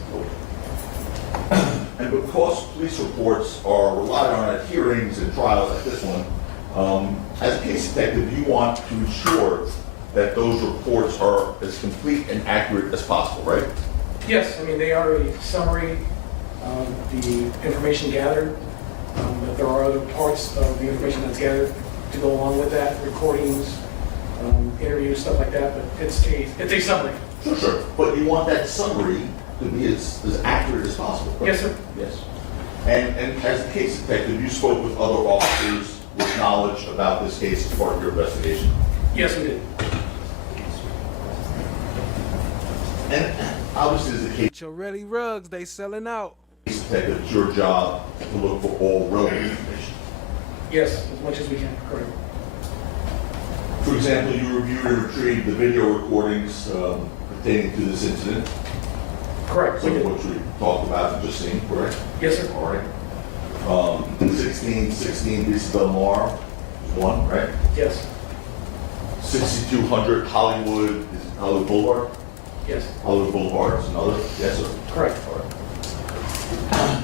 And because police reports are relied on at hearings and trials like this one, as a case detective, you want to ensure that those reports are as complete and accurate as possible, right? Yes, I mean, they are a summary of the information gathered, but there are other parts of the information that's gathered to go along with that, recordings, interviews, stuff like that, but it's a summary. Sure. But you want that summary to be as accurate as possible, right? Yes, sir. Yes. And as a case detective, you spoke with other officers with knowledge about this case as part of your investigation? Yes, we did. And obviously, as a case Your Relli rugs, they selling out. detective, it's your job to look for all relevant information. Yes, as much as we can, correct. For example, you reviewed and retrieved the video recordings pertaining to this incident. Correct, we Some did. of which we talked about and just seen, correct? Yes, sir. All right. 1616 Vista Del Mar is one, right? Yes. 6200 Hollywood Boulevard? Yes. Hollywood Boulevard is another? Yes, sir. Correct. All right.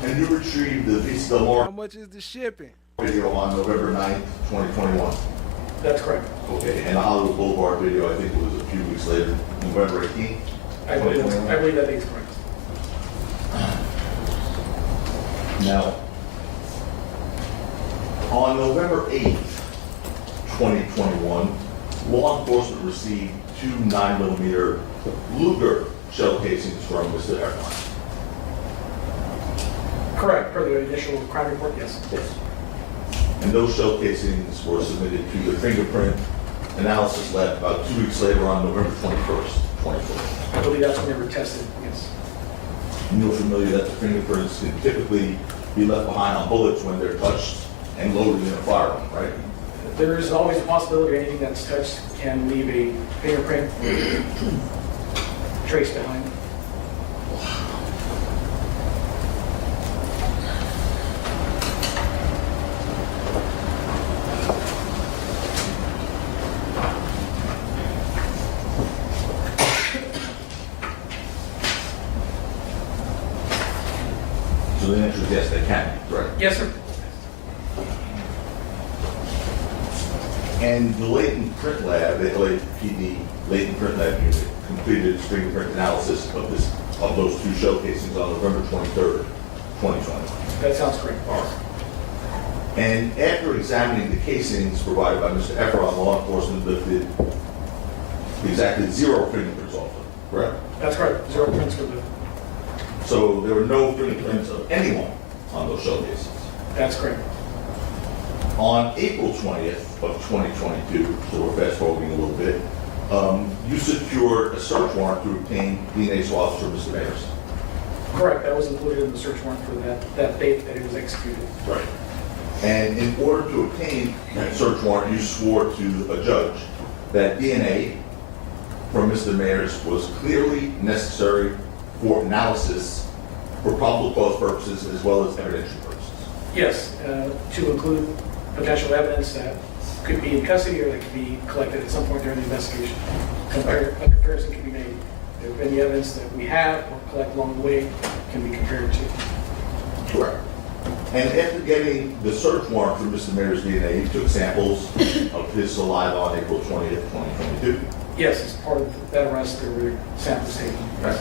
And you retrieved the Vista Del How Mar much is the shipping? video on November 9th, 2021. That's correct. Okay, and the Hollywood Boulevard video, I think it was a few weeks later, November 18th, I believe that is correct. Now, on November 8th, 2021, law enforcement received 2 9mm Luger shell casings from Mr. Efron. Correct, per the initial crime report, yes. Yes. And those shell casings were submitted to the fingerprint analysis lab about 2 weeks later on November 21st, 2020. I believe that's when they were tested, yes. You're familiar that the fingerprints can typically be left behind on bullets when they're touched and loaded in a firearm, right? There is always a possibility anything that's touched can leave a fingerprint trace behind. So the answer is yes, they can be, correct? Yes, sir. And the latent print lab, the LAPD latent print lab unit, completed its fingerprint analysis of those 2 shell casings on November 23rd, 2020. That sounds correct. All right. And after examining the casings provided by Mr. Efron, law enforcement lifted exactly 0 fingerprints off them. correct? That's correct, 0 prints were lifted. So there were no fingerprints of anyone on those shell cases. That's correct. On April 20th of 2022, so we're fast forwarding a little bit, you secured a search warrant to obtain DNA swabs for Mr. Mayers. Correct, that was included in the search warrant for that date that it was executed. Right. And in order to obtain that search warrant, you swore to a judge that DNA from Mr. Mayers was clearly necessary for analysis for probable cause purposes as well as evidentiary purposes. Yes, to include potential evidence that could be in custody or that could be collected at some point during the investigation. A comparison can be made. If any evidence that we have or collect along the way can be compared to. Correct. And after getting the search warrant for Mr. Mayers' DNA, you took samples of his saliva on April 20th, 2022. Yes, as part of that arrest, there were samples taken. Right.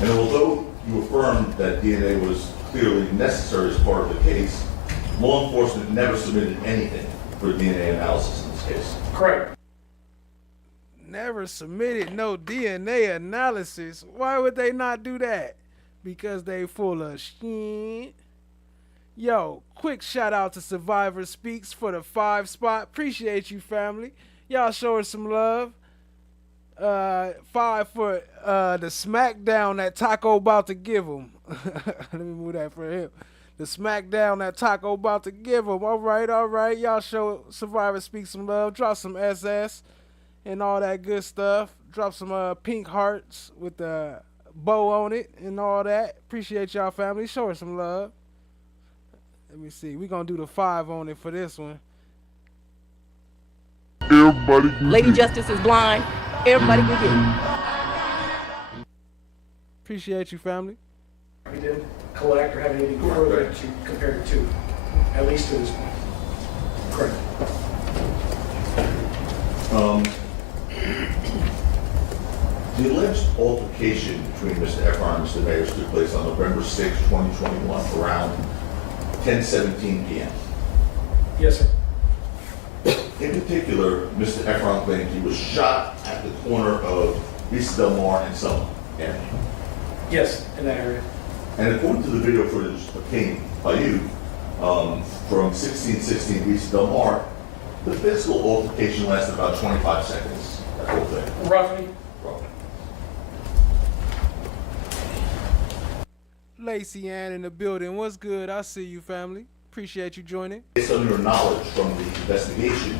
And although you affirmed that DNA was clearly necessary as part of the case, law enforcement never submitted anything for DNA analysis in this case. Correct. Never submitted no DNA analysis. Why would they not do that? Because they full of shit. Yo, quick shout out to Survivor Speaks for the 5 spot. Appreciate you, family. Y'all showing some love. 5 for the smackdown that Taco about to give him. Let me move that for him. The smackdown that Taco about to give him. All right. Y'all show Survivor Speaks some love. Drop some SS and all that good stuff. Drop some pink hearts with the bow on it and all that. Appreciate y'all, family. Show her some love. Let me see. We're going to do the 5 on it for this one. Everybody Lady Justice is blind. Everybody can get it. Appreciate you, family. We didn't collect or have anything further to compare it to, at least to this point. Correct. The alleged altercation between Mr. Efron and Mr. Mayers took place on November 6, 2021, around 10:17 p.m. Yes, sir. In particular, Mr. Efron claimed he was shot at the corner of Vista Del Mar and Selma Avenue. Yes, in that area. And according to the video footage obtained by you from 1616 Vista Del Mar, the physical altercation lasted about 25 seconds. That whole thing. Roughly. Lacey Ann in the building. What's good? I see you, family. Appreciate you joining. Based on your knowledge from the investigation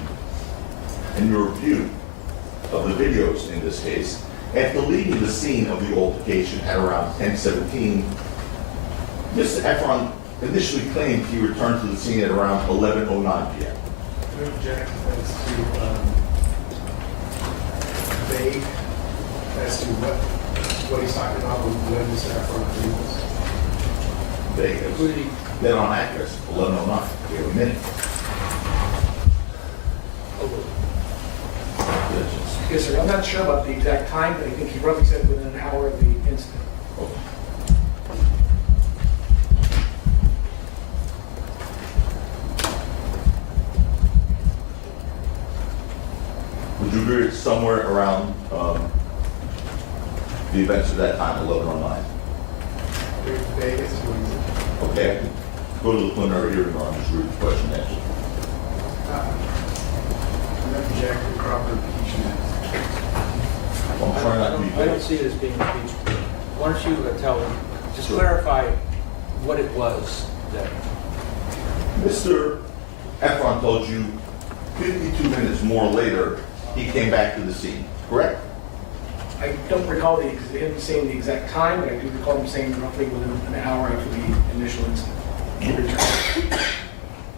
and your review of the videos in this case, after leaving the scene of the altercation at around 10:17, Mr. Efron initially claimed he returned to the scene at around 11:09 p.m. We object as to vague as to what he's talking about when Mr. Efron leaves. Vague. Then on accuracy, 11:09. We have a minute. Yes, sir. I'm not sure about the exact time, but I think he roughly said within an hour of the incident. Would you agree it's somewhere around the events of that time, 11:09? Vegas, Okay, go to the preliminary hearing or just read the question and answer. Object to proper impeachment. I'm trying not to be I don't see it as being impeachment. Why don't you tell him, just clarify what it was that... Mr. Efron told you 52 minutes more later, he came back to the scene, correct? I don't recall him saying the exact time, but I do recall him saying roughly within an hour after the initial incident.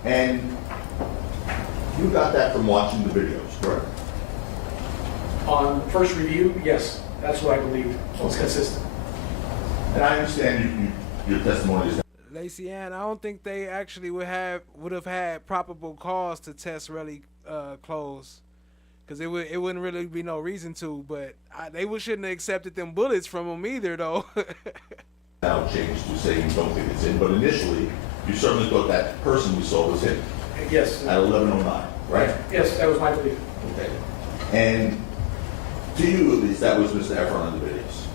And you got that from watching the videos, correct? On first review, yes, that's what I believe was consistent. And I understand your testimony is... Lacey Ann, I don't think they actually would have had probable cause to test Relli clothes. Because it wouldn't really be no reason to, but they shouldn't have accepted them bullets from him either, though. Now changed to say you don't think it's him, but initially, you certainly thought that person we saw was him. Yes. At 11:09, right? Yes, that was my belief. Okay. And To you, at least, that was Mr. Efron in the videos.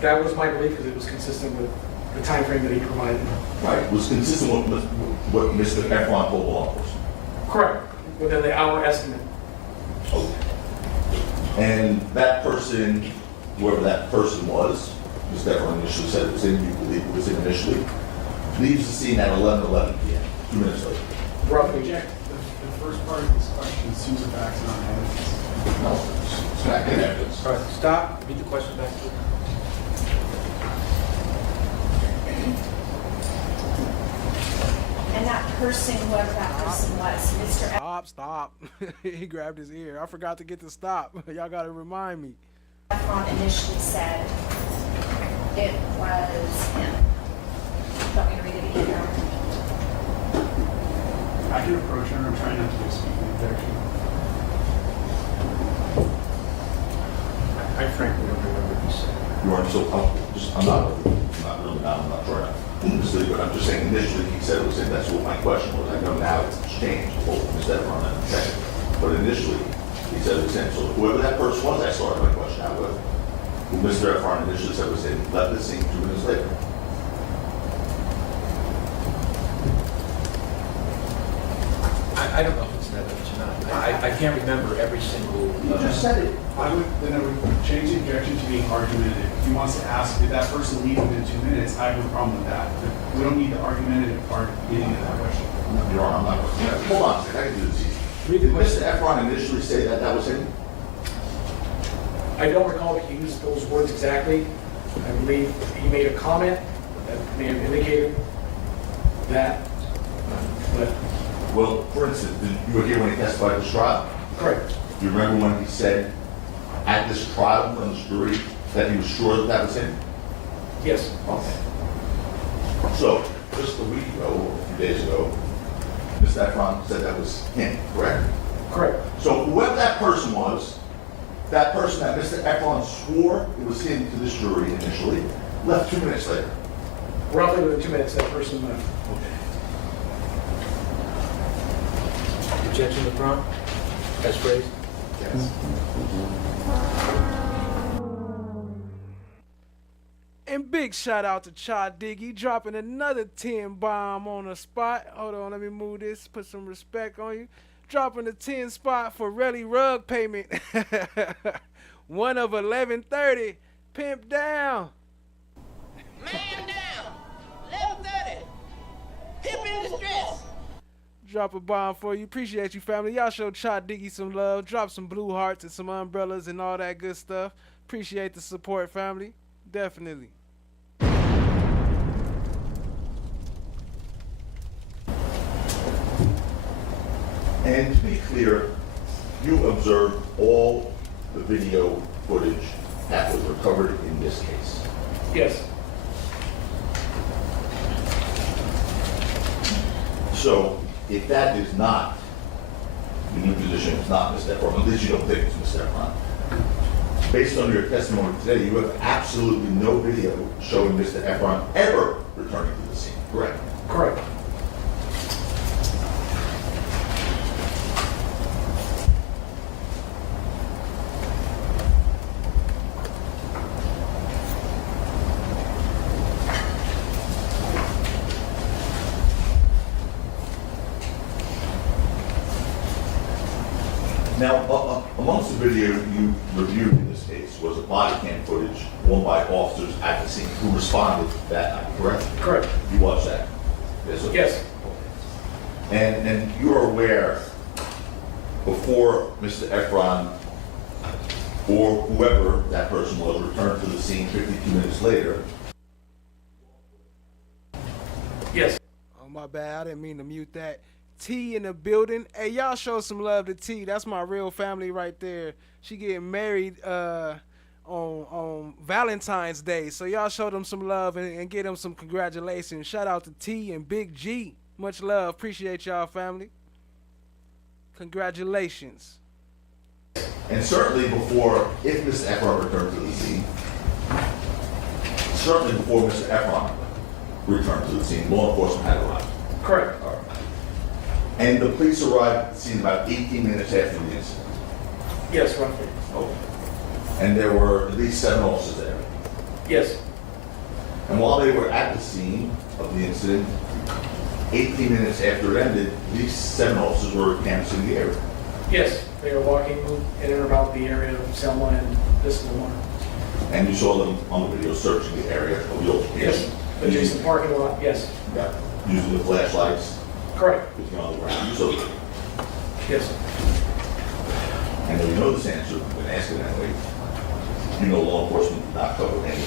That was my belief because it was consistent with the time frame that he provided. Right, it was consistent with what Mr. Efron told law enforcement. Correct, within the hour estimate. Okay. And that person, whoever that person was, Mr. Efron initially said it was him, you believe it was him initially, leaves the scene at 11:11 p.m., 2 minutes later. Roughly. The first part of this question seems a facts, not evidence. No, it's not in evidence. All right, stop, read the question back to you. And that person, whoever that person was, Mr. Stop. He grabbed his ear. I forgot to get to stop. Y'all gotta remind me. Efron initially said it was him. Want me to read it again? I can approach her. I'm trying not to be speaking there. I frankly don't remember what you said. You aren't so comfortable. I'm not really now, I'm not trying to mislead, but I'm just saying initially he said it was him. That's what my question was. I know now it's changed. Well, Mr. Efron in a second. But initially he said it was him. So whoever that person was, I started my question out with. Who Mr. Efron initially said was him, left the scene 2 minutes later. I don't know if it's evidence or not. I can't remember every single. You just said it. I would change the objection to being argumentative. If he wants to ask, did that person leave within 2 minutes, I have no problem with that. But we don't need the argumentative part at the beginning of that question. You're wrong, I'm not. Hold on a second, I can do this easy. Did Mr. Efron initially say that that was him? I don't recall if he used those words exactly. I believe he made a comment that may have indicated that, but. Well, for instance, you were here when he testified at this trial? Correct. Do you remember when he said at this trial from the jury that he was sure that that was him? Yes. Okay. So, just a week ago, or a few days ago, Mr. Efron said that was him, correct? Correct. So whoever that person was, that person that Mr. Efron swore it was him to this jury initially, left 2 minutes later. Roughly within 2 minutes, that person left. Okay. Objection to the prompt, as phrased? Yes. And big shout out to Cha Diggy dropping another 10 bomb on the spot. Hold on, let me move this, put some respect on you. Dropping the 10 spot for Relli rug payment. One of 1130. Pimp down. Man down. 1130. Pimp in distress. Drop a bomb for you. Appreciate you, family. Y'all show Cha Diggy some love. Drop some blue hearts and some umbrellas and all that good stuff. Appreciate the support, family. Definitely. And to be clear, you observed all the video footage that was recovered in this case. Yes. So if that is not, the new position is not Mr. Efron, at least you don't think it's Mr. Efron. Based on your testimony today, you have absolutely no video showing Mr. Efron ever returning to the scene, correct? Correct. Now, amongst the video you reviewed in this case was a body cam footage owned by officers at the scene who responded that night, correct? Correct. You watched that? Yes. Okay. Yes. And you're aware before Mr. Efron or whoever that person was returned to the scene 52 minutes later. Yes. Oh, my bad. I didn't mean to mute that. T in the building. Hey, y'all show some love to T. That's my real family right there. She getting married on Valentine's Day. So y'all show them some love and give them some congratulations. Shout out to T and Big G. Much love. Appreciate y'all, family. Congratulations. And certainly before, if Mr. Efron returned to the scene, certainly before Mr. Efron returned to the scene, law enforcement had arrived. Correct. All right. And the police arrived at the scene about 18 minutes after the incident. Yes, roughly. Okay. And there were at least 7 officers there. Yes, And while they were at the scene of the incident, 18 minutes after it ended, these 7 officers were canvassing the area. yes, they are walking in and about the area of Selma and this is the one. And you saw them on the video searching the area of the altercation. Yes, adjacent parking lot, yes, Yeah. Using the flashlights, correct, looking on the ground. You saw them. yes. I know you know this answer, I've been asking that way. You know law enforcement did not cover any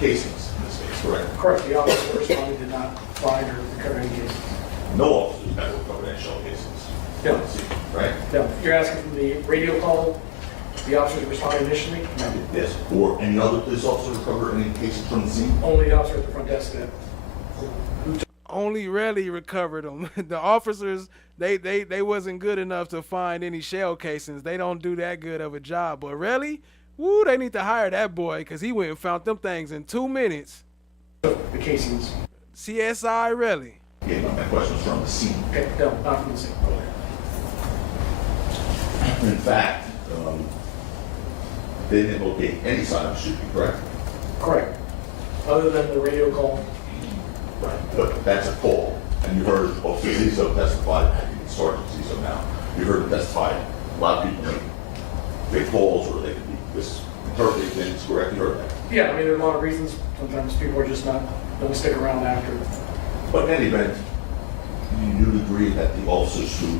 casings in this case, correct? Correct, the officer responded did not find or recover any cases. No officers ever covered any shell casings. No. Right? No, you're asking from the radio call, the officers responded initially? No. Yes. Or any other police officer recover any cases from the scene? Only the officer at the front desk did. Only Relli recovered them. The officers, they wasn't good enough to find any shell casings. They don't do that good of a job. But Relli, woo, they need to hire that boy because he went and found them things in 2 minutes. The casings. CSI Relli. Yeah, no, my question was from the scene. Okay, no, not from the scene. In fact, they didn't locate any sign of shooting, correct? Correct. Other than the radio call. Right. But that's a call. And you heard Officer Zizzo testify, I think it's Sergeant Zizzo now. You heard him testify. A lot of people make big calls or they can be misinterpreted things, correct? You heard that. Yeah, I mean, there are a lot of reasons. Sometimes people are just not, don't stick around after. But in any event, you do agree that the officers who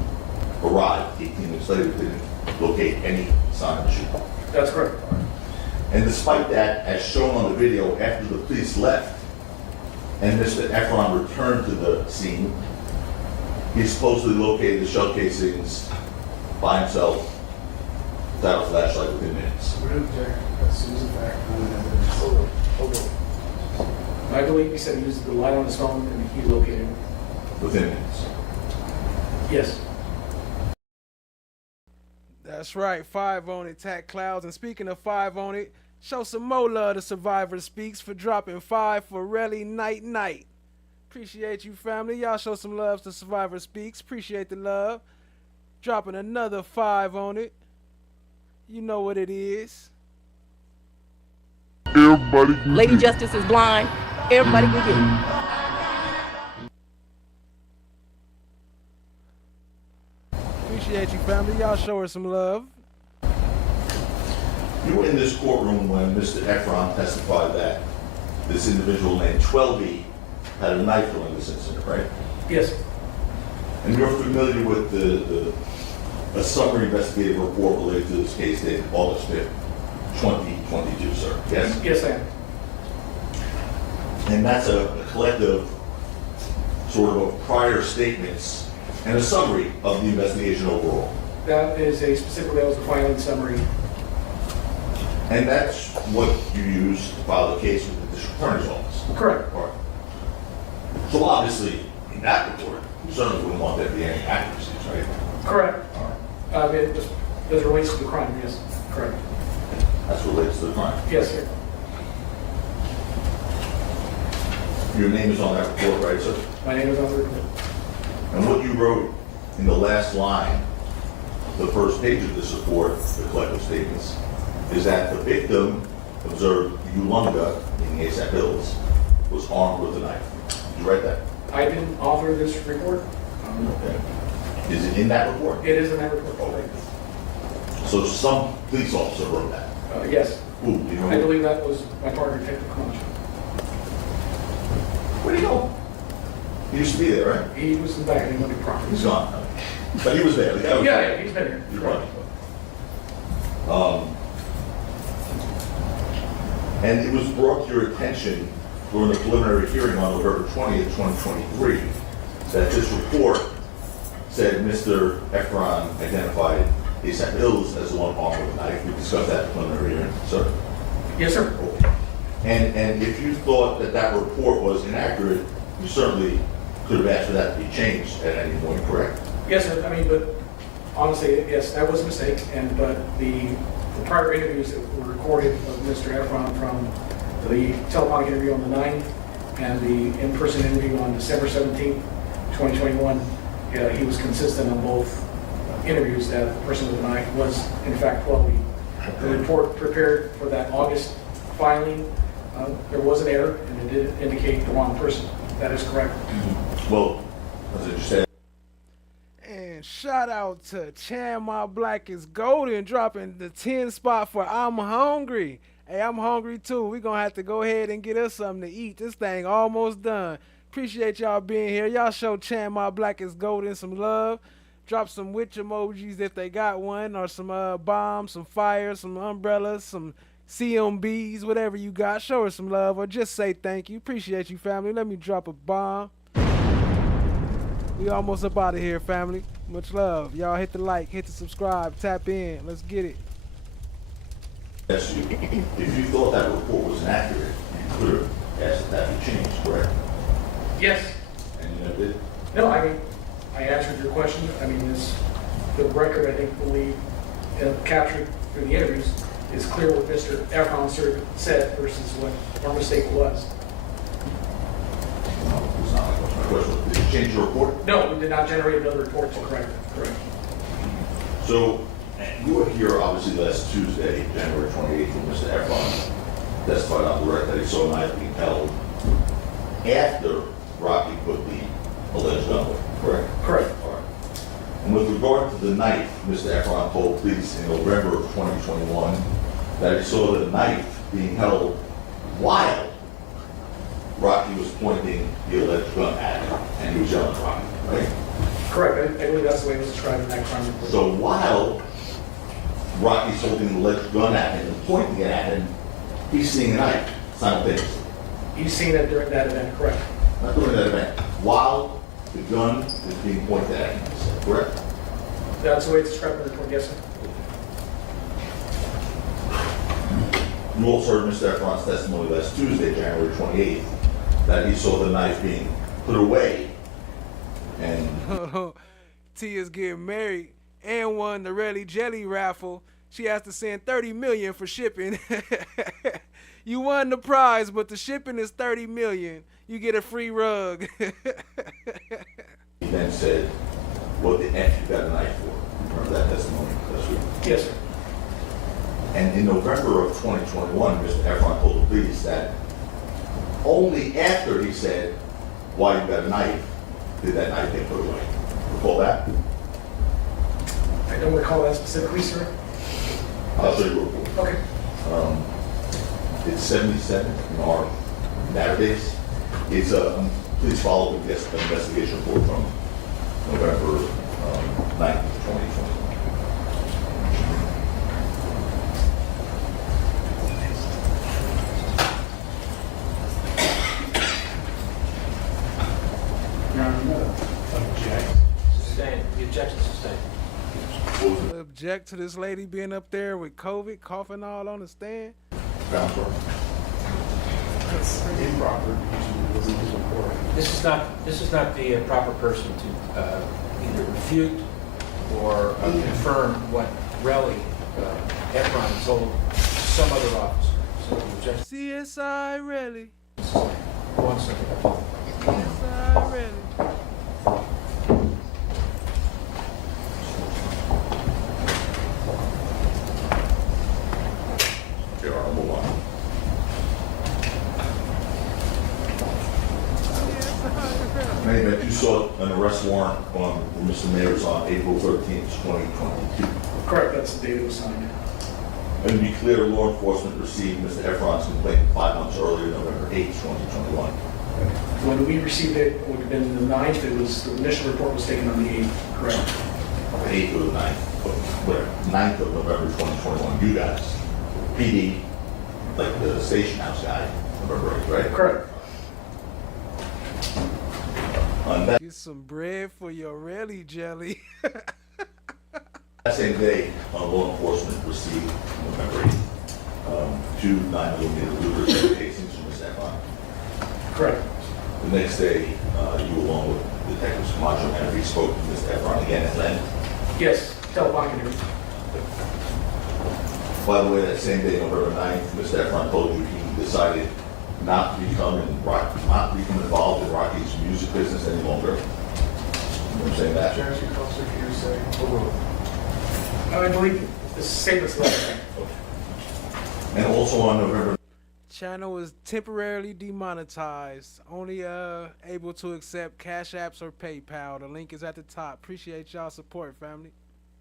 arrived 18 minutes later didn't locate any sign of shooting. That's correct. And despite that, as shown on the video, after the police left and Mr. Efron returned to the scene, he supposedly located the shell casings by himself without a flashlight within minutes. I believe he said he used the light on his phone and he located him. Within minutes. Yes. That's right, 5 on it, Tack Clouds. And speaking of 5 on it, show some more love to Survivor Speaks for dropping 5 for Relli Night. Appreciate you, family. Y'all show some love to Survivor Speaks. Appreciate the love. Dropping another 5 on it. You know what it is. Everybody. Lady Justice is blind. Everybody can get it. Appreciate you, family. Y'all show her some love. You were in this courtroom when Mr. Efron testified that this individual named 12E had a knife during this incident, right? Yes. And you're familiar with a summary investigative report related to this case dated August 5th, 2022, sir? Yes? Yes, I am. And that's a collective sort of prior statements and a summary of the investigation overall. That is that was a filing summary. And that's what you use to file the case with the district attorney's office. Correct. Right. So obviously, in that report, you certainly wouldn't want there to be any accuracies, right? Correct. It just as it relates to the crime, yes. Correct. That's related to the crime. Yes, sir. Your name is on that report, right, sir? My name is on the report. And what you wrote in the last line, the first page of this report, the collective statements, is that the victim observed Yulunga, meaning ASAP Hills, was armed with a knife. Did you write that? I didn't author this report. Okay. Is it in that report? It is in that report. Okay. So some police officer wrote that? Yes. Who? Do you know? I believe that was my partner, Detective Crunch. Where'd he go? He used to be there, right? He was in the back. He went to property. He's gone. But he was there. The guy was Yeah, he's been here. You're right. And it was brought to your attention during the preliminary hearing on November 20th, 2023, that this report said Mr. Efron identified ASAP Hills as the one armed with a knife. We discussed that in the preliminary hearing, sir. Yes, sir. Okay. And if you thought that that report was inaccurate, you certainly could have asked for that to be changed at any point, correct? Yes, sir. I mean, but honestly, yes, that was a mistake. But the prior interviews that were recorded of Mr. Efron from the telephonic interview on the 9th and the in-person interview on December 17th, 2021, he was consistent on both interviews that the person with the knife was, in fact, 12E. The report prepared for that August filing, there was an error, and it did indicate the wrong person. That is correct. Well, as I just said. And shout out to Chan My Black is Golden dropping the 10 spot for I'm Hungry. Hey, I'm hungry too. We're going to have to go ahead and get us something to eat. This thing almost done. Appreciate y'all being here. Y'all show Chan My Black is Golden some love. Drop some witch emojis if they got one, or some bombs, some fire, some umbrellas, some CMBs, whatever you got. Show her some love or just say thank you. Appreciate you, family. Let me drop a bomb. We almost up out of here, family. Much love. Y'all hit the like, hit the subscribe, tap in. Let's get it. Yes, if you thought that report was inaccurate, you could have asked that be changed, correct? Yes. And you never did? No, I mean, I answered your question. I mean, the record, I think, believe, captured through the interviews is clear what Mr. Efron said versus what our mistake was. No, it's not my question. Did you change your report? No, we did not generate another report to correct it. Correct. So, you were here obviously last Tuesday, January 28th, when Mr. Efron testified on the record that he saw a knife being held after Rocky put the alleged gun away, correct? Correct. All right. And with regard to the knife, Mr. Efron told police in November of 2021 that he saw the knife being held while Rocky was pointing the alleged gun at him, and he was yelling at Rocky, right? Correct. I believe that's the way it was described in that crime report. So while Rocky's holding the alleged gun at him and pointing it at him, he's seeing a knife simultaneously. You've seen it during that event, correct? Not during that event. While the gun is being pointed at him, correct? That's the way it's described in the report, yes, sir. You also heard Mr. Efron's testimony last Tuesday, January 28th, that he saw the knife being put away. And Tia's getting married and won the Relli Jelly raffle. She has to send $30 million for shipping. You won the prize, but the shipping is $30 million. You get a free rug. he then said, "What the F you got a knife for?" Remember that testimony? Yes, sir. And in November of 2021, Mr. Efron told the police that only after he said, "Why you got a knife?" did that knife get put away. Recall that? I don't recall that specifically, sir. I'll show you a report. Okay. It's 77 in our database. It's please follow the investigation report from November 9th, 2021. Sustained. The objection sustained. Object to this lady being up there with COVID, coughing all on the stand. That's improper. This is not the proper person to either refute or confirm what Relli Efron told some other officer. So the objection. CSI Relli. One second. CSI Relli. Many that you saw an arrest warrant on Mr. Mayor's on April 13th, 2022. Correct, that's the date it was signed. And to be clear, law enforcement received Mr. Efron's complaint 5 months earlier, November 8th, 2021. When we received it, it would have been the 9th. It was, the initial report was taken on the 8th, correct? The 8th or the 9th, whatever, 9th of November 2021. You guys, PD, like the station house guy, November 8th, right? Correct. Get some bread for your Relli jelly. That same day, law enforcement received November 8th, 2 9mm Luger casings from Mr. Efron. Correct. The next day, you along with Detectives Camacho and Henry spoke to Mr. Efron again at length. Yes, telephonic interview. By the way, that same day, November 9th, Mr. Efron told you he decided not to become involved in Rocky's music business any longer. You know what I'm saying that? I believe the statement's left. And also on November. Channel is temporarily demonetized. Only able to accept Cash Apps or PayPal. The link is at the top. Appreciate y'all support, family.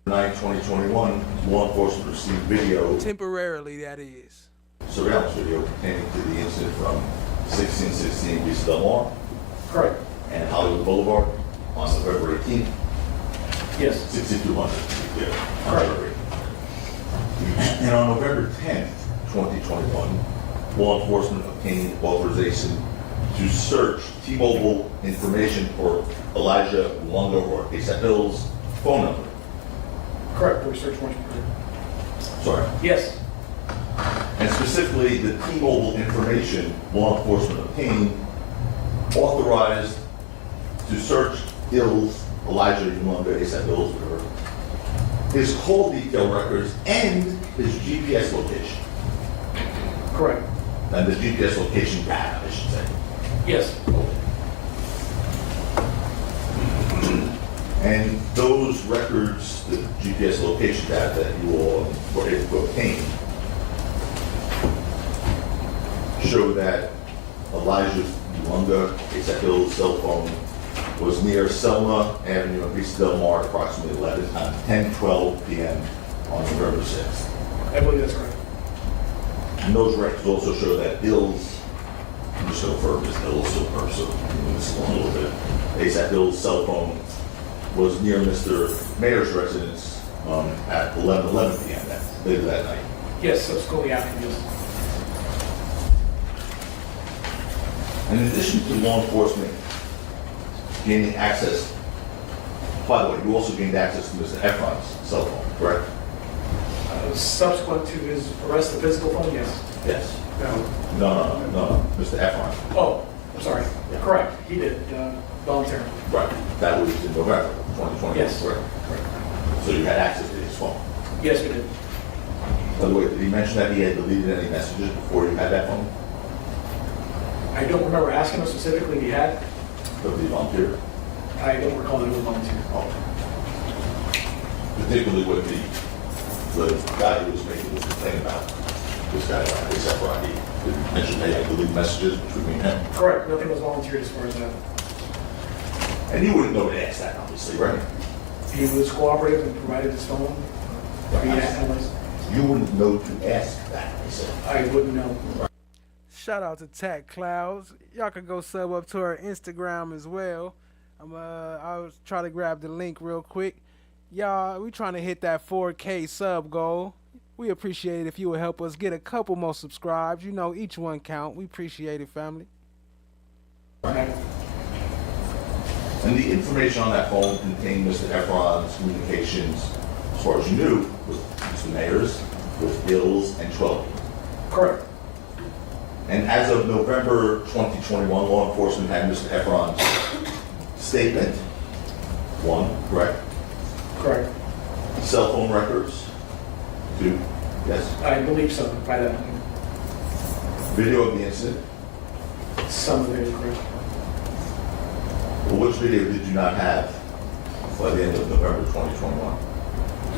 9, 2021, law enforcement received video. Temporarily, that is. Surveillance video pertaining to the incident from 1616 East Del Mar. Correct. And Hollywood Boulevard on November 18th. Yes. 6200. Yeah, on November 18th. And on November 10th, 2021, law enforcement obtained authorization to search T-Mobile information for Elijah Lunga or ASAP Bill's phone number. Correct. We search warrant. Sorry. Yes. And specifically, the T-Mobile information law enforcement obtained authorized to search Elijah Lunga, ASAP Bill's, whatever, his call detail records and his GPS location. Correct. And the GPS location data, I should say. Yes. And those records, the GPS location data that you all were able to obtain, show that Elijah Lunga, ASAP Bill's cell phone, was near Selma Avenue in East Del Mar, approximately 10:12 p.m. on November 6th. I believe that's correct. And those records also show that Bill's, I'm just going to confirm this, Bill's so firm, so move this along a little bit. ASAP Bill's cell phone was near Mr. Mayor's residence at 11:11 p.m. later that night. Yes, subsequently after this. In addition to law enforcement gaining access, by the way, you also gained access to Mr. Efron's cell phone, correct? Subsequent to his arrest, the physical phone, yes. Yes. No. No. Mr. Efron. Oh, I'm sorry. Yeah. Correct. He did, voluntarily. Right. That was in November 2020. Yes. Correct. So you had access to his phone. Yes, we did. By the way, did he mention that he had deleted any messages before you had that phone? I don't remember asking him specifically if he had. Did he volunteer? I don't recall that it was volunteer. Oh. Particularly with the guy who was making this complaint about, this guy, except for he didn't mention they had deleted messages between him. Correct. Nothing was volunteered as far as that. And you wouldn't know to ask that, obviously, right? He was cooperative and provided his phone. You wouldn't know to ask that, I said. I wouldn't know. Shout out to Tac Clouds. Y'all can go sub up to our Instagram as well. I'll try to grab the link real quick. Y'all, we trying to hit that 4K sub goal. We appreciate it if you would help us get a couple more subscribes. You know, each one count. We appreciate it, family. And the information on that phone contained Mr. Efron's communications, as far as you knew, with Mr. Mayers, with Bills, and 12. Correct. And as of November 2021, law enforcement had Mr. Efron's statement, 1, correct? Correct. Cell phone records, 2, yes? I believe so, by that point. Video of the incident. Some of it is correct. Well, which video did you not have by the end of November 2021?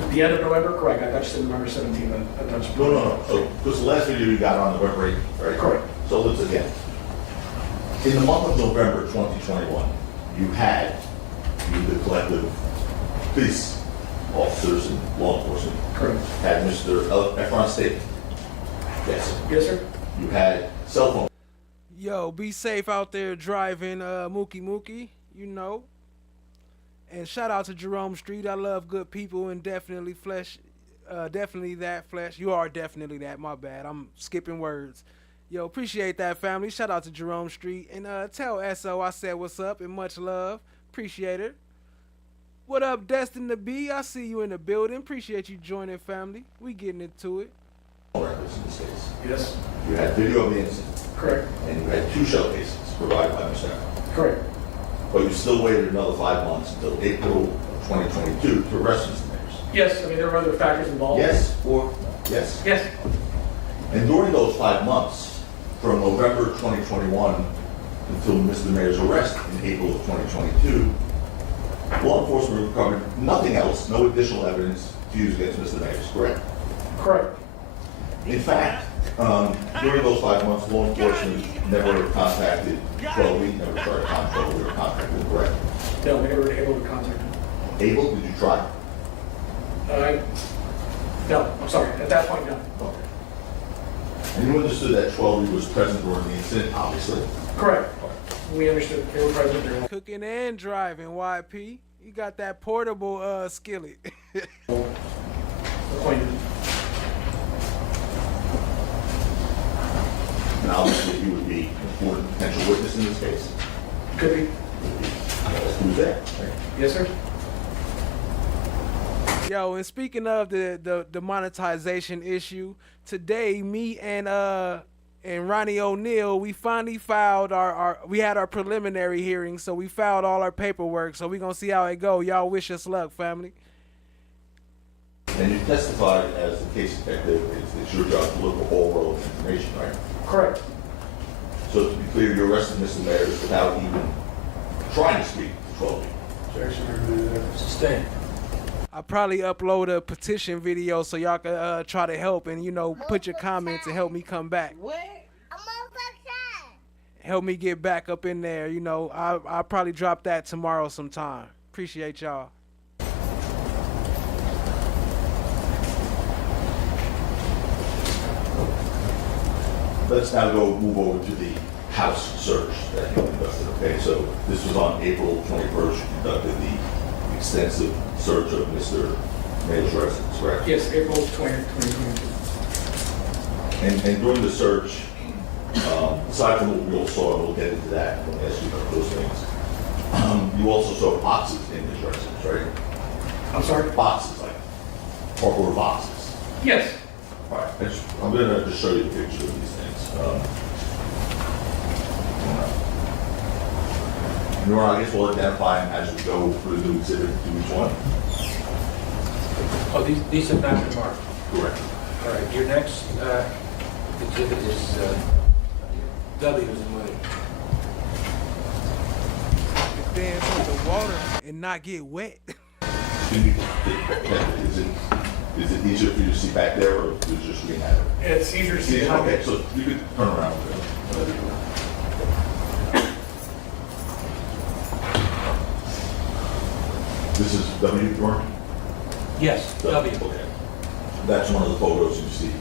At the end of November, correct. I thought you said November 17th. I thought you... No. So, because the last video you got on November 8th, right? Correct. So let's again. In the month of November 2021, you had the collective police officers and law enforcement. Correct. Had Mr. Efron's statement. Yes. Yes, sir. You had cell phone. Yo, be safe out there driving Mookie, you know. And shout out to Jerome Street. I love good people and definitely definitely that flesh. You are definitely that, my bad. I'm skipping words. Yo, appreciate that, family. Shout out to Jerome Street. And tell SO I said what's up and much love. Appreciate it. What up, Destin to Be? I see you in the building. Appreciate you joining, family. We getting into it. Records in this case. Yes. You had video of the incident. Correct. And you had 2 shell cases provided by Mr. Efron. Correct. But you still waited another 5 months until April of 2022 to arrest Mr. Mayers. Yes, I mean, there were other factors involved. Yes or yes? Yes. And during those 5 months, from November 2021 until Mr. Mayer's arrest in April of 2022, law enforcement recovered nothing else, no additional evidence to use against Mr. Mayers, correct? Correct. In fact, During those 5 months, law enforcement never contacted 12 never tried to contact or contacted them, correct? No, we never were able to contact him. Able, did you try? No, I'm sorry, at that point, no. Okay. And you understood that 12 was present during the incident, obviously? Correct. We understood they were present during that. Cooking and driving, YP. You got that portable skillet. Appointed. And obviously he would be an important potential witness in this case. Could be. Who's that? Right? Yes, sir. Yo, and speaking of the monetization issue, today me and Ronnie O'Neal, we finally filed we had our preliminary hearing, so we filed all our paperwork, so we gonna see how it go. Y'all wish us luck, family. And you testified as the case detective, it's your job to look for all relevant information, right? Correct. So to be clear, you arrested Mr. Mayers without even trying to speak to 12. Sustained. I'll probably upload a petition video so y'all can try to help and, put your comments and help me come back. Help me get back up in there, I'll probably drop that tomorrow sometime. Appreciate y'all. Let's now move over to the house search that you conducted, okay? So this was on April 21st, you conducted the extensive search of Mr. Mayer's residence, correct? Yes, April 20th, 2022. And during the search, aside from what we all saw, and we'll get into that when we ask you about those things, you also saw boxes in his residence, right? I'm sorry? Boxes, like cardboard boxes. Yes. All right, I'm going to just show you the picture of these things. Nora, I guess we'll identify them as we go through the new exhibit to each one. Oh, these have not been marked. Correct. All right, your next exhibit is W's in Woody. Dance with the water and not get wet. Is it easier for you to see back there, or is it just green at it? It's easier to see. Okay, so you could turn around. This is W, York? Yes, W. Okay. That's one of the photos you see.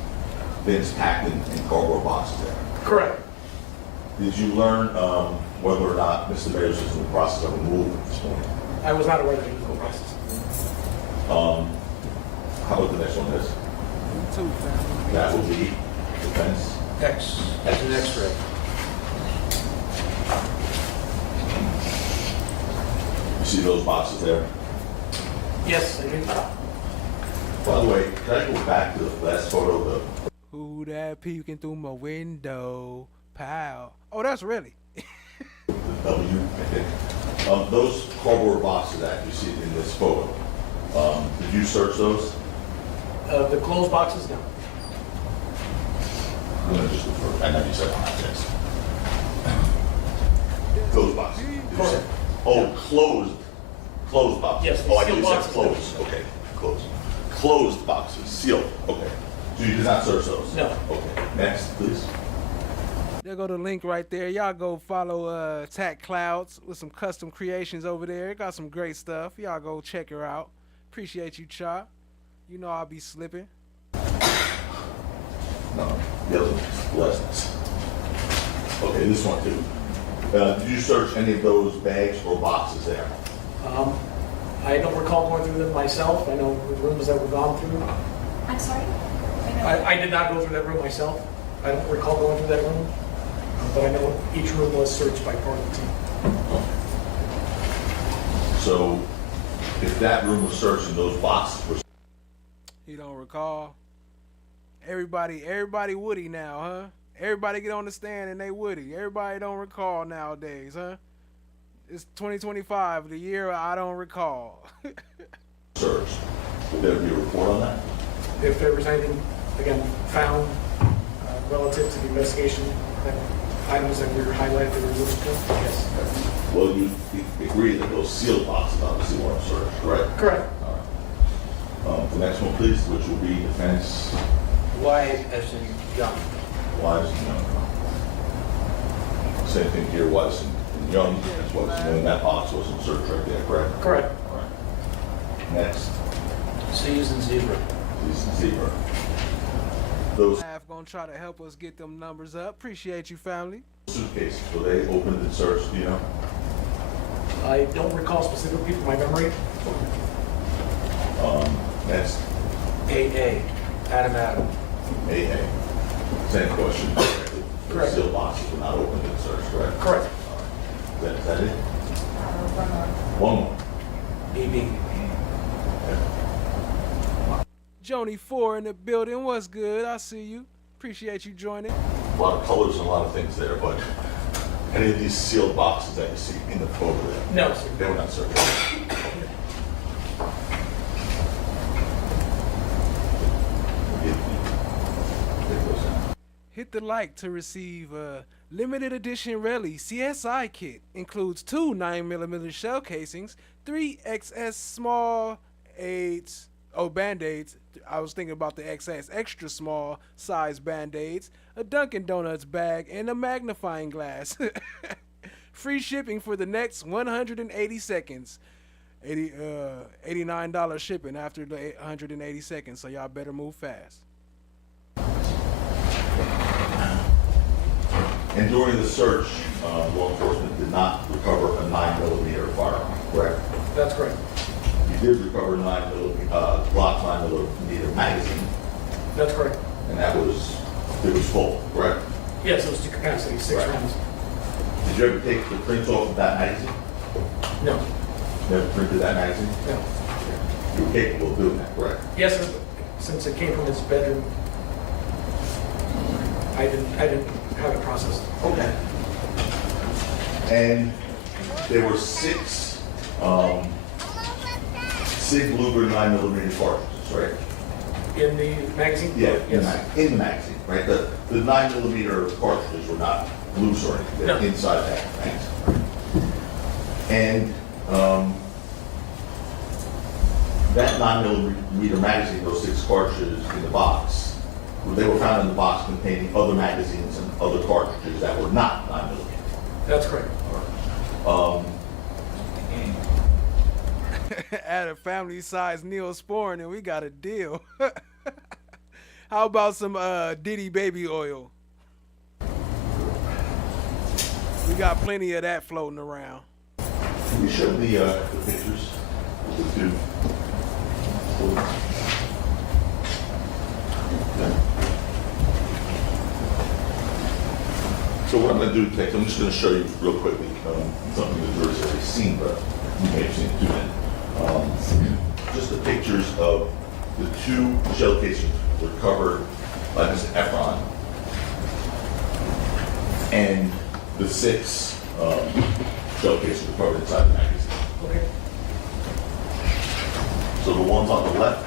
Things packed in cardboard boxes there. Correct. Did you learn whether or not Mr. Mayers was in the process of removal at this point? I was not aware that he was in the process. How about the next one is? Two, family. That will be defense. X, as an X-ray. You see those boxes there? Yes, I do. By the way, can I go back to the last photo? Who that peeking through my window? Pow. Oh, that's Relli. The W, I think. Those cardboard boxes that you see in this photo, did you search those? The closed boxes, no. I'm gonna just refer. I know you said yes. Closed boxes. Oh, closed boxes. Yes, oh, I thought sealed you said boxes. closed. Okay, closed. Closed boxes, sealed. Okay. So you did not search those? No. Okay. Next, please. There go the link right there. Y'all go follow Tack Clouds with some custom creations over there. Got some great stuff. Y'all go check her out. Appreciate you, Chop. You know I'll be slipping. No, the other one's lessons. Okay, this one too. Did you search any of those bags or boxes there? I don't recall going through them myself. I know the rooms that were gone through. I'm sorry? I did not go through that room myself. I don't recall going through that room. But I know each room was searched by part of the team. So, if that room was searched and those boxes were... You don't recall? Everybody Woody now, huh? Everybody get on the stand and they Woody. Everybody don't recall nowadays, huh? It's 2025, the year I don't recall. searched. Would there be a report on that? If there was anything, again, found relative to the investigation, items that were highlighted that were moved to, yes. Well, you agree that those sealed boxes obviously weren't searched, correct? Correct. All right. The next one, please, which will be defense Why as in young? Why is it young? Same thing here, was in young, as well as in that box was in search right there, correct? Correct. All right. Next, C's and zebra. C's and zebra. Those Staff gonna try to help us get them numbers up. Appreciate you, family. suitcases, were they opened and searched, do you know? I don't recall specifically from my memory. Next, AA, Adam. AA. Same question. The Correct. sealed boxes were not opened and searched, correct? Correct. All right. Is that it? One more. BB. Joni 4 in the building. What's good? I see you. Appreciate you joining. A lot of colors and a lot of things there, but any of these sealed boxes that you see in the photo there? No, sir. They were not searched. Hit the like to receive a limited edition Relli CSI kit. Includes 2 9mm shell casings, 3 XS small aids, Band-Aids. I was thinking about the XS extra small size Band-Aids, a Dunkin' Donuts bag, and a magnifying glass. Free shipping for the next 180 seconds. $89 shipping after the 180 seconds, so y'all better move fast. And during the search, law enforcement did not recover a 9mm firearm, correct? That's correct. You did recover a 9mm, Glock 9mm magazine, That's correct. and it was full, correct? Yes, it was to capacity, 6 Right. rounds. Did you ever take the prints off of that magazine? No. Never printed that magazine? No. You were capable of doing that, correct? Yes, sir. Since it came from his bedroom, I didn't have it processed. Okay. And there were 6 Sig Luger 9mm cartridges, right? In the magazine? Yeah, Yes. in the magazine, right? The 9mm cartridges were not loose or anything, they're No. inside that magazine. And that 9mm magazine, those 6 cartridges in the box, they were found in the box containing other magazines and other cartridges that were not 9mm. That's correct. At a family size Neosporin and we got a deal. How about some Diddy baby oil? We got plenty of that floating around. Can you show the pictures of the 2? So what I'm going to do next, I'm just going to show you real quickly something the jury's already seen, but you may have seen it too then. Just the pictures of the 2 shell casings recovered by Mr. Efron and the 6 shell casings recovered inside the magazine. Okay. So the ones on the left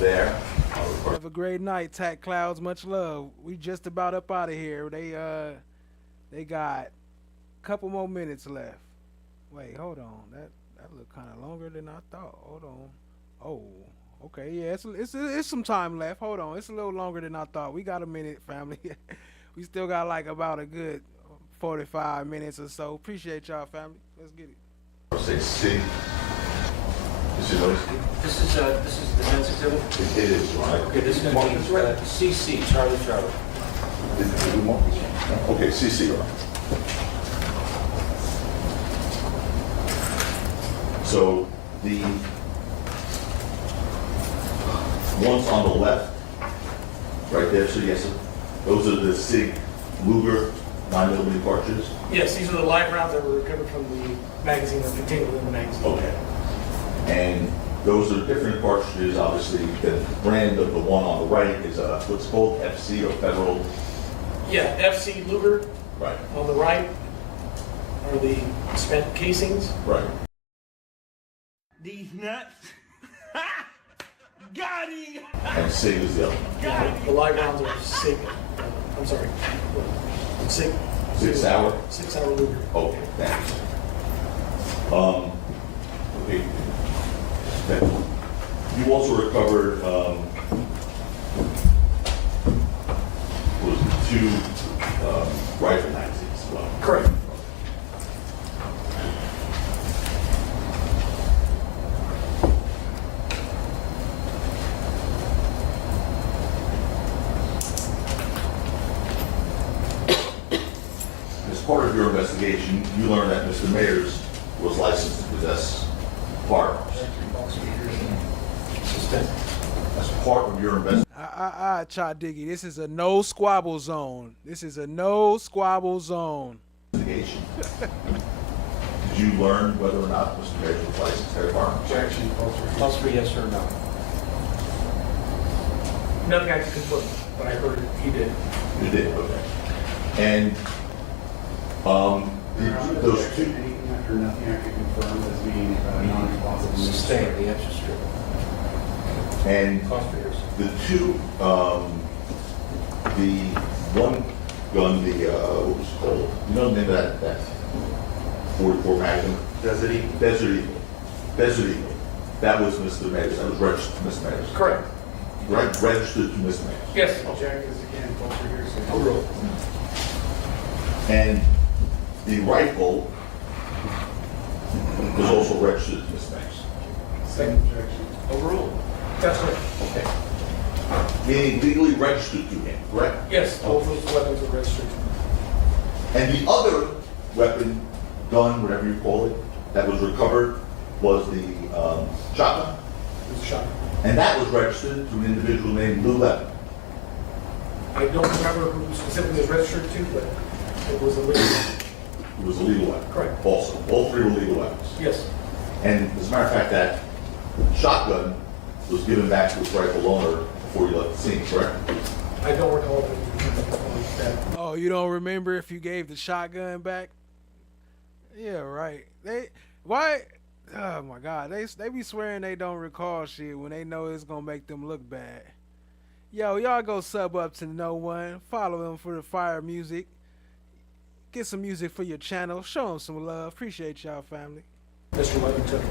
there are recovered. Have a great night, Tac Clouds. Much love. We just about up out of here. They got a couple more minutes left. Wait, hold on. That looked kind of longer than I thought. Hold on. Oh, okay. Yeah, it's some time left. Hold on. It's a little longer than I thought. We got a minute, family. We still got like about a good 45 minutes or so. Appreciate y'all, family. Let's get it. I'll say C. This is the defense exhibit? It is, right? Okay, this is going to be CC, Charlie. Okay, CC. So the ones on the left, right there, so yes, those are the Sig Luger 9mm cartridges? Yes, these are the live rounds that were recovered from the magazine that contained within the magazine. Okay. And those are different cartridges, obviously. The brand of the one on the right is what's called FC or Federal. Yeah, FC Luger. Right. On the right are the spent casings. Right. These nuts. Got him. And Sig is the other one. The live rounds are Sig. I'm sorry. Sig. 6 Sauer? 6 Sauer Luger. Okay, thanks. Okay. You also recovered two rifle magazines as well. Correct. As part of your investigation, you learned that Mr. Mayers was licensed to possess firearms. As part of your investigation. Chop Diggy, this is a no squabble zone. This is a no squabble zone. Did you learn whether or not Mr. Mayers was licensed to carry firearms? Objection. Calls for yes or no. Nothing I can confirm, but I heard he did. You did, okay. And those two. Anything after nothing I could confirm as being non-responsive. Sustain, the answer's true. And Calls for yes. the two, the one gun, what was it called? You know the name of that 44 Magnum? Desert Eagle. Desert Eagle. That was Mr. Mayers. That was registered to Mr. Mayers. Correct. Registered to Mr. Mayers. Yes. Object is again, calls for hearsay. Overruled. And the rifle was also registered to Mr. Mayers. Second objection. Overruled. That's correct. Okay. Meaning legally registered to him, correct? Yes, both those weapons are registered. And the other weapon, gun, whatever you call it, that was recovered was the shotgun. It was a shotgun. And that was registered to an individual named Lou Levin. I don't remember who specifically was registered to, but it was a legal. It was a legal weapon. Correct. Also, all three were legal weapons. Yes. And as a matter of fact, that shotgun was given back to its rightful owner before you left the scene, correct? I don't recall that. Oh, you don't remember if you gave the shotgun back? Yeah, right. Oh my God, they be swearing they don't recall shit when they know it's gonna make them look bad. Yo, y'all go sub up to No One, follow him for the fire music, get some music for your channel, show him some love. Appreciate y'all, family. Mr. Levin took it.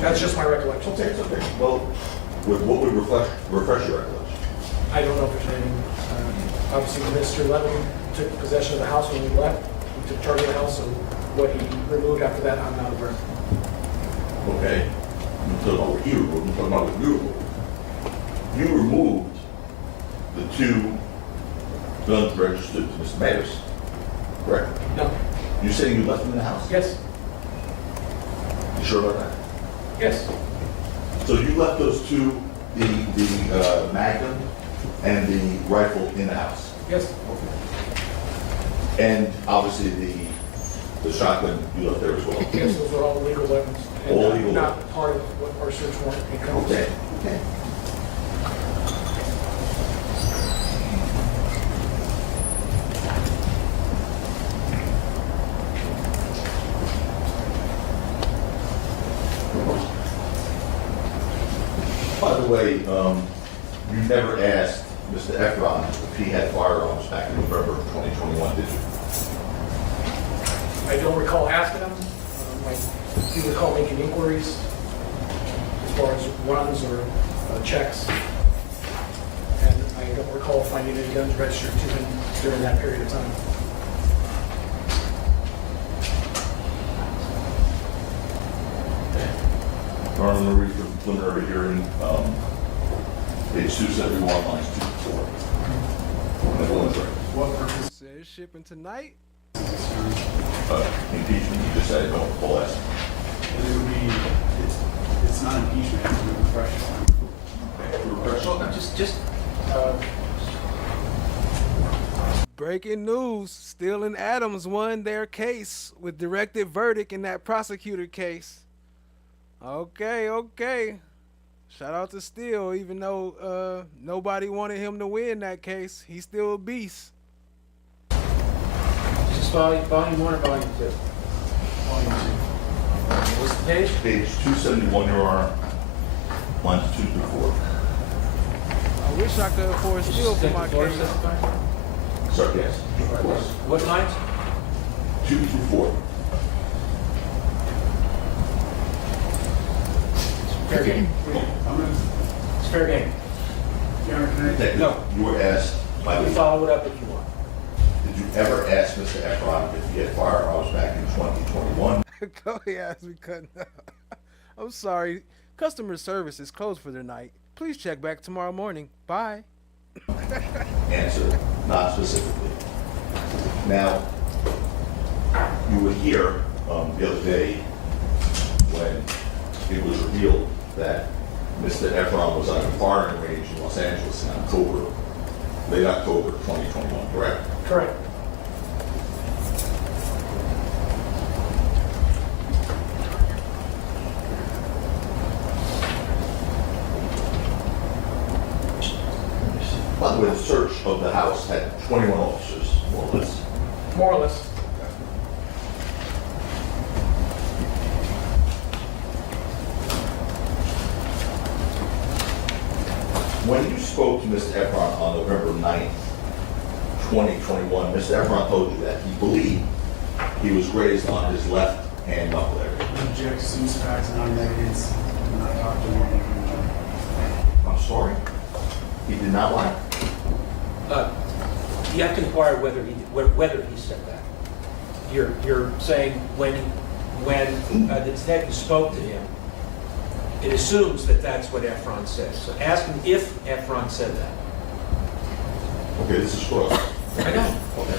That's just my recollection. Okay, it's okay. Well, what would refresh your recollection? I don't know if there's anything. Obviously, Mr. Levin took possession of the house when we left. He took charge of the house, so what he removed after that, I'm not aware. Okay. I'm talking about what you removed. I'm talking about what you removed. You removed the two guns registered to Mr. Mayers, correct? No. You're saying you left them in the house? Yes. You sure about that? Yes. So you left those two, the Magnum and the rifle in the house? Yes. And obviously the shotgun you left there as well? Yes, those are all legal weapons. And All legal not weapons. part of what our search warrant encompasses. Okay. Okay. By the way, you never asked Mr. Efron if he had firearms back in November of 2021, did you? I don't recall asking him. I do recall making inquiries as far as runs or checks. And I don't recall finding any guns registered to him during that period of time. I'm going to read the preliminary hearing, page 271, lines 2 to 4. Everyone's right. What purpose? Says shipping tonight. Impeachment, you just said, don't pull that. It would be, it's not impeachment, it's a refresher. Breaking news, Steele and Adams won their case with directed verdict in that prosecutor case. Okay. Shout out to Steele, even though nobody wanted him to win that case. He's still a beast. Is this volume 1 or volume 2? Volume 2. What's the page? Page 271, Your Honor, lines 2 through 4. I wish I could afford Steele for my case. Sorry, yes. What lines? 2 through 4. Fair game. It's fair game. Your Honor, can I? Detective, No. you were asked You can follow it up if you want. Did you ever ask Mr. Efron if he had firearms back in 2021? Chloe has me cutting up. I'm sorry. Customer service is closed for the night. Please check back tomorrow morning. Bye. Answer, not specifically. Now, you were here the other day when it was revealed that Mr. Efron was on a firing range in Los Angeles in October, late October 2021, correct? Correct. By the way, the search of the house had 21 officers, more or less. More or less. When you spoke to Mr. Efron on November 9th, 2021, Mr. Efron told you that he believed he was grazed on his left hand knuckle area. Object to some facts, not evidence. I'm not talking to him. I'm sorry? He did not lie? You have to inquire whether he said that. You're saying when the detective spoke to him, it assumes that that's what Efron says. So ask him if Efron said that. Okay, this is cross. I know. Okay.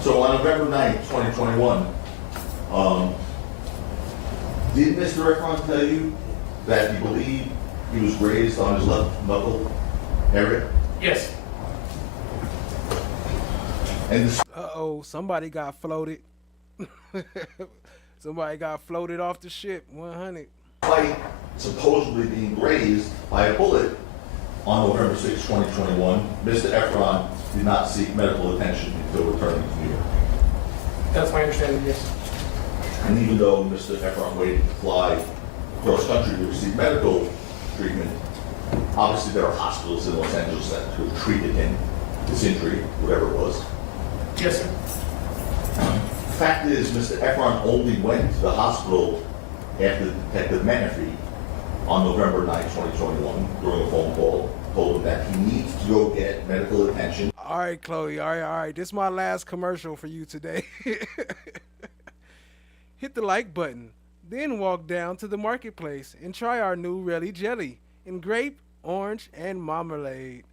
So on November 9th, 2021, did Mr. Efron tell you that he believed he was grazed on his left knuckle area? Yes. And Uh-oh, somebody got floated. Somebody got floated off the ship, 100. Despite supposedly being grazed by a bullet on November 6, 2021, Mr. Efron did not seek medical attention until returning to New York. That's my understanding, yes. And even though Mr. Efron waited to fly across country to receive medical treatment, obviously there are hospitals in Los Angeles that could have treated him, this injury, whatever it was. Yes, sir. The fact is, Mr. Efron only went to the hospital after Detective Menifee on November 9, 2021, during a phone call, told him that he needs to go get medical attention. All right, Chloe. All right. This is my last commercial for you today. Hit the like button. Then walk down to the marketplace and try our new Relli jelly in grape, orange, and marmalade.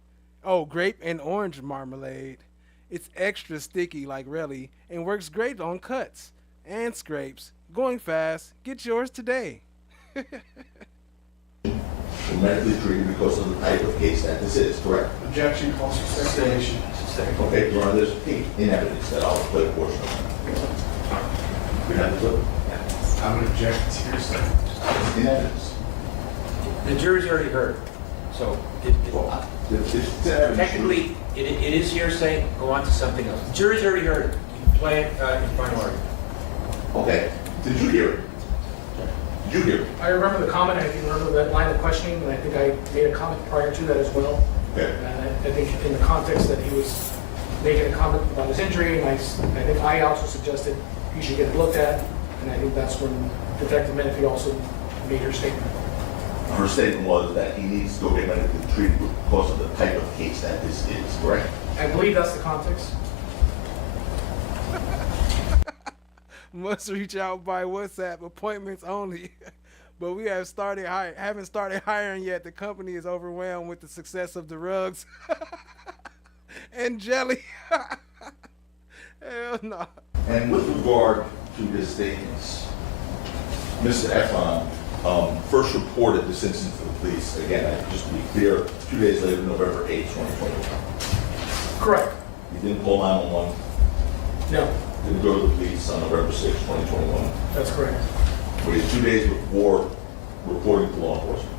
Oh, grape and orange marmalade. It's extra sticky like Relli and works great on cuts and scrapes. Going fast. Get yours today. Medically treated because of the type of case that this is, correct? Objection, calls for speculation. Okay, Your Honor, there's tape in evidence that I'll play a portion of. You have the clip? I would object to hearsay. In evidence. The jury's already heard. So technically, it is hearsay. Go on to something else. The jury's already heard it. You can play it in final argument. Okay. Did you hear it? Did you hear it? I remember the comment, I think remember that line of questioning, and I think I made a comment prior to that as well. Okay. And I think in the context that he was making a comment about his injury, and I think I also suggested he should get it looked at, and I think that's when Detective Menifee also made her statement. Her statement was that he needs to go get medically treated because of the type of case that this is, correct? I believe that's the context. Must reach out by WhatsApp, appointments only. But we haven't started hiring yet. The company is overwhelmed with the success of the rugs and jelly. Hell no. And with regard to his statements, Mr. Efron first reported this incident to the police, again, just to be clear, 2 days later, November 8, 2021. Correct. He didn't call 911. No. Didn't go to the police on November 6, 2021. That's correct. Waited 2 days before reporting to law enforcement.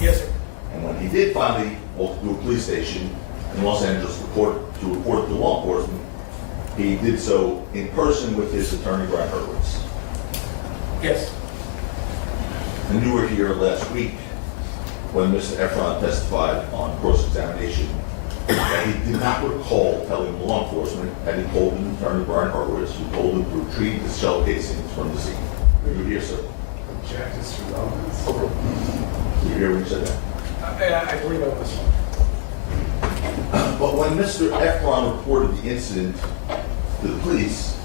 Yes, sir. And when he did finally walk to a police station in Los Angeles to report to law enforcement, he did so in person with his attorney, Brian Hurwitz. Yes. And you were here last week when Mr. Efron testified on cross-examination that he did not recall telling law enforcement that he told his attorney, Brian Hurwitz, who told him to retrieve the shell casings from the scene. Were you here, sir? Object is for relevance. Were you here when you said that? I believe I was. But when Mr. Efron reported the incident to the police,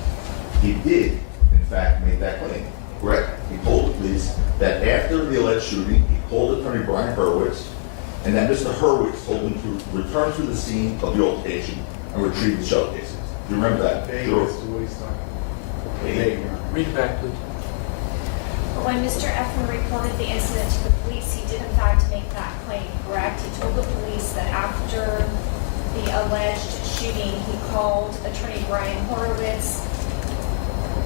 he did, in fact, make that claim. Correct? He told the police that after the alleged shooting, he called attorney Brian Hurwitz, and that Mr. Hurwitz told him to return to the scene of the altercation and retrieve the shell casings. Do you remember that? Sure. Read it back, please. But when Mr. Efron reported the incident to the police, he did in fact make that claim, correct? He told the police that after the alleged shooting, he called attorney Brian Horowitz,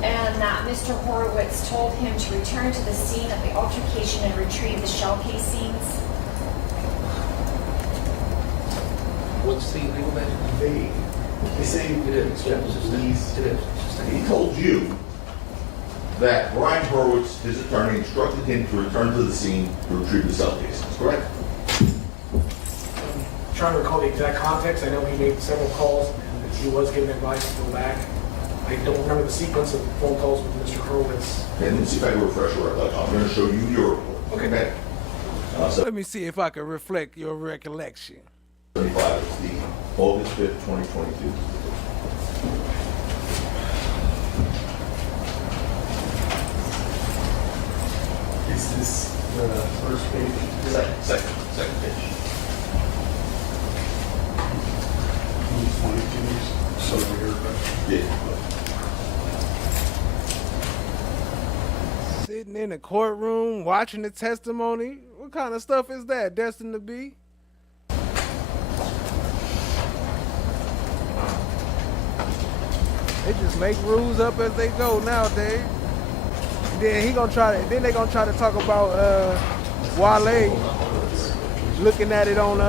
and that Mr. Horowitz told him to return to the scene of the altercation and retrieve the shell casings. What's the legal basis? Vague. He's saying It is. Yeah, it's just it is. He told you that Brian Hurwitz, his attorney, instructed him to return to the scene to retrieve the cell casings, correct? I'm trying to recall the exact context. I know he made several calls and he was given advice to go back. I don't remember the sequence of phone calls with Mr. Horowitz. Okay, let me see if I can refresh your recollection. I'm going to show you your report. Okay. Let me see if I can reflect your recollection. 75 is the August 5th, 2022. Is this the first page? Second page. Yeah. Sitting in the courtroom, watching the testimony. What kind of stuff is that? Destined to be? They just make rules up as they go nowadays. Then they gonna try to talk about Wale looking at it on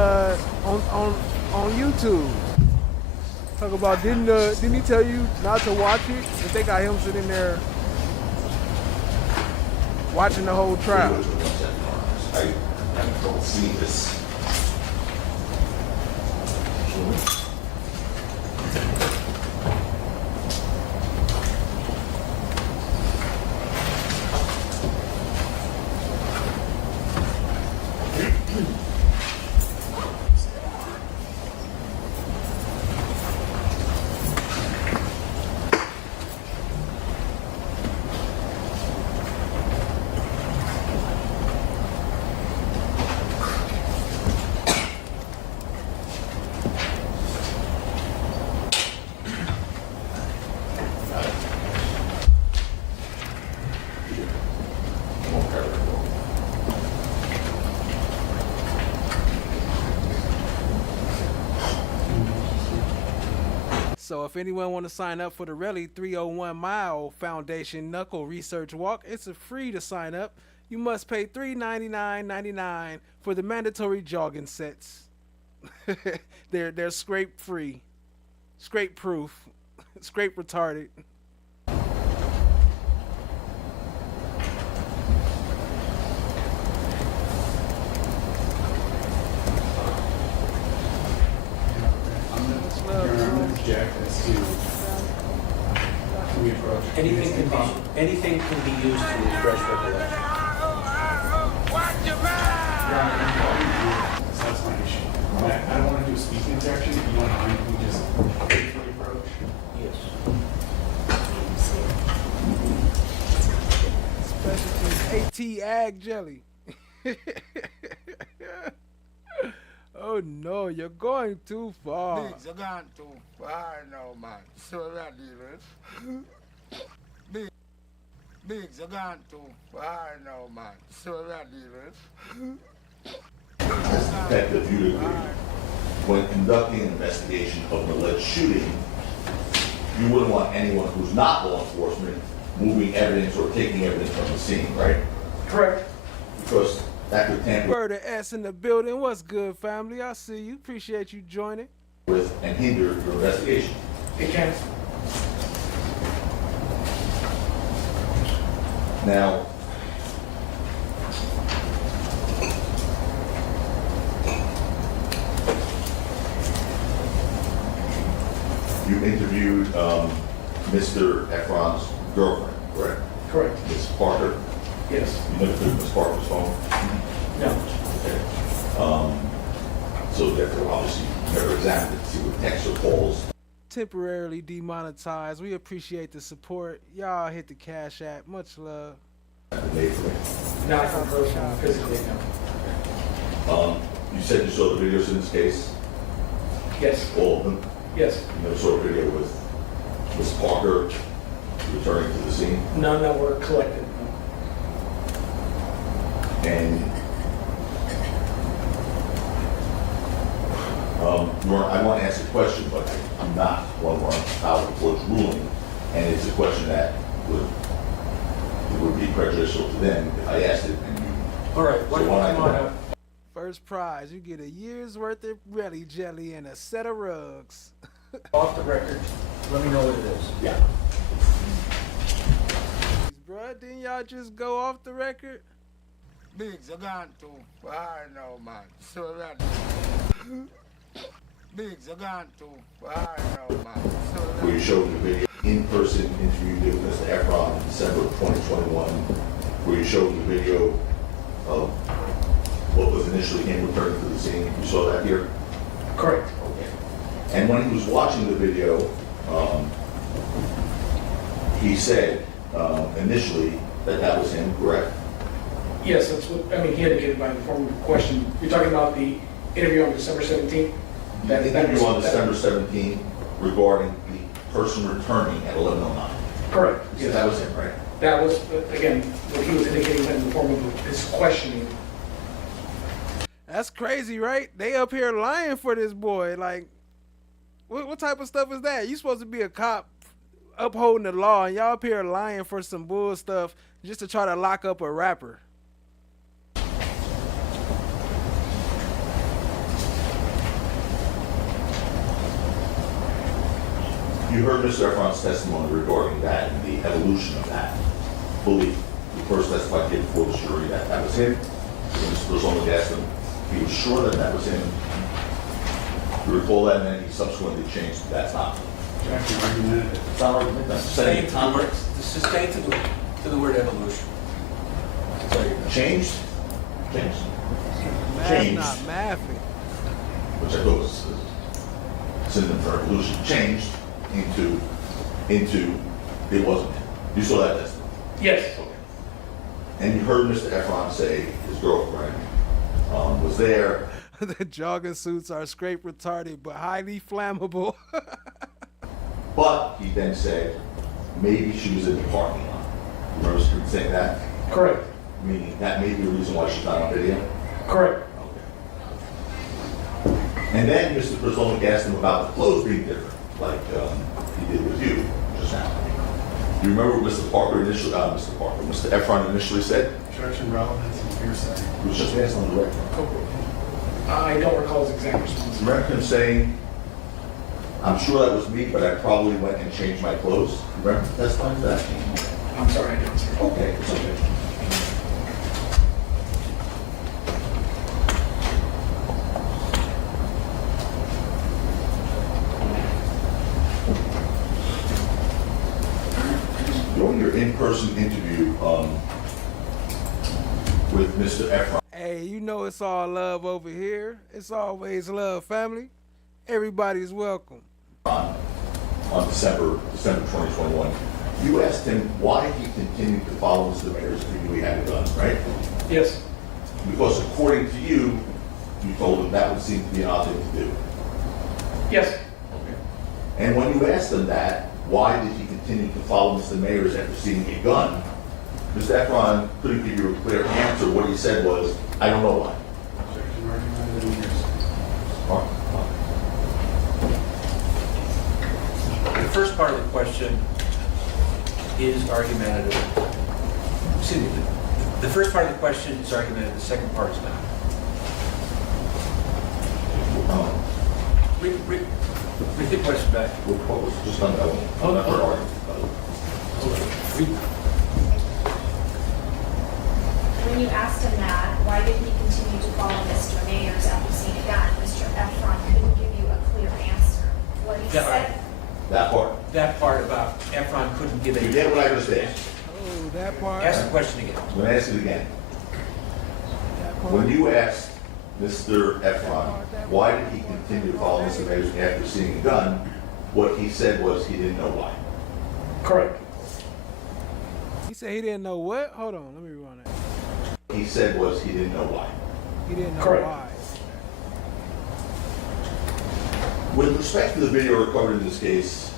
YouTube. Talk about didn't he tell you not to watch it? But they got him sitting there watching the whole trial. I don't see this. So if anyone want to sign up for the Relli 301 Mile Foundation Knuckle Research Walk, it's free to sign up. You must pay $399.99 for the mandatory jogging sets. They're scrape free, scrape proof, scrape retarded. Anything can be used to refresh recollection. That's my issue. I don't want to do a speaking interaction. If you don't mind, can we just take the approach? Yes. Specialty AT Ag Jelly. Oh no, you're going too far. Biggs, you're going too far now, man. So we're dealing. Biggs, you're going too far now, man. So we're dealing. Detective, you agree. When conducting an investigation of an alleged shooting, you wouldn't want anyone who's not law enforcement moving evidence or taking evidence from the scene, right? Correct. Because that could tamper Murder S in the building. What's good, family? I see you. Appreciate you joining. with and hinder your investigation. It can. Now, you interviewed Mr. Efron's girlfriend, correct? Correct. Ms. Parker? Yes. You never took Ms. Parker's phone? No. Okay. So therefore, obviously, you never examined it to see what text or calls. Temporarily demonetized. We appreciate the support. Y'all hit the Cash App. Much love. Made for me. Not from her, from physically, no. You said you saw the videos in this case? Yes. All of them? Yes. You never saw a video with Ms. Parker returning to the scene? None that were collected. And I want to ask a question, but I'm not one more out of the court's ruling, and it's a question that would be prejudicial to them if I asked it. And you, all right, what do you want to? First prize, you get a year's worth of Relli jelly and a set of rugs. Off the record, let me know what it is. Yeah. Bruh, didn't y'all just go off the record? Biggs, you gone too far now, man. So that. Biggs, you gone too far now, man. So where you showed the video in-person interview with Mr. Efron in December of 2021, where you showed the video of what was initially him returning to the scene. You saw that here? Correct. Okay. And when he was watching the video, he said initially that was him, correct? Yes, that's what, I mean, he indicated by the form of question. You're talking about the interview on December 17th? The interview on December 17th regarding the person returning at 11:09. Correct. Yes. That was him, right? That was, again, what he was indicating in the form of his questioning. That's crazy, right? They up here lying for this boy. Like, what type of stuff is that? You supposed to be a cop upholding the law, and y'all up here lying for some bull stuff just to try to lock up a rapper. You heard Mr. Efron's testimony regarding that and the evolution of that belief. He first testified here before the jury that that was him. And Mr. Brazone asked him, he was sure that that was him. You recall that, and then he subsequently changed to that's not him. It's not argument, that's saying context. Sustain to the word evolution. Changed? Changed. Math Changed. not mathing. Which I thought was a synonym for evolution. Changed into it wasn't him. You saw that testimony? Yes. Okay. And you heard Mr. Efron say his girlfriend was there. The jogging suits are scrape retarded but highly flammable. But he then said maybe she was in the parking lot. You remember saying that? Correct. Meaning that may be the reason why she's not on video? Correct. Okay. And then Mr. Brazone asked him about the clothes being different, like he did with you just now. Do you remember what Mr. Efron initially said? Objection, relevance, and hearsay. He was just asked on the record. I don't recall his exact response. Remember him saying, I'm sure that was me, but I probably went and changed my clothes. Remember testifying to that? I'm sorry, I don't, sir. Okay, it's okay. During your in-person interview with Mr. Efron. Hey, you know it's all love over here. It's always love, family. Everybody's welcome. On December 2021, you asked him why he continued to follow Mr. Mayor's video he had done, right? Yes. Because according to you, you told him that would seem to be an odd thing to do. Yes. Okay. And when you asked him that, why did he continue to follow Mr. Mayers after seeing a gun? Mr. Efron couldn't give you a clear answer. What he said was, I don't know why. Objection, argument, and hearsay. The first part of the question is argumentative. Excuse me. The first part of the question is argumentative. The second part is not. Read the question back. What was just on that one? When you asked him that, why did he continue to follow Mr. Mayers after seeing a gun? Mr. Efron couldn't give you a clear answer. What he said. That part. That part about Efron couldn't give You a... get what I just asked. Oh, that part. Ask the question again. I'm going to ask it again. When you asked Mr. Efron why did he continue to follow Mr. Mayers after seeing a gun, what he said was he didn't know why. Correct. He said he didn't know what? Hold on, let me rewind that. He said was he didn't know why. He didn't know Correct. why. With respect to the video recovered in this case,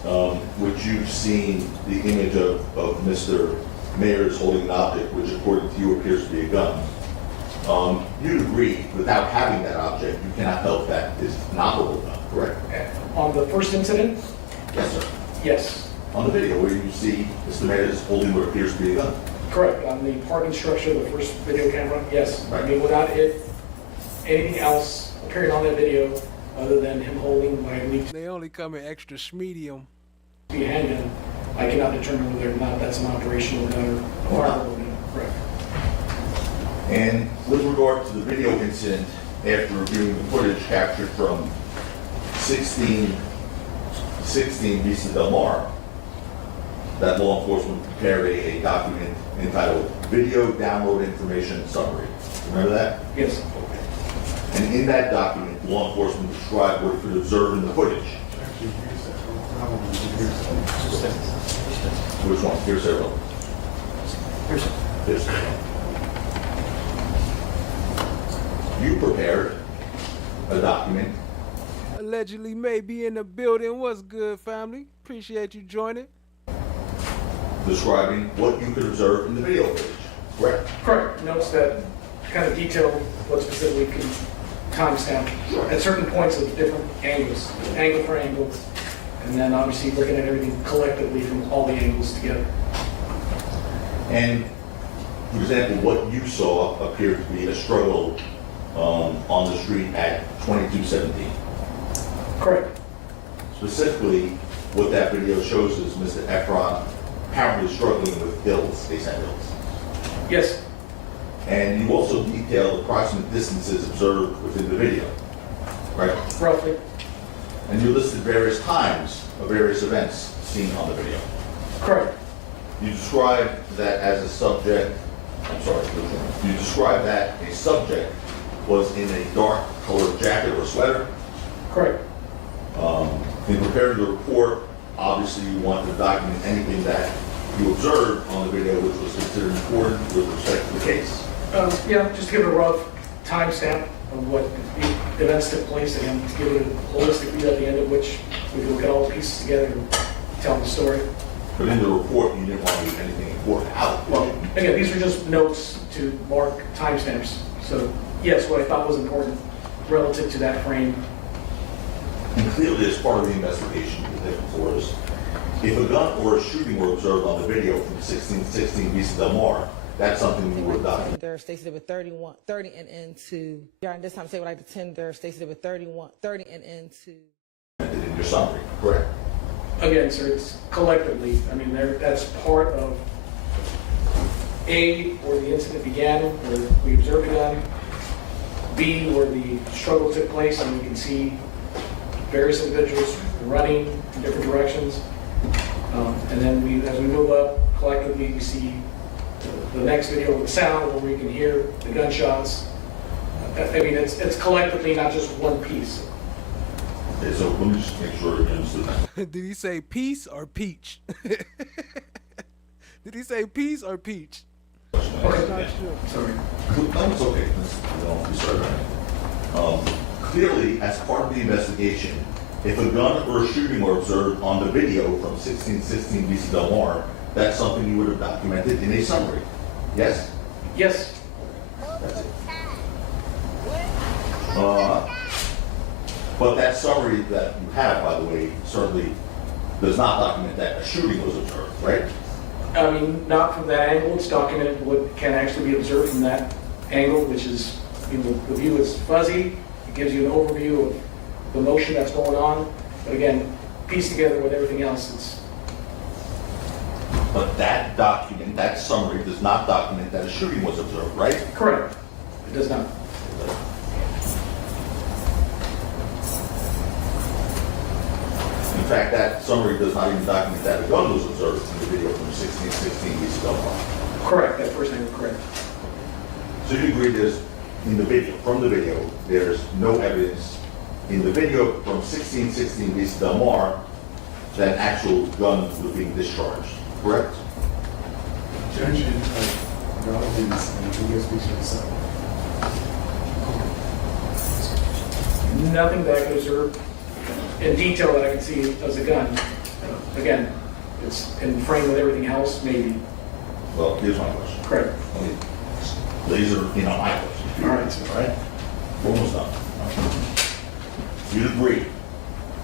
which you've seen the image of Mr. Mayers holding an object, which according to you appears to be a gun, you'd agree, without having that object, you cannot help that is an operable gun, correct? On the first incident? Yes, sir. Yes. On the video where you see Mr. Mayers holding what appears to be a gun. Correct. On the parking structure, the first video camera, yes. Right. I mean, without anything else appearing on that video other than him holding what I believe They only come in extra medium. to be a handgun, I cannot determine whether or not that's an operational gun or a fireable gun. Correct. And with regard to the video incident, after reviewing the footage captured from 16 Vista Del Mar, that law enforcement prepared a document entitled Video Download Information Summary. Remember that? Yes. Okay. And in that document, law enforcement described what it could observe in the footage. Which one? Hearsay or Hearsay. You prepared a document Allegedly may be in the building. What's good, family? Appreciate you joining. describing what you could observe in the video footage, correct? Correct. Notes that kind of detail what specifically can timestamp at certain points of different angles, angle for angle, and then obviously looking at everything collectively from all the angles together. And, for example, what you saw appeared to be a struggle on the street at 2217. Correct. Specifically, what that video shows is Mr. Efron apparently struggling with hills, ASAP hills. Yes. And you also detailed approximate distances observed within the video, right? Roughly. And you listed various times of various events seen on the video. Correct. You described that as a subject, you described that a subject was in a dark colored jacket or sweater. Correct. In preparing the report, obviously you wanted to document anything that you observed on the video which was considered important with respect to the case. Yeah, just to give it a rough timestamp of what the events took place, and to give it a holistic view at the end of which we can look at all the pieces together and tell the story. But in the report, you didn't want to leave anything important out. Well, again, these are just notes to mark timestamps. So, yes, what I thought was important relative to that frame. And clearly, as part of the investigation, the thing for us, if a gun or a shooting were observed on the video from 1616 Vista Del Mar, that's something you would document. There, Stacey did with 30 and into. During this time, say what I did 10 there, Stacey did with 30 and into. In your summary, correct? Again, sir, it's collectively. I mean, that's part of A, where the incident began, where we observed the gun. B, where the struggle took place, and we can see various individuals running in different directions. And then as we move up, collectively, we see the next video with the sound where we can hear the gunshots. I mean, it's collectively, not just one piece. Okay, so let me just make sure you understood that. Did he say peace or peach? Did he say peace or peach? Okay. Not sure. Sorry. No, it's okay. Don't be sorry. Clearly, as part of the investigation, if a gun or a shooting were observed on the video from 1616 Vista Del Mar, that's something you would have documented in a summary. Yes? Yes. That's it. But that summary that you have, by the way, certainly does not document that a shooting was observed, right? I mean, not from that angle. It's documented what can actually be observed from that angle, which is, you know, the view is fuzzy. It gives you an overview of the motion that's going on. But again, pieced together with everything else, it's... But that document, that summary, does not document that a shooting was observed, right? Correct. It does not. In fact, that summary does not even document that a gun was observed in the video from 1616 Vista Del Mar. Correct. That first angle, correct. So you agree there's in the video, from the video, there's no evidence in the video from 1616 Vista Del Mar that an actual gun was being discharged, correct? Judge, relevance and video speaks for itself. Nothing that I could observe in detail that I can see as a gun. Again, it's in frame with everything else, maybe. Well, here's my question. Correct. These are, my questions. All right, sir. All right? We're almost done. You'd agree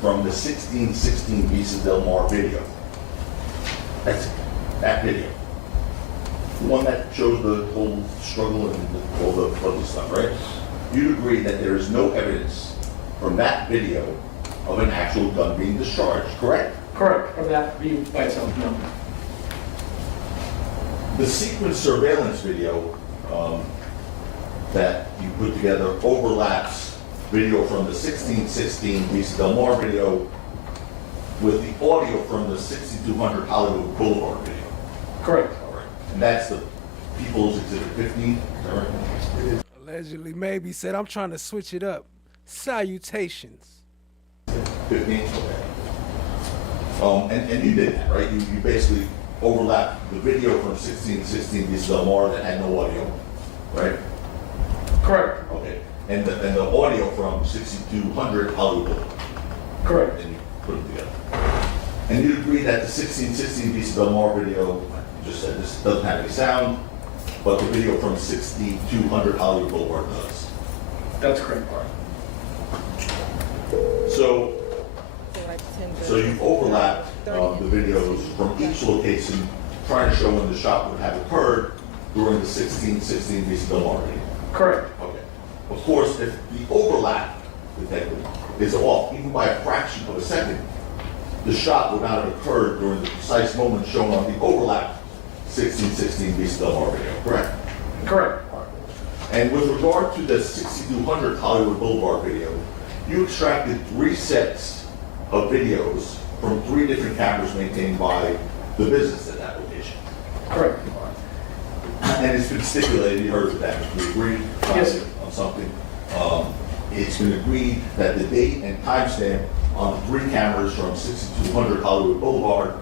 from the 1616 Vista Del Mar video, that's that video, the one that shows the whole struggle and all the fuzzy stuff, right? You'd agree that there is no evidence from that video of an actual gun being discharged, correct? Correct. From that view by itself, no. The sequence surveillance video that you put together overlaps video from the 1616 Vista Del Mar video with the audio from the 6200 Hollywood Boulevard video. Correct. All right. And that's the People's Exhibit 15, is that right? It is. Allegedly, maybe said, I'm trying to switch it up. Salutations. 15, okay. And you did that, right? You basically overlapped the video from 1616 Vista Del Mar that had no audio, right? Correct. Okay. And the audio from 6200 Hollywood Boulevard. Correct. And you put them together. And you agree that the 1616 Vista Del Mar video, you just said this doesn't have any sound, but the video from 6200 Hollywood Boulevard does. That's correct. So you've overlapped the videos from each location, trying to show when the shot would have occurred during the 1616 Vista Del Mar video. Correct. Okay. Of course, if the overlap detected is off, even by a fraction of a second, the shot would not have occurred during the precise moment shown on the overlap 1616 Vista Del Mar video, correct? Correct. And with regard to the 6200 Hollywood Boulevard video, you extracted 3 sets of videos from 3 different cameras maintained by the business at that location. Correct. And it's been stipulated, you heard of that, we agreed on something. It's been agreed that the date and timestamp on 3 cameras from 6200 Hollywood Boulevard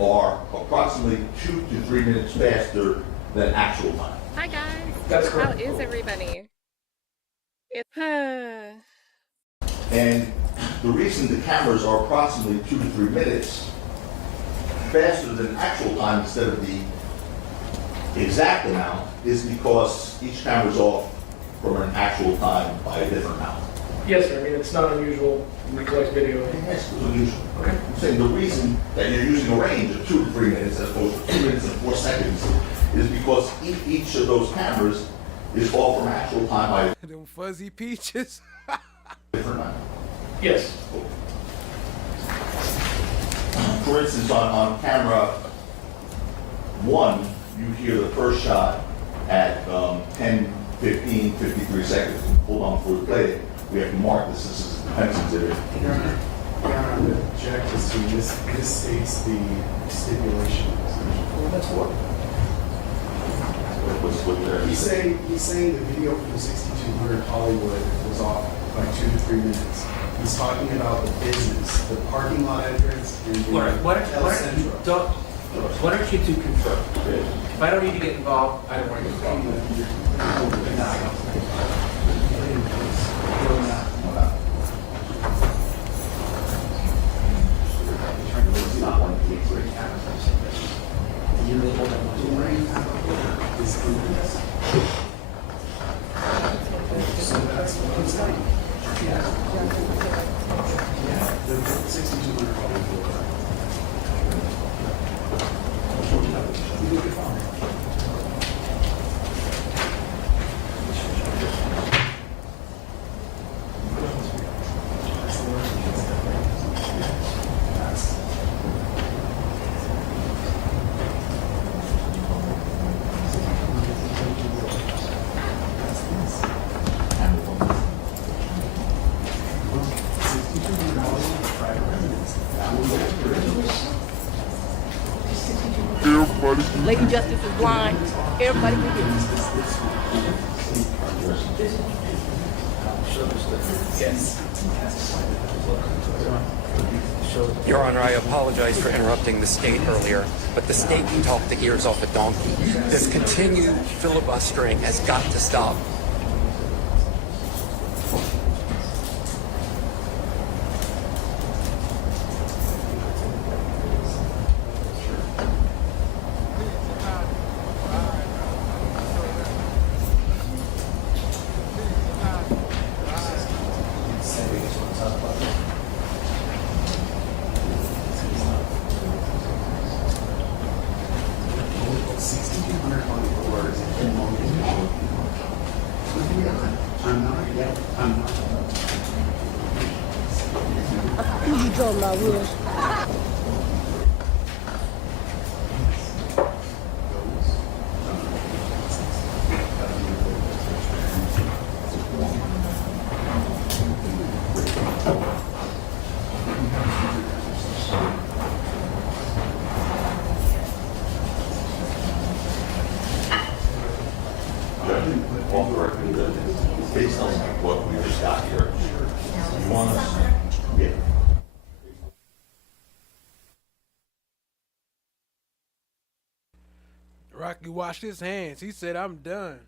are approximately 2 to 3 minutes faster than actual time. Hi guys. That's How correct. is everybody? And the reason the cameras are approximately 2 to 3 minutes faster than actual time instead of the exact amount is because each camera's off from an actual time by a different amount. Yes, sir. I mean, it's not unusual. We collect video. Yes, it's unusual. Okay. I'm saying the reason that you're using a range of 2 to 3 minutes as opposed to 2 minutes and 4 seconds is because each of those cameras is off from actual time by Them fuzzy peaches. a different amount. Yes. For instance, on camera 1, you hear the first shot at 10, 15, 53 seconds. Hold on before we play it. We have to mark this. This is the defense exhibit. Your Honor, object is to misstates the stipulation. Well, that's what? What's there? He's saying the video from 6200 Hollywood was off by 2 to 3 minutes. He's talking about the business, the parking lot entrance, and the Why Central. don't you two confer? If I don't need to get involved, I don't want to get involved. So that's what I'm saying. Yeah. The 6200 Hollywood. Lady Justice is blind. Everybody can get it. Your Honor, I apologize for interrupting the state earlier, but the state can talk the ears off a donkey. This continued filibustering has got to stop. Who you talking about, Will? Off the record, based on what we just got here, you want us? Yeah. Rocky washed his hands. He said, "I'm done."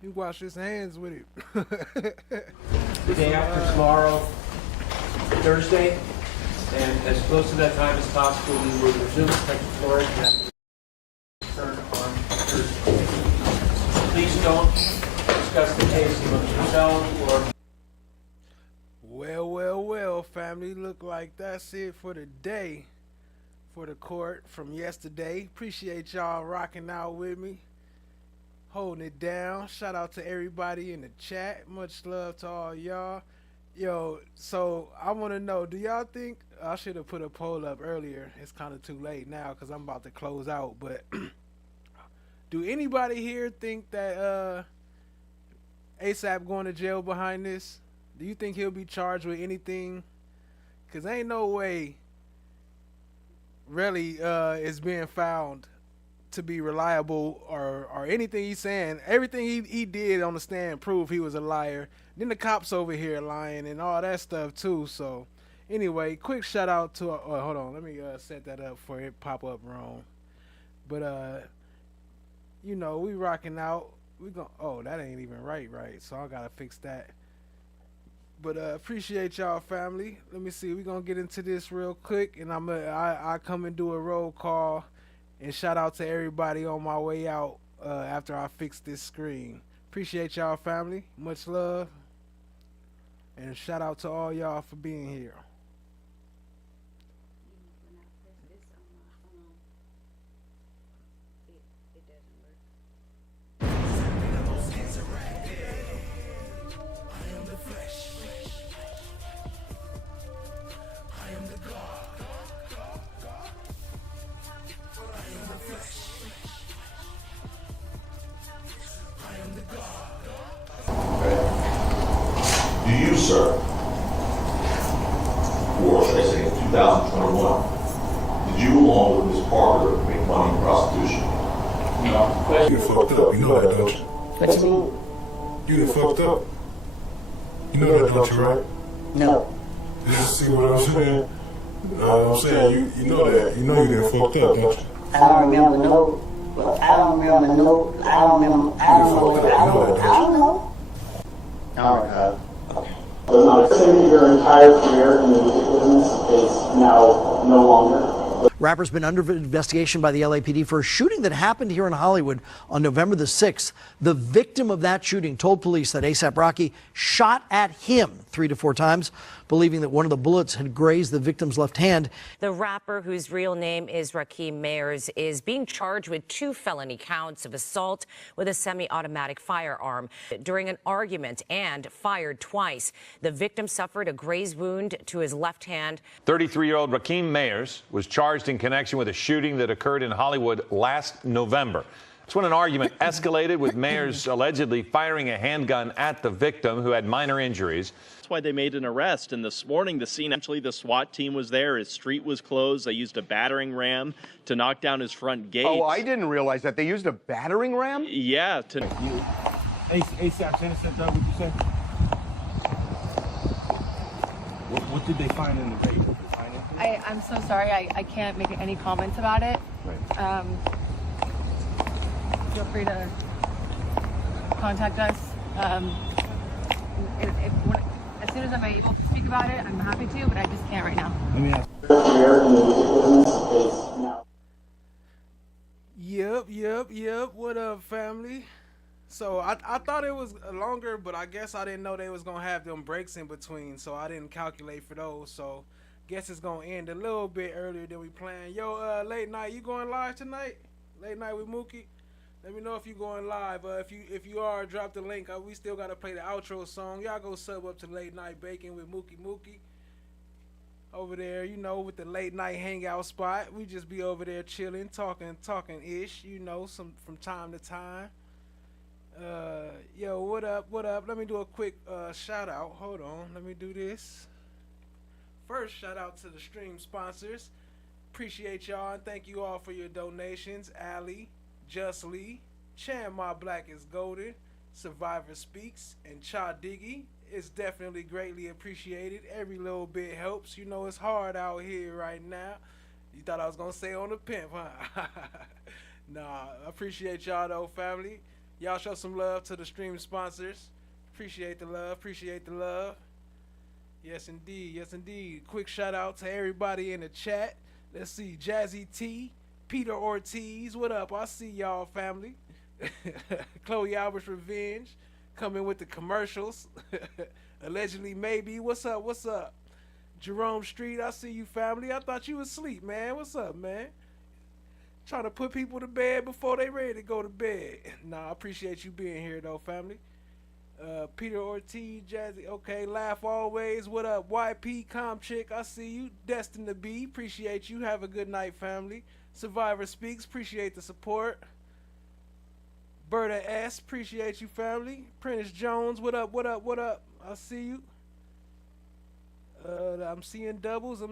He washed his hands with it. The day after tomorrow, Thursday, and as close to that time as possible, we will resume statutory and turn on Thursday. Please don't discuss the case amongst yourselves or. Well, family. Look like that's it for the day. For the court from yesterday. Appreciate y'all rocking out with me. Holding it down. Shout out to everybody in the chat. Much love to all y'all. Yo, so I want to know, do y'all think, I should have put a poll up earlier. It's kind of too late now because I'm about to close out. But do anybody here think that ASAP going to jail behind this? Do you think he'll be charged with anything? Because ain't no way Relli is being found to be reliable or anything he's saying. Everything he did on the stand proved he was a liar. Then the cops over here lying and all that stuff too. So anyway, quick shout out to hold on, let me set that up for it pop up wrong. But you know, we rocking out. We gon' that ain't even right. So I gotta fix that. But appreciate y'all, family. Let me see. We're going to get into this real quick. And I come and do a roll call. And shout out to everybody on my way out after I fix this screen. Appreciate y'all, family. Much love. And shout out to all y'all for being here. Do you, sir, or should I say in 2021, did you along with Ms. Parker make money in prostitution? No. You done fucked up. You know that, don't you? What you mean? You done fucked up. You know that, don't you, right? No. See what I'm saying? I'm saying you know that. You know you done fucked up, don't you? I don't remember no. I don't remember no. I don't know. All right, Saving your entire career in the music business is now no longer. Rapper's been under investigation by the LAPD for a shooting that happened here in Hollywood on November the 6th. The victim of that shooting told police that ASAP Rocky shot at him 3 to 4 times, believing that one of the bullets had grazed the victim's left hand. The rapper, whose real name is Rakim Mayers, is being charged with 2 felony counts of assault with a semi-automatic firearm during an argument and fired twice. The victim suffered a grazed wound to his left hand. 33-year-old Rakim Mayers was charged in connection with a shooting that occurred in Hollywood last November. It's when an argument escalated with Mayers allegedly firing a handgun at the victim, who had minor injuries. that's why they made an arrest. And this morning, the scene, actually, the SWAT team was there. His street was closed. They used a battering ram to knock down his front gate. Oh, I didn't realize that. They used a battering ram? Yeah. ASAP intercept, what you say? What did they find in the vape? I'm so sorry. I can't make any comments about it. Right. Feel free to contact us. As soon as I'm able to speak about it, I'm happy to, but I just can't right now. Let me ask. Yep. What up, family? So I thought it was longer, but I guess I didn't know they was gonna have them breaks in between, so I didn't calculate for those. So guess it's gonna end a little bit earlier than we planned. Yo, late night, you going live tonight? Late night with Mookie? Let me know if you going live. If you are, drop the link. We still gotta play the outro song. Y'all go sub up to Late Night Bacon with Mookie. Over there, you know, with the late night hangout spot. We just be over there chilling, talking ish, you know, some from time to time. Yo, what up? Let me do a quick shout out. Hold on, let me do this. First, shout out to the stream sponsors. Appreciate y'all and thank you all for your donations. Allie, Justly, Chan My Black is Golden, Survivor Speaks, and Cha Diggy. It's definitely greatly appreciated. Every little bit helps. You know it's hard out here right now. You thought I was gonna say on the pimp, huh? Nah, I appreciate y'all though, family. Y'all show some love to the stream sponsors. Appreciate the love. Yes, indeed. Quick shout out to everybody in the chat. Let's see, Jazzy T, Peter Ortiz, what up? I see y'all, family. Chloe Albert's Revenge, coming with the commercials. Allegedly, maybe. What's up? Jerome Street, I see you, family. I thought you was asleep, man. What's up, man? Trying to put people to bed before they ready to go to bed. Nah, I appreciate you being here, though, family. Peter Ortiz, Jazzy, okay, Laugh Always, what up? YP, Calm Chick, I see you. Destined to Be, appreciate you. Have a good night, family. Survivor Speaks, appreciate the support. Berta S, appreciate you, family. Prentice Jones, what up? I see you. I'm seeing doubles.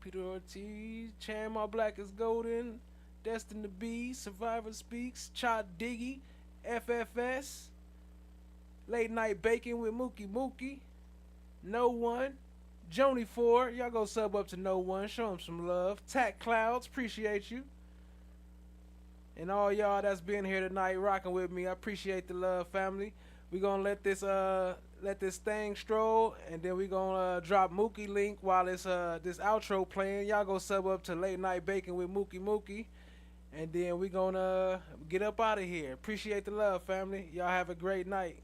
Peter Ortiz, Chan My Black is Golden, Destined to Be, Survivor Speaks, Cha Diggy, FFS, Late Night Bacon with Mookie, No One, Joni 4, y'all go sub up to No One, show him some love. Tack Clouds, appreciate you. And all y'all that's been here tonight rocking with me, I appreciate the love, family. We gonna let this thing stroll, and then we gonna drop Mookie link while it's this outro playing. Y'all go sub up to Late Night Bacon with Mookie, and then we gonna get up out of here. Appreciate the love, family. Y'all have a great night.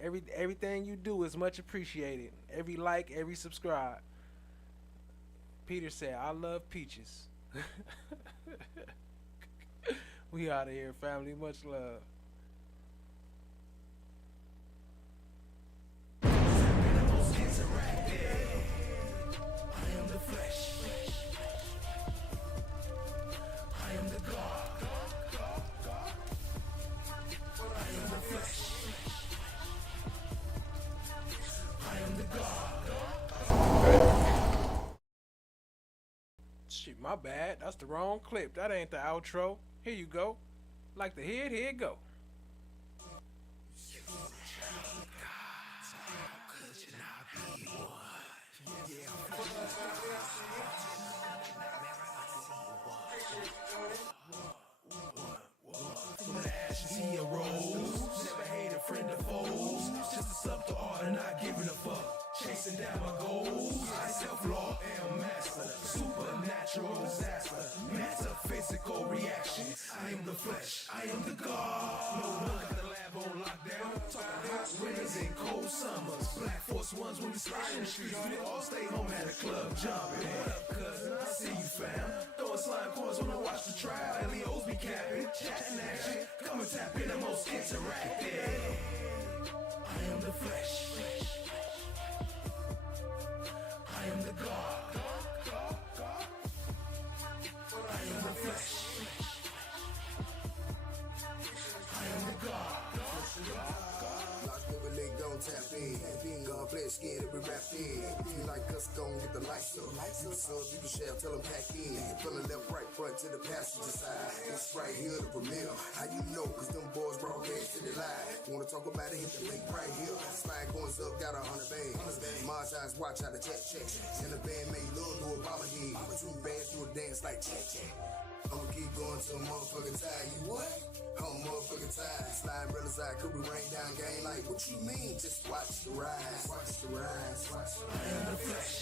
Everything you do is much appreciated. Every like, every subscribe. Peter said, "I love peaches." We out of here, family. Much love. I am the flesh. I am the God. I am the flesh. I am the God. Shit, my bad. That's the wrong clip. That ain't the outro. Here you go. Like the head, here it go. From the ashes he arose. Never hated friend or foes. Just a sub to art and not giving a fuck. Chasing down my goals. I self-law am master. Supernatural disaster. Metaphysical reaction. I am the flesh. I am the God. No one got the lab on lockdown. Talking hot winters and cold summers. Black Force ones when we slide in the streets. We all stay home at a club jumping. What up, cousin? I see you, fam. Throwing slime coins when I watch the trial. LEOs be capping. Chatting action. Come and tap in the most interactive. I am the flesh. I am the God. I am the flesh. I am the God. Don't tap Let's go and get the lights up. So you can share, tell them pack in. Feeling left, right, front to the passenger side. It's right here, the premiere. How you know? Cause them boys broadcast to the live. Wanna talk about it? Hit the link right here. Slide coins up, got 100 bands. Montage, watch how the check. And the band made love to a bobblehead. 2 bands do a dance like check. I'ma keep going till I'm motherfucking tired. You what? I'm motherfucking tired. Slide real side, could we rain down game? Like, what you mean? Just watch the rise. Watch the rise. Watch the rise. I am the flesh.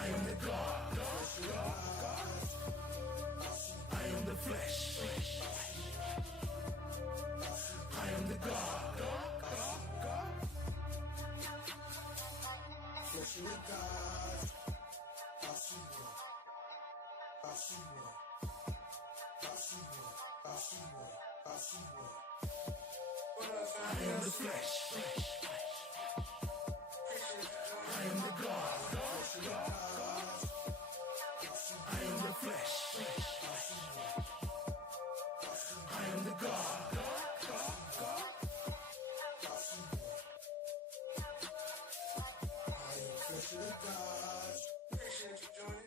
I am the God. I am the flesh. I am the God. Flesh of the God. I see one. I see one. I see one. I see one. I see one. I am the flesh. I am the God. I am the flesh. I am the God. I am flesh of the God.